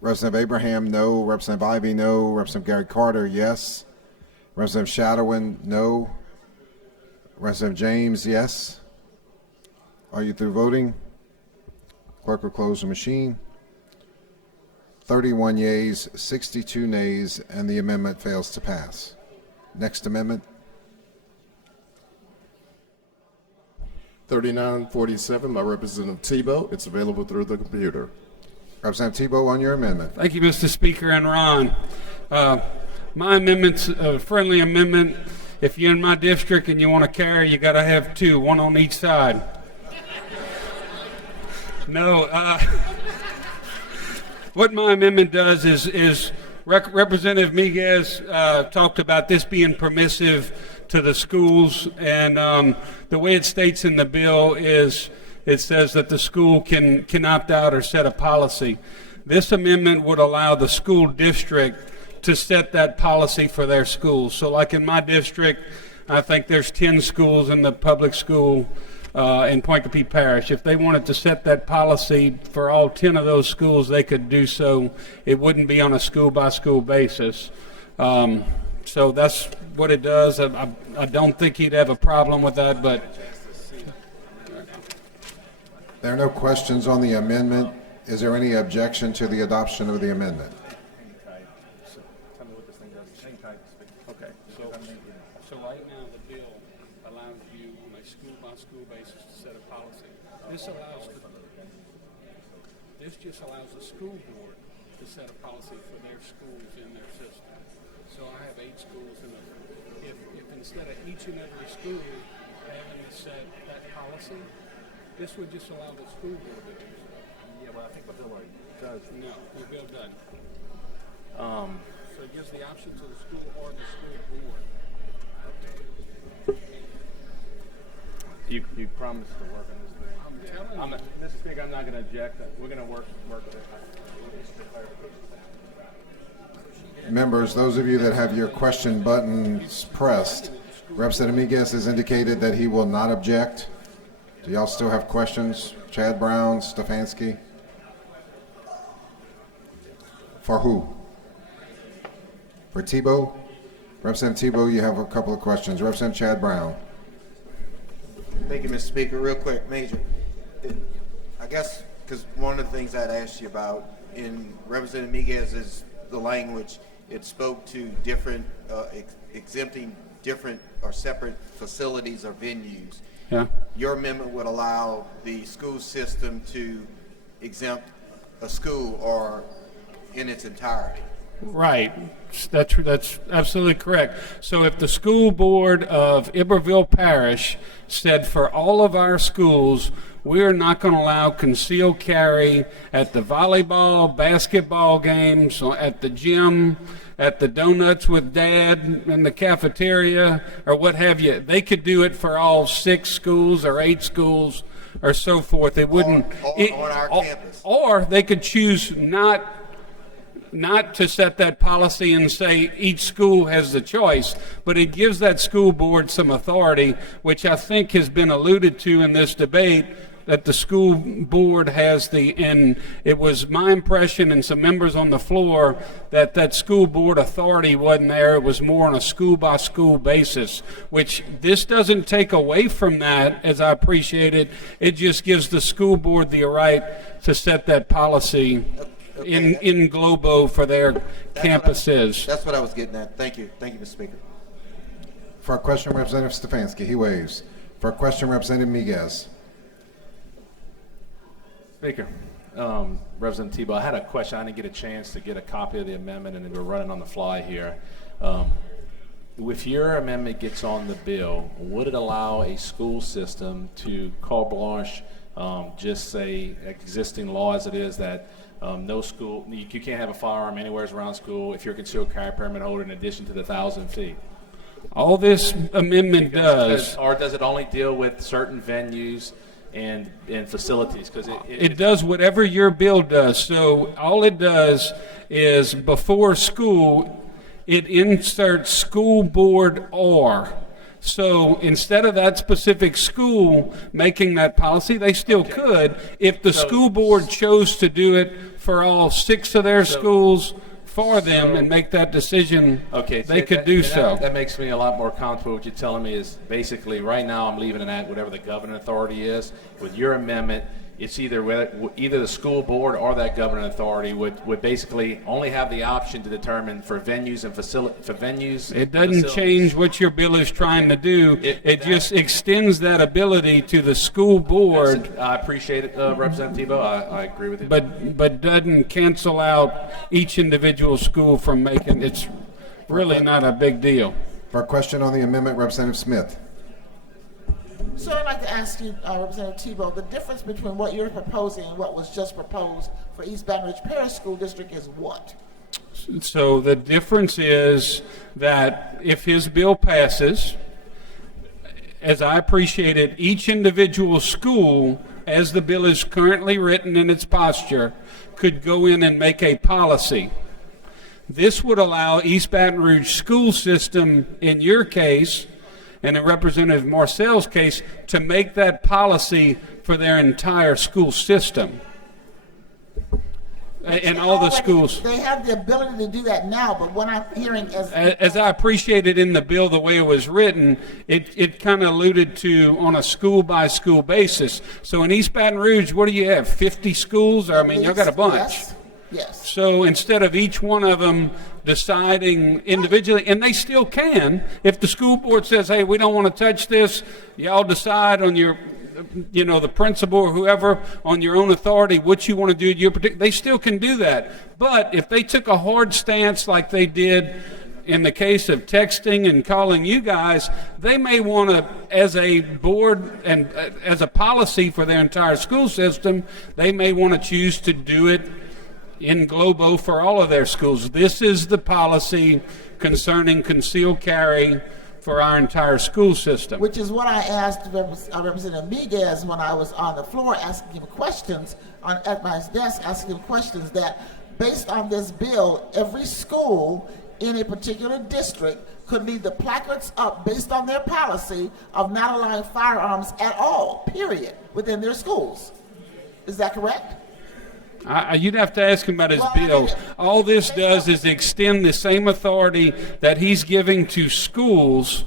Representative Abraham, no. Representative Ivey, no. Representative Gary Carter, yes. Representative Shadowin, no. Representative James, yes. Are you through voting? Clerk will close the machine. 31 yeas, 62 nays, and the amendment fails to pass. Next amendment. 3947 by Representative Tebow. It's available through the computer. Representative Tebow on your amendment. Thank you, Mr. Speaker and Ron. My amendment's a friendly amendment. If you're in my district and you want to carry, you got to have two, one on each side. No, what my amendment does is Representative Miguez talked about this being permissive to the schools, and the way it states in the bill is it says that the school can opt out or set a policy. This amendment would allow the school district to set that policy for their schools. So like in my district, I think there's 10 schools in the public school in Poincapie Parish. If they wanted to set that policy for all 10 of those schools, they could do so. It wouldn't be on a school-by-school basis. So that's what it does. I don't think he'd have a problem with that, but... There are no questions on the amendment. Is there any objection to the adoption of the amendment? Okay, so right now the bill allows you on a school-by-school basis to set a policy. This just allows the school board to set a policy for their schools in their system. So I have 8 schools, and if instead of each and every school having to set that policy, this would just allow the school board to do so. Yeah, well, I think the bill already does. No, the bill doesn't. So it gives the option to the school or the school board. You promised to work on this thing. I'm telling you. Mr. Speaker, I'm not going to object. We're going to work with it. Members, those of you that have your question buttons pressed, Representative Miguez has indicated that he will not object. Do y'all still have questions? Chad Brown, Stefanski. For who? For Tebow? Representative Tebow, you have a couple of questions. Representative Chad Brown. Thank you, Mr. Speaker. Real quick, Major. I guess because one of the things I'd asked you about in Representative Miguez's the language, it spoke to different exempting different or separate facilities or venues. Yeah. Your amendment would allow the school system to exempt a school or in its entirety. Right. That's absolutely correct. So if the school board of Iberville Parish said for all of our schools, we're not going to allow concealed carry at the volleyball, basketball games, at the gym, at the donuts with dad in the cafeteria, or what have you, they could do it for all 6 schools or 8 schools or so forth. They wouldn't. On our campus. Or they could choose not to set that policy and say each school has the choice, but it gives that school board some authority, which I think has been alluded to in this debate, that the school board has and it was my impression and some members on the floor that school board authority wasn't there. It was more on a school by school basis, which this doesn't take away from that, as I appreciate it. It just gives the school board the right to set that policy in Globo for their campuses. That's what I was getting at. Thank you. Thank you, Mr. Speaker. For a question, Representative Stefanski. He waves. For a question, Representative Miguez. Speaker, Representative Tebow, I had a question. I didn't get a chance to get a copy of the amendment, and we're running on the fly here. If your amendment gets on the bill, would it allow a school system to carte blanche, just say existing law as it is that no school, you can't have a firearm anywhere around school if you're a concealed carry permit holder in addition to the 1,000 feet? All this amendment does. Or does it only deal with certain venues and facilities? Because it does whatever your bill does. So all it does is before school, it inserts school board or. So instead of that specific school making that policy, they still could. If the school board chose to do it for all 6 of their schools for them and make that decision, they could do so. That makes me a lot more comfortable. What you're telling me is basically right now I'm leaving it at whatever the governing authority is. With your amendment, it's either the school board or that governing authority would basically only have the option to determine for venues and facilities. It doesn't change what your bill is trying to do. It just extends that ability to the school board. I appreciate it, Representative Tebow. I agree with you. But doesn't cancel out each individual school from making. It's really not a big deal. For a question on the amendment, Representative Smith. So I'd like to ask you, Representative Tebow, the difference between what you're proposing and what was just proposed for East Baton Rouge Parish School District is what? So the difference is that if his bill passes, as I appreciate it, each individual school, as the bill is currently written in its posture, could go in and make a policy. This would allow East Baton Rouge school system, in your case, and in Representative Marcel's case, to make that policy for their entire school system. And all the schools. They have the ability to do that now, but what I'm hearing is... As I appreciated in the bill, the way it was written, it kind of alluded to on a school-by-school basis. So in East Baton Rouge, what do you have, 50 schools? I mean, you've got a bunch. Yes. So instead of each one of them deciding individually, and they still can, if the school board says, hey, we don't want to touch this, y'all decide on your, the principal or whoever on your own authority what you want to do. They still can do that. But if they took a hard stance like they did in the case of texting and calling you guys, they may want to, as a board and as a policy for their entire school system, they may want to choose to do it in Globo for all of their schools. This is the policy concerning concealed carry for our entire school system. Which is what I asked Representative Miguez when I was on the floor asking him questions, at my desk asking him questions, that based on this bill, every school in a particular district could leave the placards up based on their policy of not allowing firearms at all, period, within their schools. Is that correct? You'd have to ask him about his bills. All this does is extend the same authority that he's giving to schools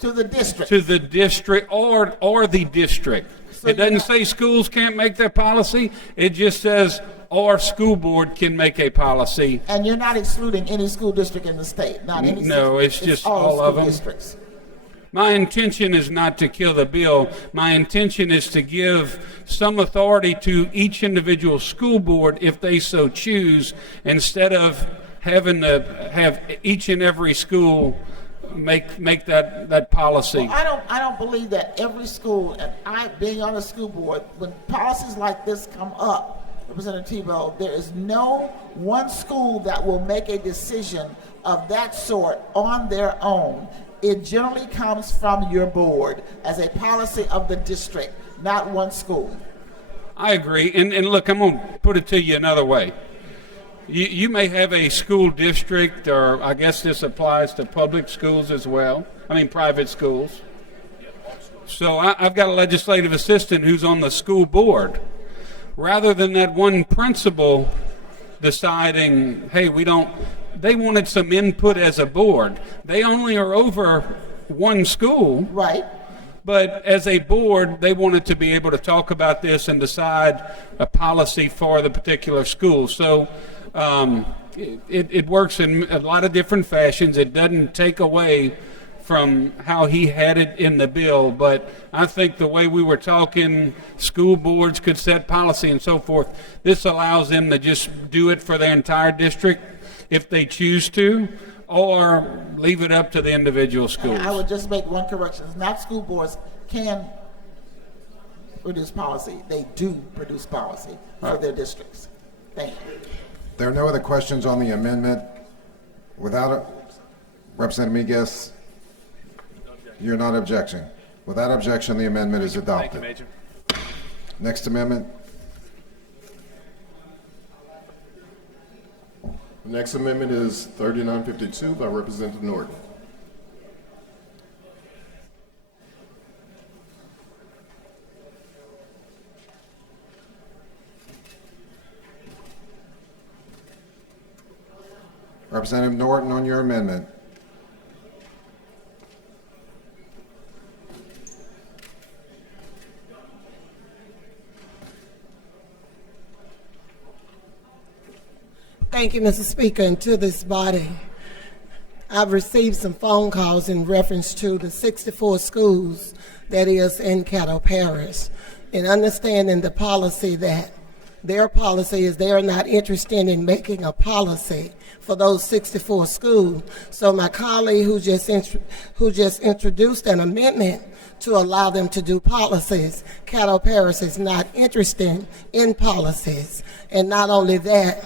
to the district. To the district or the district. So it doesn't say schools can't make their policy. It just says or school board can make a policy. And you're not excluding any school district in the state, not any. No, it's just all of them. Districts. My intention is not to kill the bill. My intention is to give some authority to each individual school board if they so choose, instead of having to have each and every school make that policy. Well, I don't believe that every school, and I being on a school board, when policies like this come up, Representative Tebow, there is no one school that will make a decision of that sort on their own. It generally comes from your board as a policy of the district, not one school. I agree. And look, I'm going to put it to you another way. You may have a school district, or I guess this applies to public schools as well. I mean, private schools. So I've got a legislative assistant who's on the school board. Rather than that one principal deciding, hey, they wanted some input as a board. They only are over one school. Right. But as a board, they wanted to be able to talk about this and decide a policy for the particular school. So it works in a lot of different fashions. It doesn't take away from how he had it in the bill, but I think the way we were talking, school boards could set policy and so forth, this allows them to just do it for their entire district if they choose to, or leave it up to the individual schools. I would just make one correction. Not school boards can produce policy. They do produce policy for their districts. Thank you. There are no other questions on the amendment. Representative Miguez, you're not objecting. Without objection, the amendment is adopted. Thank you, Major. Next amendment. The next amendment is 3952 by Representative Norton. Representative Norton, on your amendment. Thank you, Mr. Speaker, and to this body. I've received some phone calls in reference to the 64 schools that is in Caddo Parish, and understanding the policy that their policy is they are not interested in making a policy for those 64 schools. So my colleague who just introduced an amendment to allow them to do policies, Caddo Parish is not interested in policies. And not only that,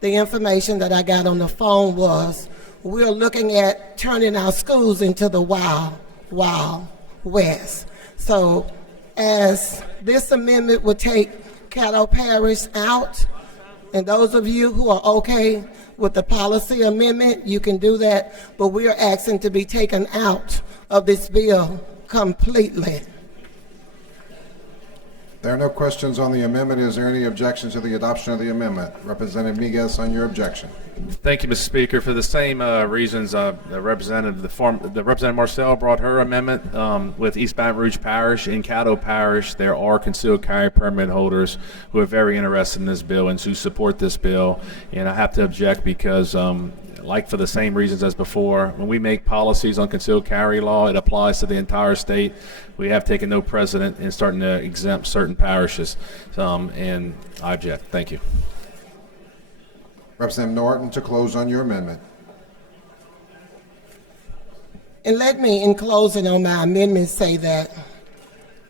the information that I got on the phone was we're looking at turning our schools into the wild, wild west. So as this amendment would take Caddo Parish out, and those of you who are okay with the policy amendment, you can do that, but we are asking to be taken out of this bill completely. There are no questions on the amendment. Is there any objection to the adoption of the amendment? Representative Miguez, on your objection. Thank you, Mr. Speaker. For the same reasons, Representative Marcel brought her amendment with East Baton Rouge Parish. In Caddo Parish, there are concealed carry permit holders who are very interested in this bill and who support this bill. And I have to object because like for the same reasons as before, when we make policies on concealed carry law, it applies to the entire state. We have taken no precedent in starting to exempt certain parishes, and I object. Thank you. Representative Norton, to close on your amendment. And let me, in closing on my amendment, say that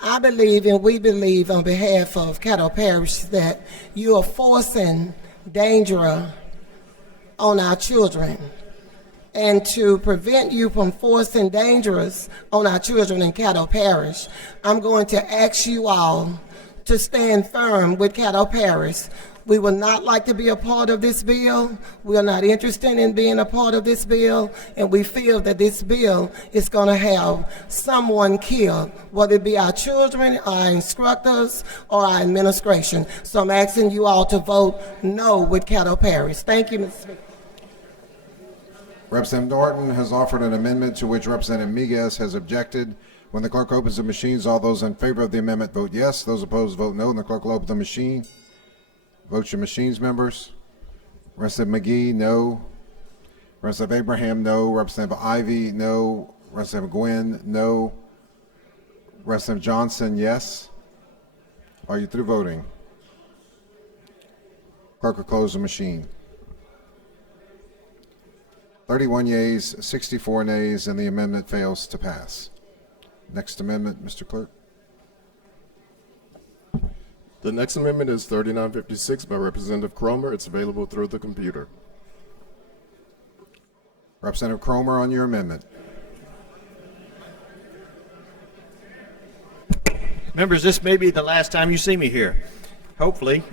I believe and we believe on behalf of Caddo Parish that you are forcing danger on our children. And to prevent you from forcing dangers on our children in Caddo Parish, I'm going to ask you all to stand firm with Caddo Parish We would not like to be a part of this bill. We are not interested in being a part of this bill, and we feel that this bill is going to have someone killed, whether it be our children, our instructors, or our administration. So I'm asking you all to vote no with Caddo Parish. Thank you, Mr. Speaker. Representative Norton has offered an amendment to which Representative Miguez has objected. When the clerk opens the machines, all those in favor of the amendment vote yes. Those opposed vote no, and the clerk will open the machine. Vote your machines, members. Representative McGee, no. Representative Abraham, no. Representative Ivy, no. Representative Gwynn, no. Representative Johnson, yes. Are you through voting? Clerk will close the machine. 31 yeas, 64 nays, and the amendment fails to pass. Next amendment, Mr. Clerk. The next amendment is 3956 by Representative Cromer. It's available through the computer. Representative Cromer on your amendment. Members, this may be the last time you see me here. Hopefully.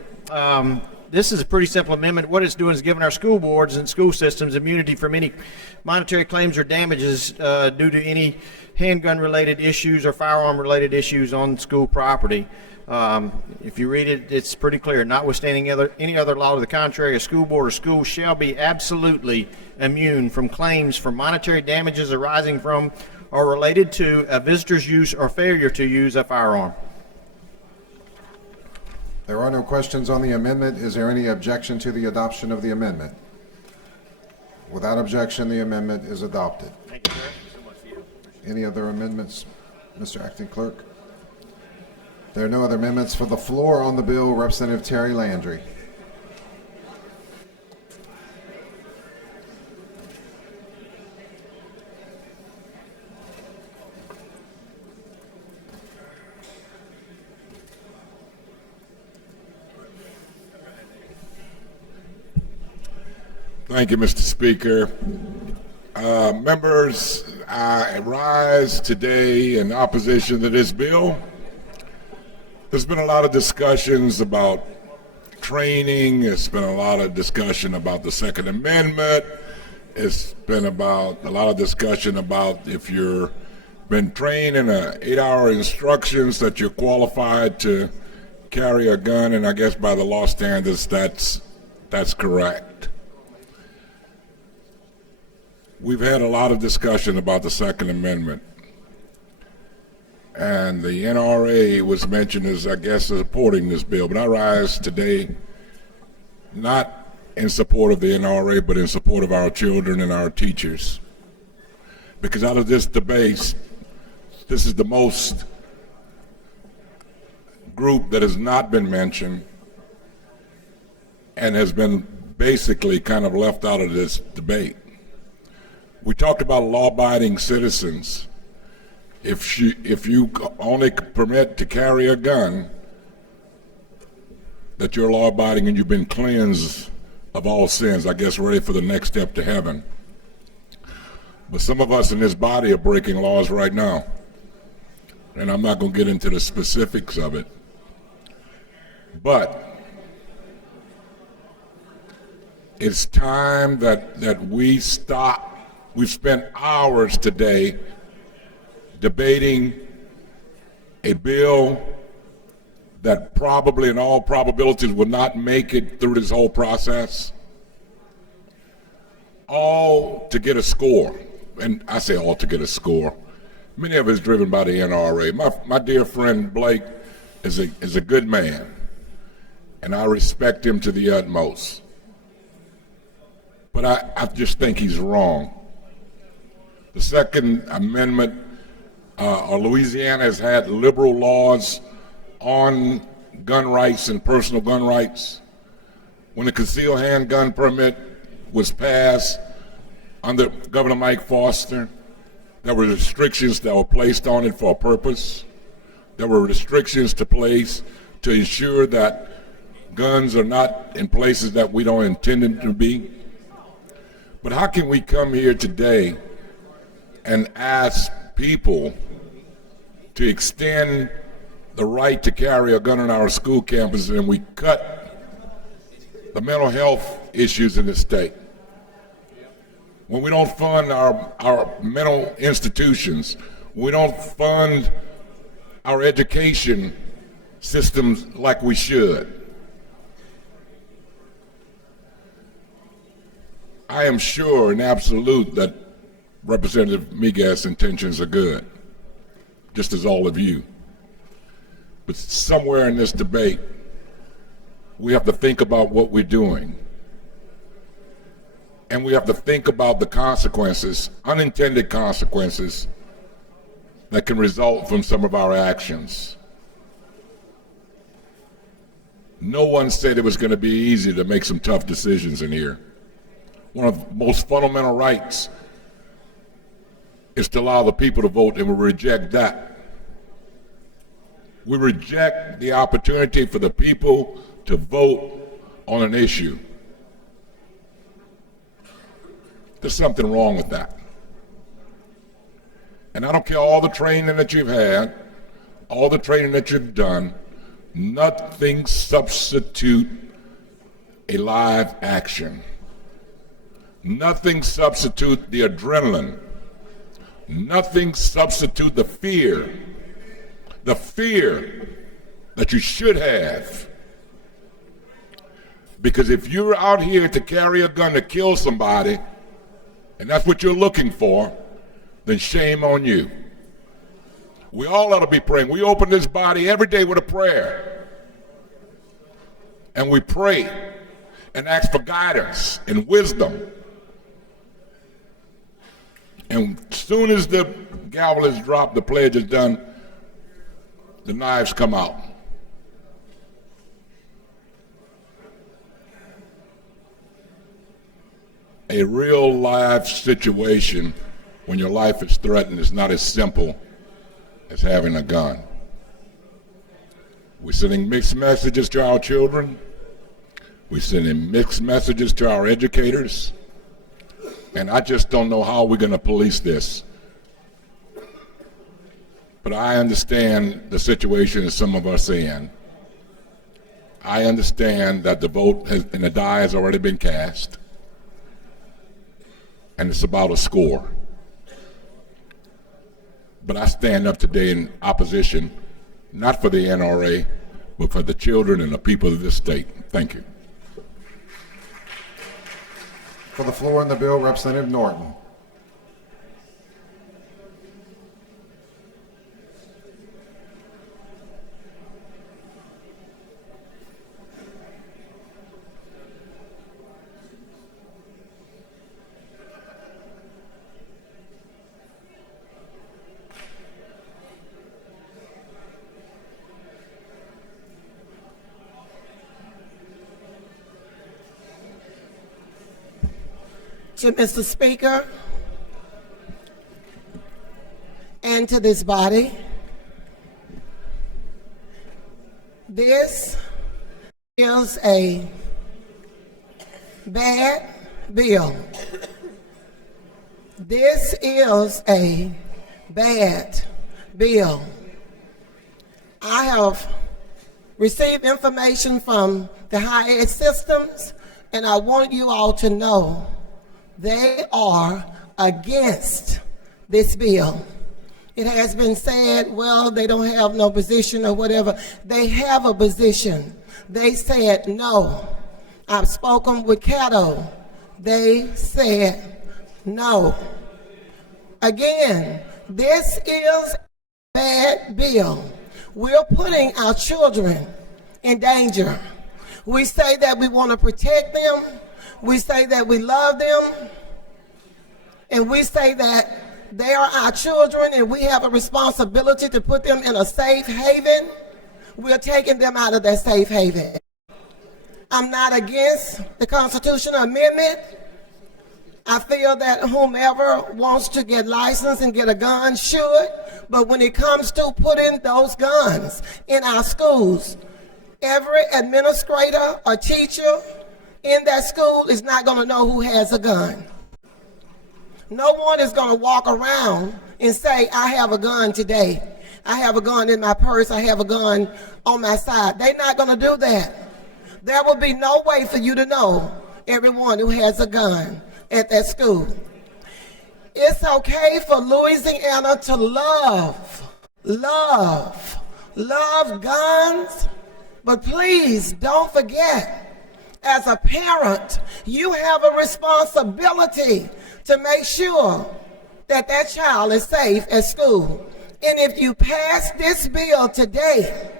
This is a pretty simple amendment. What it's doing is giving our school boards and school systems immunity from any monetary claims or damages due to any handgun-related issues or firearm-related issues on school property. If you read it, it's pretty clear. Notwithstanding any other law to the contrary, a school board or school shall be absolutely immune from claims for monetary damages arising from or related to a visitor's use or failure to use a firearm. There are no questions on the amendment. Is there any objection to the adoption of the amendment? Without objection, the amendment is adopted. Thank you, sir. So much for you. Any other amendments, Mr. Acting Clerk? There are no other amendments for the floor on the bill. Representative Terry Landry. Thank you, Mr. Speaker. Members, I rise today in opposition to this bill. There's been a lot of discussions about training. It's been a lot of discussion about the Second Amendment. It's been about a lot of discussion about if you're been trained in 8-hour instructions that you're qualified to carry a gun, and I guess by the law standards that's correct. We've had a lot of discussion about the Second Amendment, and the NRA was mentioned as, I guess, supporting this bill, but I rise today not in support of the NRA, but in support of our children and our teachers. Because out of this debate, this is the most group that has not been mentioned and has been basically kind of left out of this debate. We talked about law-abiding citizens. If you only permit to carry a gun, that you're law-abiding and you've been cleansed of all sins, I guess ready for the next step to heaven. But some of us in this body are breaking laws right now, and I'm not going to get into the specifics of it. But it's time that we stop. We've spent hours today debating a bill that probably in all probabilities will not make it through this whole process, all to get a score. And I say all to get a score. Many of it is driven by the NRA. My dear friend Blake is a good man, and I respect him to the utmost. But I just think he's wrong. The Second Amendment, Louisiana has had liberal laws on gun rights and personal gun rights. When the concealed handgun permit was passed under Governor Mike Foster, there were restrictions that were placed on it for a purpose. There were restrictions to place to ensure that guns are not in places that we don't intend them to be. But how can we come here today and ask people to extend the right to carry a gun on our school campus, and we cut the mental health issues in this state. When we don't fund our mental institutions, we don't fund our education systems like we should. I am sure and absolute that Representative Miguez's intentions are good, just as all of you. But somewhere in this debate, we have to think about what we're doing. And we have to think about the consequences, unintended consequences, that can result from some of our actions. No one said it was going to be easy to make some tough decisions in here. One of the most fundamental rights is to allow the people to vote, and we reject that. We reject the opportunity for the people to vote on an issue. There's something wrong with that. And I don't care all the training that you've had, all the training that you've done, nothing substitute a live action. Nothing substitute the adrenaline. Nothing substitute the fear that you should have. Because if you're out here to carry a gun to kill somebody, and that's what you're looking for, then shame on you. We all ought to be praying. We open this body every day with a prayer. And we pray and ask for guidance and wisdom. And as soon as the gavel is dropped, the pledge is done, the knives come out. A real life situation when your life is threatened is not as simple as having a gun. We're sending mixed messages to our children. We're sending mixed messages to our educators. And I just don't know how we're going to police this. But I understand the situation that some of us are in. I understand that the vote and the die has already been cast. And it's about a score. But I stand up today in opposition, not for the NRA, but for the children and the people of this state. Thank you. For the floor on the bill, Representative Norton. To Mr. Speaker and to this body, this is a bad bill. This is a bad bill. I have received information from the higher ed systems, and I want you all to know they are against this bill. It has been said, well, they don't have no position or whatever. They have a position. They said no. I've spoken with Cato. They said no. Again, this is a bad bill. We're putting our children in danger. We say that we want to protect them. We say that we love them, and we say that they are our children and we have a responsibility to put them in a safe haven. We're taking them out of that safe haven. I'm not against the Constitutional Amendment. I feel that whomever wants to get licensed and get a gun should, but when it comes to putting those guns in our schools, every administrator or teacher in that school is not going to know who has a gun. No one is going to walk around and say, I have a gun today. I have a gun in my purse. I have a gun on my side. They're not going to do that. There will be no way for you to know everyone who has a gun at that school. It's okay for Louisiana to love guns, but please don't forget, as a parent, you have a responsibility to make sure that that child is safe at school. And if you pass this bill today,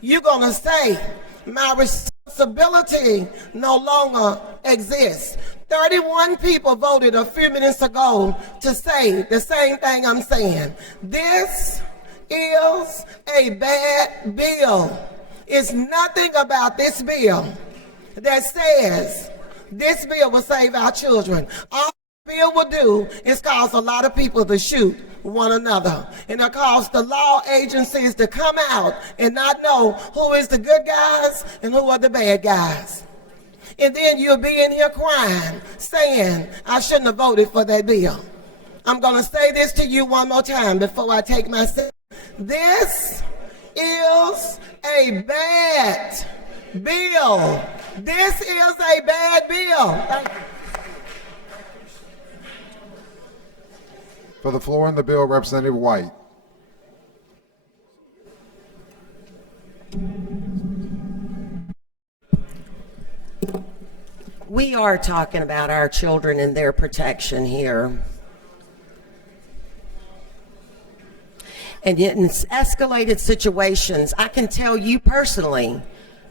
you're gonna say, my responsibility no longer exists. 31 people voted a few minutes ago to say the same thing I'm saying. This is a bad bill. It's nothing about this bill that says this bill will save our children. All this bill will do is cause a lot of people to shoot one another. And it'll cause the law agencies to come out and not know who is the good guys and who are the bad guys. And then you'll be in here crying, saying, I shouldn't have voted for that bill. I'm going to say this to you one more time before I take my seat. This is a bad bill. This is a bad bill. Thank you. For the floor on the bill, Representative White. We are talking about our children and their protection here. And in escalated situations, I can tell you personally,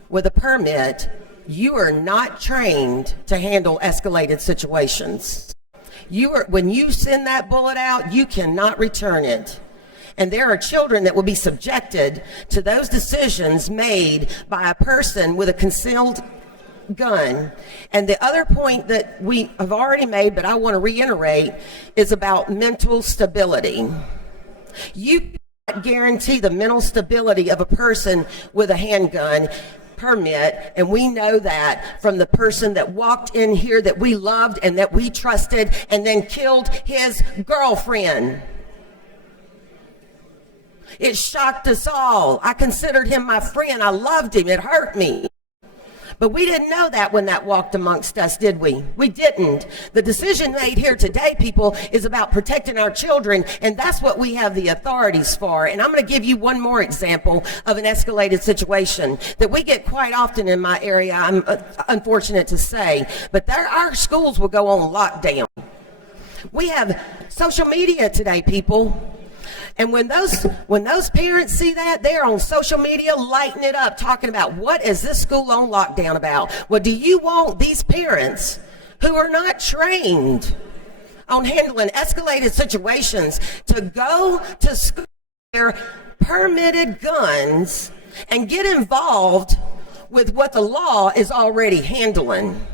with a permit, you are not trained to handle escalated situations. When you send that bullet out, you cannot return it. And there are children that will be subjected to those decisions made by a person with a concealed gun. And the other point that we have already made, but I want to reiterate, is about mental stability. You cannot guarantee the mental stability of a person with a handgun permit, and we know that from the person that walked in here that we loved and that we trusted and then killed his girlfriend. It shocked us all. I considered him my friend. I loved him. It hurt me. But we didn't know that when that walked amongst us, did we? We didn't. The decision made here today, people, is about protecting our children, and that's what we have the authorities for. And I'm going to give you one more example of an escalated situation that we get quite often in my area, I'm unfortunate to say, but our schools will go on lockdown. We have social media today, people. And when those parents see that, they're on social media lighting it up, talking about what is this school on lockdown about? Well, do you want these parents who are not trained on handling escalated situations to go to school with their permitted guns and get involved with what the law is already handling?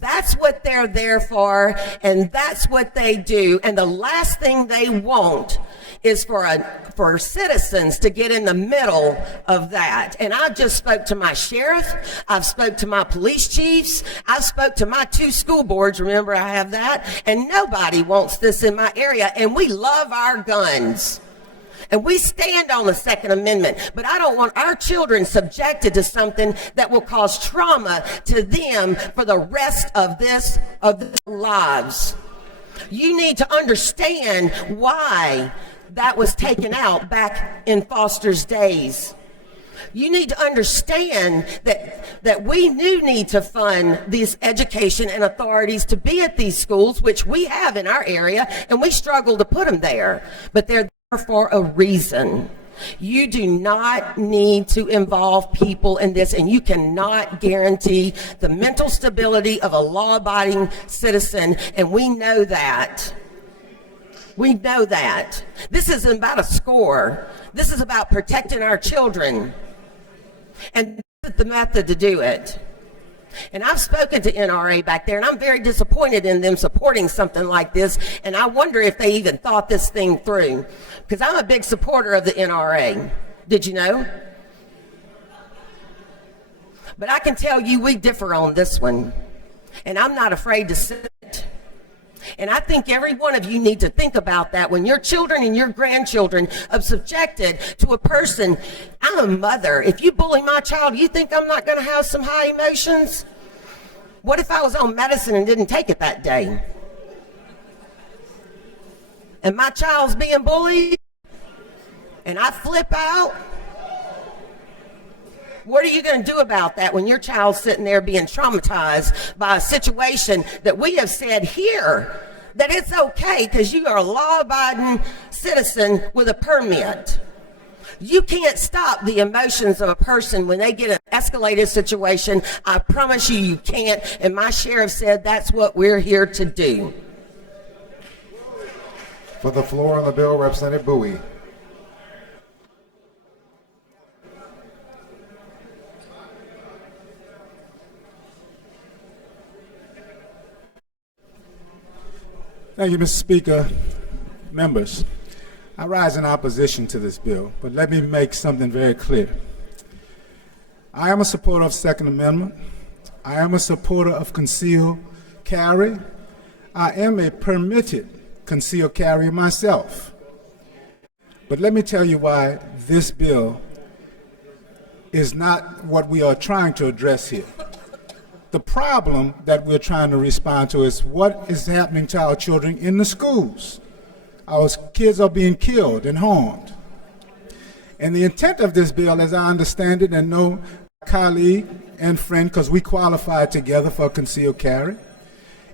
That's what they're there for, and that's what they do. And the last thing they want is for citizens to get in the middle of that. And I just spoke to my sheriff, I've spoke to my police chiefs, I've spoke to my 2 school boards, remember I have that, and nobody wants this in my area, and we love our guns. And we stand on the Second Amendment, but I don't want our children subjected to something that will cause trauma to them for the rest of their lives. You need to understand why that was taken out back in Foster's days. You need to understand that we do need to fund these education and authorities to be at these schools, which we have in our area, and we struggle to put them there. But they're there for a reason. You do not need to involve people in this, and you cannot guarantee the mental stability of a law-abiding citizen, and we know that. We know that. This isn't about a score. This is about protecting our children. And this is the method to do it. And I've spoken to NRA back there, and I'm very disappointed in them supporting something like this, and I wonder if they even thought this thing through. Because I'm a big supporter of the NRA. Did you know? But I can tell you we differ on this one. And I'm not afraid to say it. And I think every one of you need to think about that when your children and your grandchildren are subjected to a person. I'm a mother. If you bully my child, you think I'm not going to have some high emotions? What if I was on medicine and didn't take it that day? And my child's being bullied, and I flip out? What are you going to do about that when your child's sitting there being traumatized by a situation that we have said here that it's okay because you are a law-abiding citizen with a permit? You can't stop the emotions of a person when they get an escalated situation. I promise you, you can't. And my sheriff said that's what we're here to do. For the floor on the bill, Representative Bowie. Thank you, Mr. Speaker. Members, I rise in opposition to this bill, but let me make something very clear. I am a supporter of Second Amendment. I am a supporter of concealed carry. I am a permitted concealed carry myself. But let me tell you why this bill is not what we are trying to address here. The problem that we're trying to respond to is what is happening to our children in the schools. Our kids are being killed and harmed. And the intent of this bill, as I understand it and know my colleague and friend, because we qualified together for concealed carry,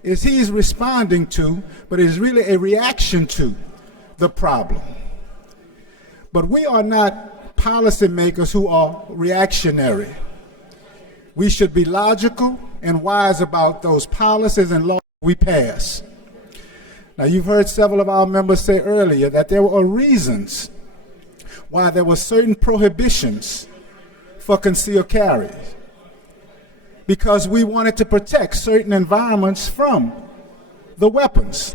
is he's responding to, but it is really a reaction to, the problem. But we are not policymakers who are reactionary. We should be logical and wise about those policies and laws we pass. Now, you've heard several of our members say earlier that there were reasons why there were certain prohibitions for concealed carry, because we wanted to protect certain environments from the weapons.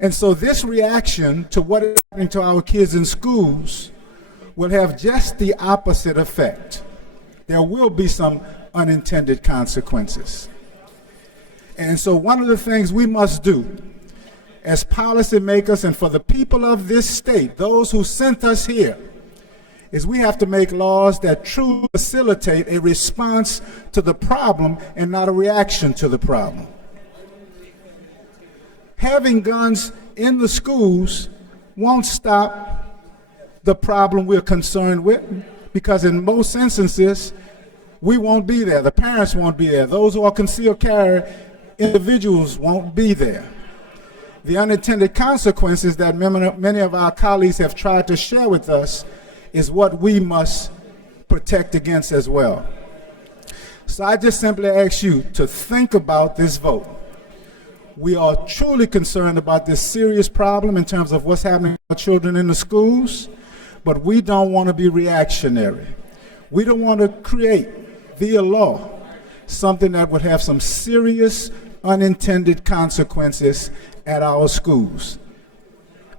And so this reaction to what is happening to our kids in schools will have just the opposite effect. There will be some unintended consequences. And so one of the things we must do as policymakers and for the people of this state, those who sent us here, is we have to make laws that truly facilitate a response to the problem and not a reaction to the problem. Having guns in the schools won't stop the problem we're concerned with, because in most instances, we won't be there. The parents won't be there. Those who are concealed carry individuals won't be there. The unintended consequences that many of our colleagues have tried to share with us is what we must protect against as well. So I just simply ask you to think about this vote. We are truly concerned about this serious problem in terms of what's happening to our children in the schools, but we don't want to be reactionary. We don't want to create, via law, something that would have some serious unintended consequences at our schools.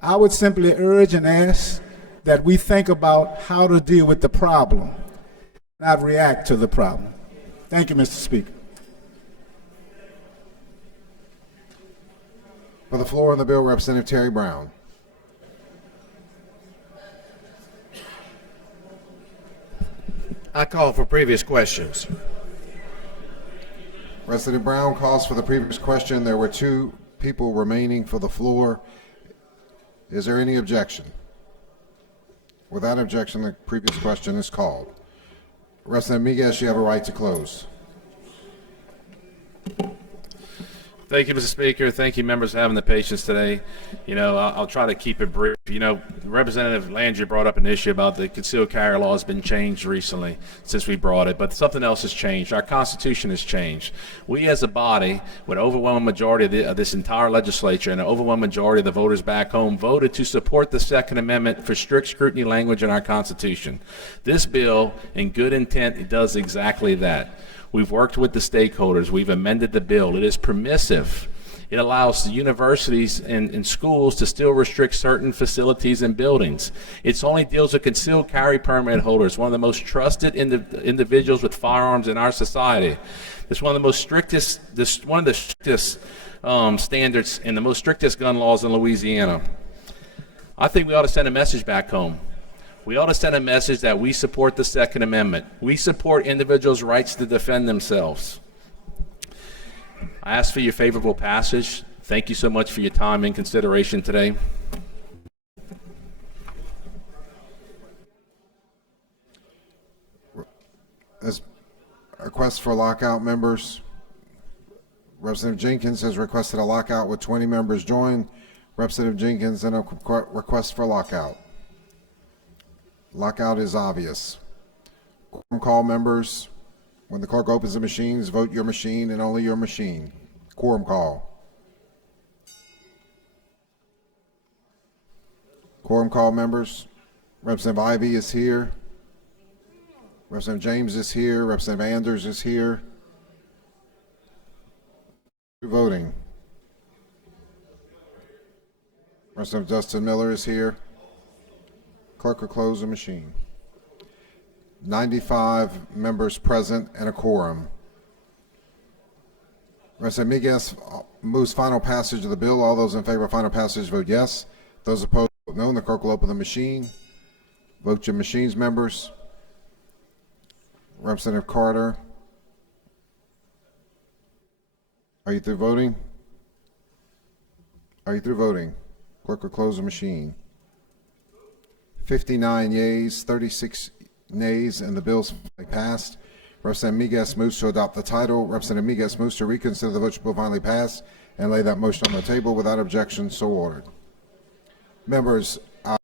I would simply urge and ask that we think about how to deal with the problem, not react to the problem. Thank you, Mr. Speaker. For the floor on the bill, Representative Terry Brown. I call for previous questions. Representative Brown calls for the previous question. There were two people remaining for the floor. Is there any objection? Without objection, the previous question is called. Representative Miguez, you have a right to close. Thank you, Mr. Speaker. Thank you, members, for having the patience today. You know, I'll try to keep it brief. You know, Representative Landry brought up an issue about the concealed carry law has been changed recently since we brought it, but something else has changed. Our Constitution has changed. We as a body, with an overwhelming majority of this entire legislature and an overwhelming majority of the voters back home, voted to support the Second Amendment for strict scrutiny language in our Constitution. This bill, in good intent, it does exactly that. We've worked with the stakeholders. We've amended the bill. It is permissive. It allows the universities and schools to still restrict certain facilities and buildings. It only deals with concealed carry permit holders, one of the most trusted individuals with firearms in our society. It's one of the strictest standards and the most strictest gun laws in Louisiana. I think we ought to send a message back home. We ought to send a message that we support the Second Amendment. We support individuals' rights to defend themselves. I ask for your favorable passage. Thank you so much for your time and consideration today. As a request for lockout, members. Representative Jenkins has requested a lockout with 20 members join. Representative Jenkins and a request for lockout. Lockout is obvious. Quorum call, members. When the clerk opens the machines, vote your machine and only your machine. Quorum call. Quorum call, members. Representative Ivey is here. Representative James is here. Representative Anders is here. Voting. Representative Dustin Miller is here. Clerk will close the machine. 95 members present and a quorum. Representative Miguez moves final passage of the bill. All those in favor of final passage vote yes. Those opposed vote no, and the clerk will open the machine. Vote your machines, members. Representative Carter. Are you through voting? Are you through voting? Clerk will close the machine. 59 yeas, 36 nays, and the bill's passed. Representative Miguez moves to adopt the title. Representative Miguez moves to reconsider the vote bill finally passed and lay that motion on the table without objection. So ordered. Members,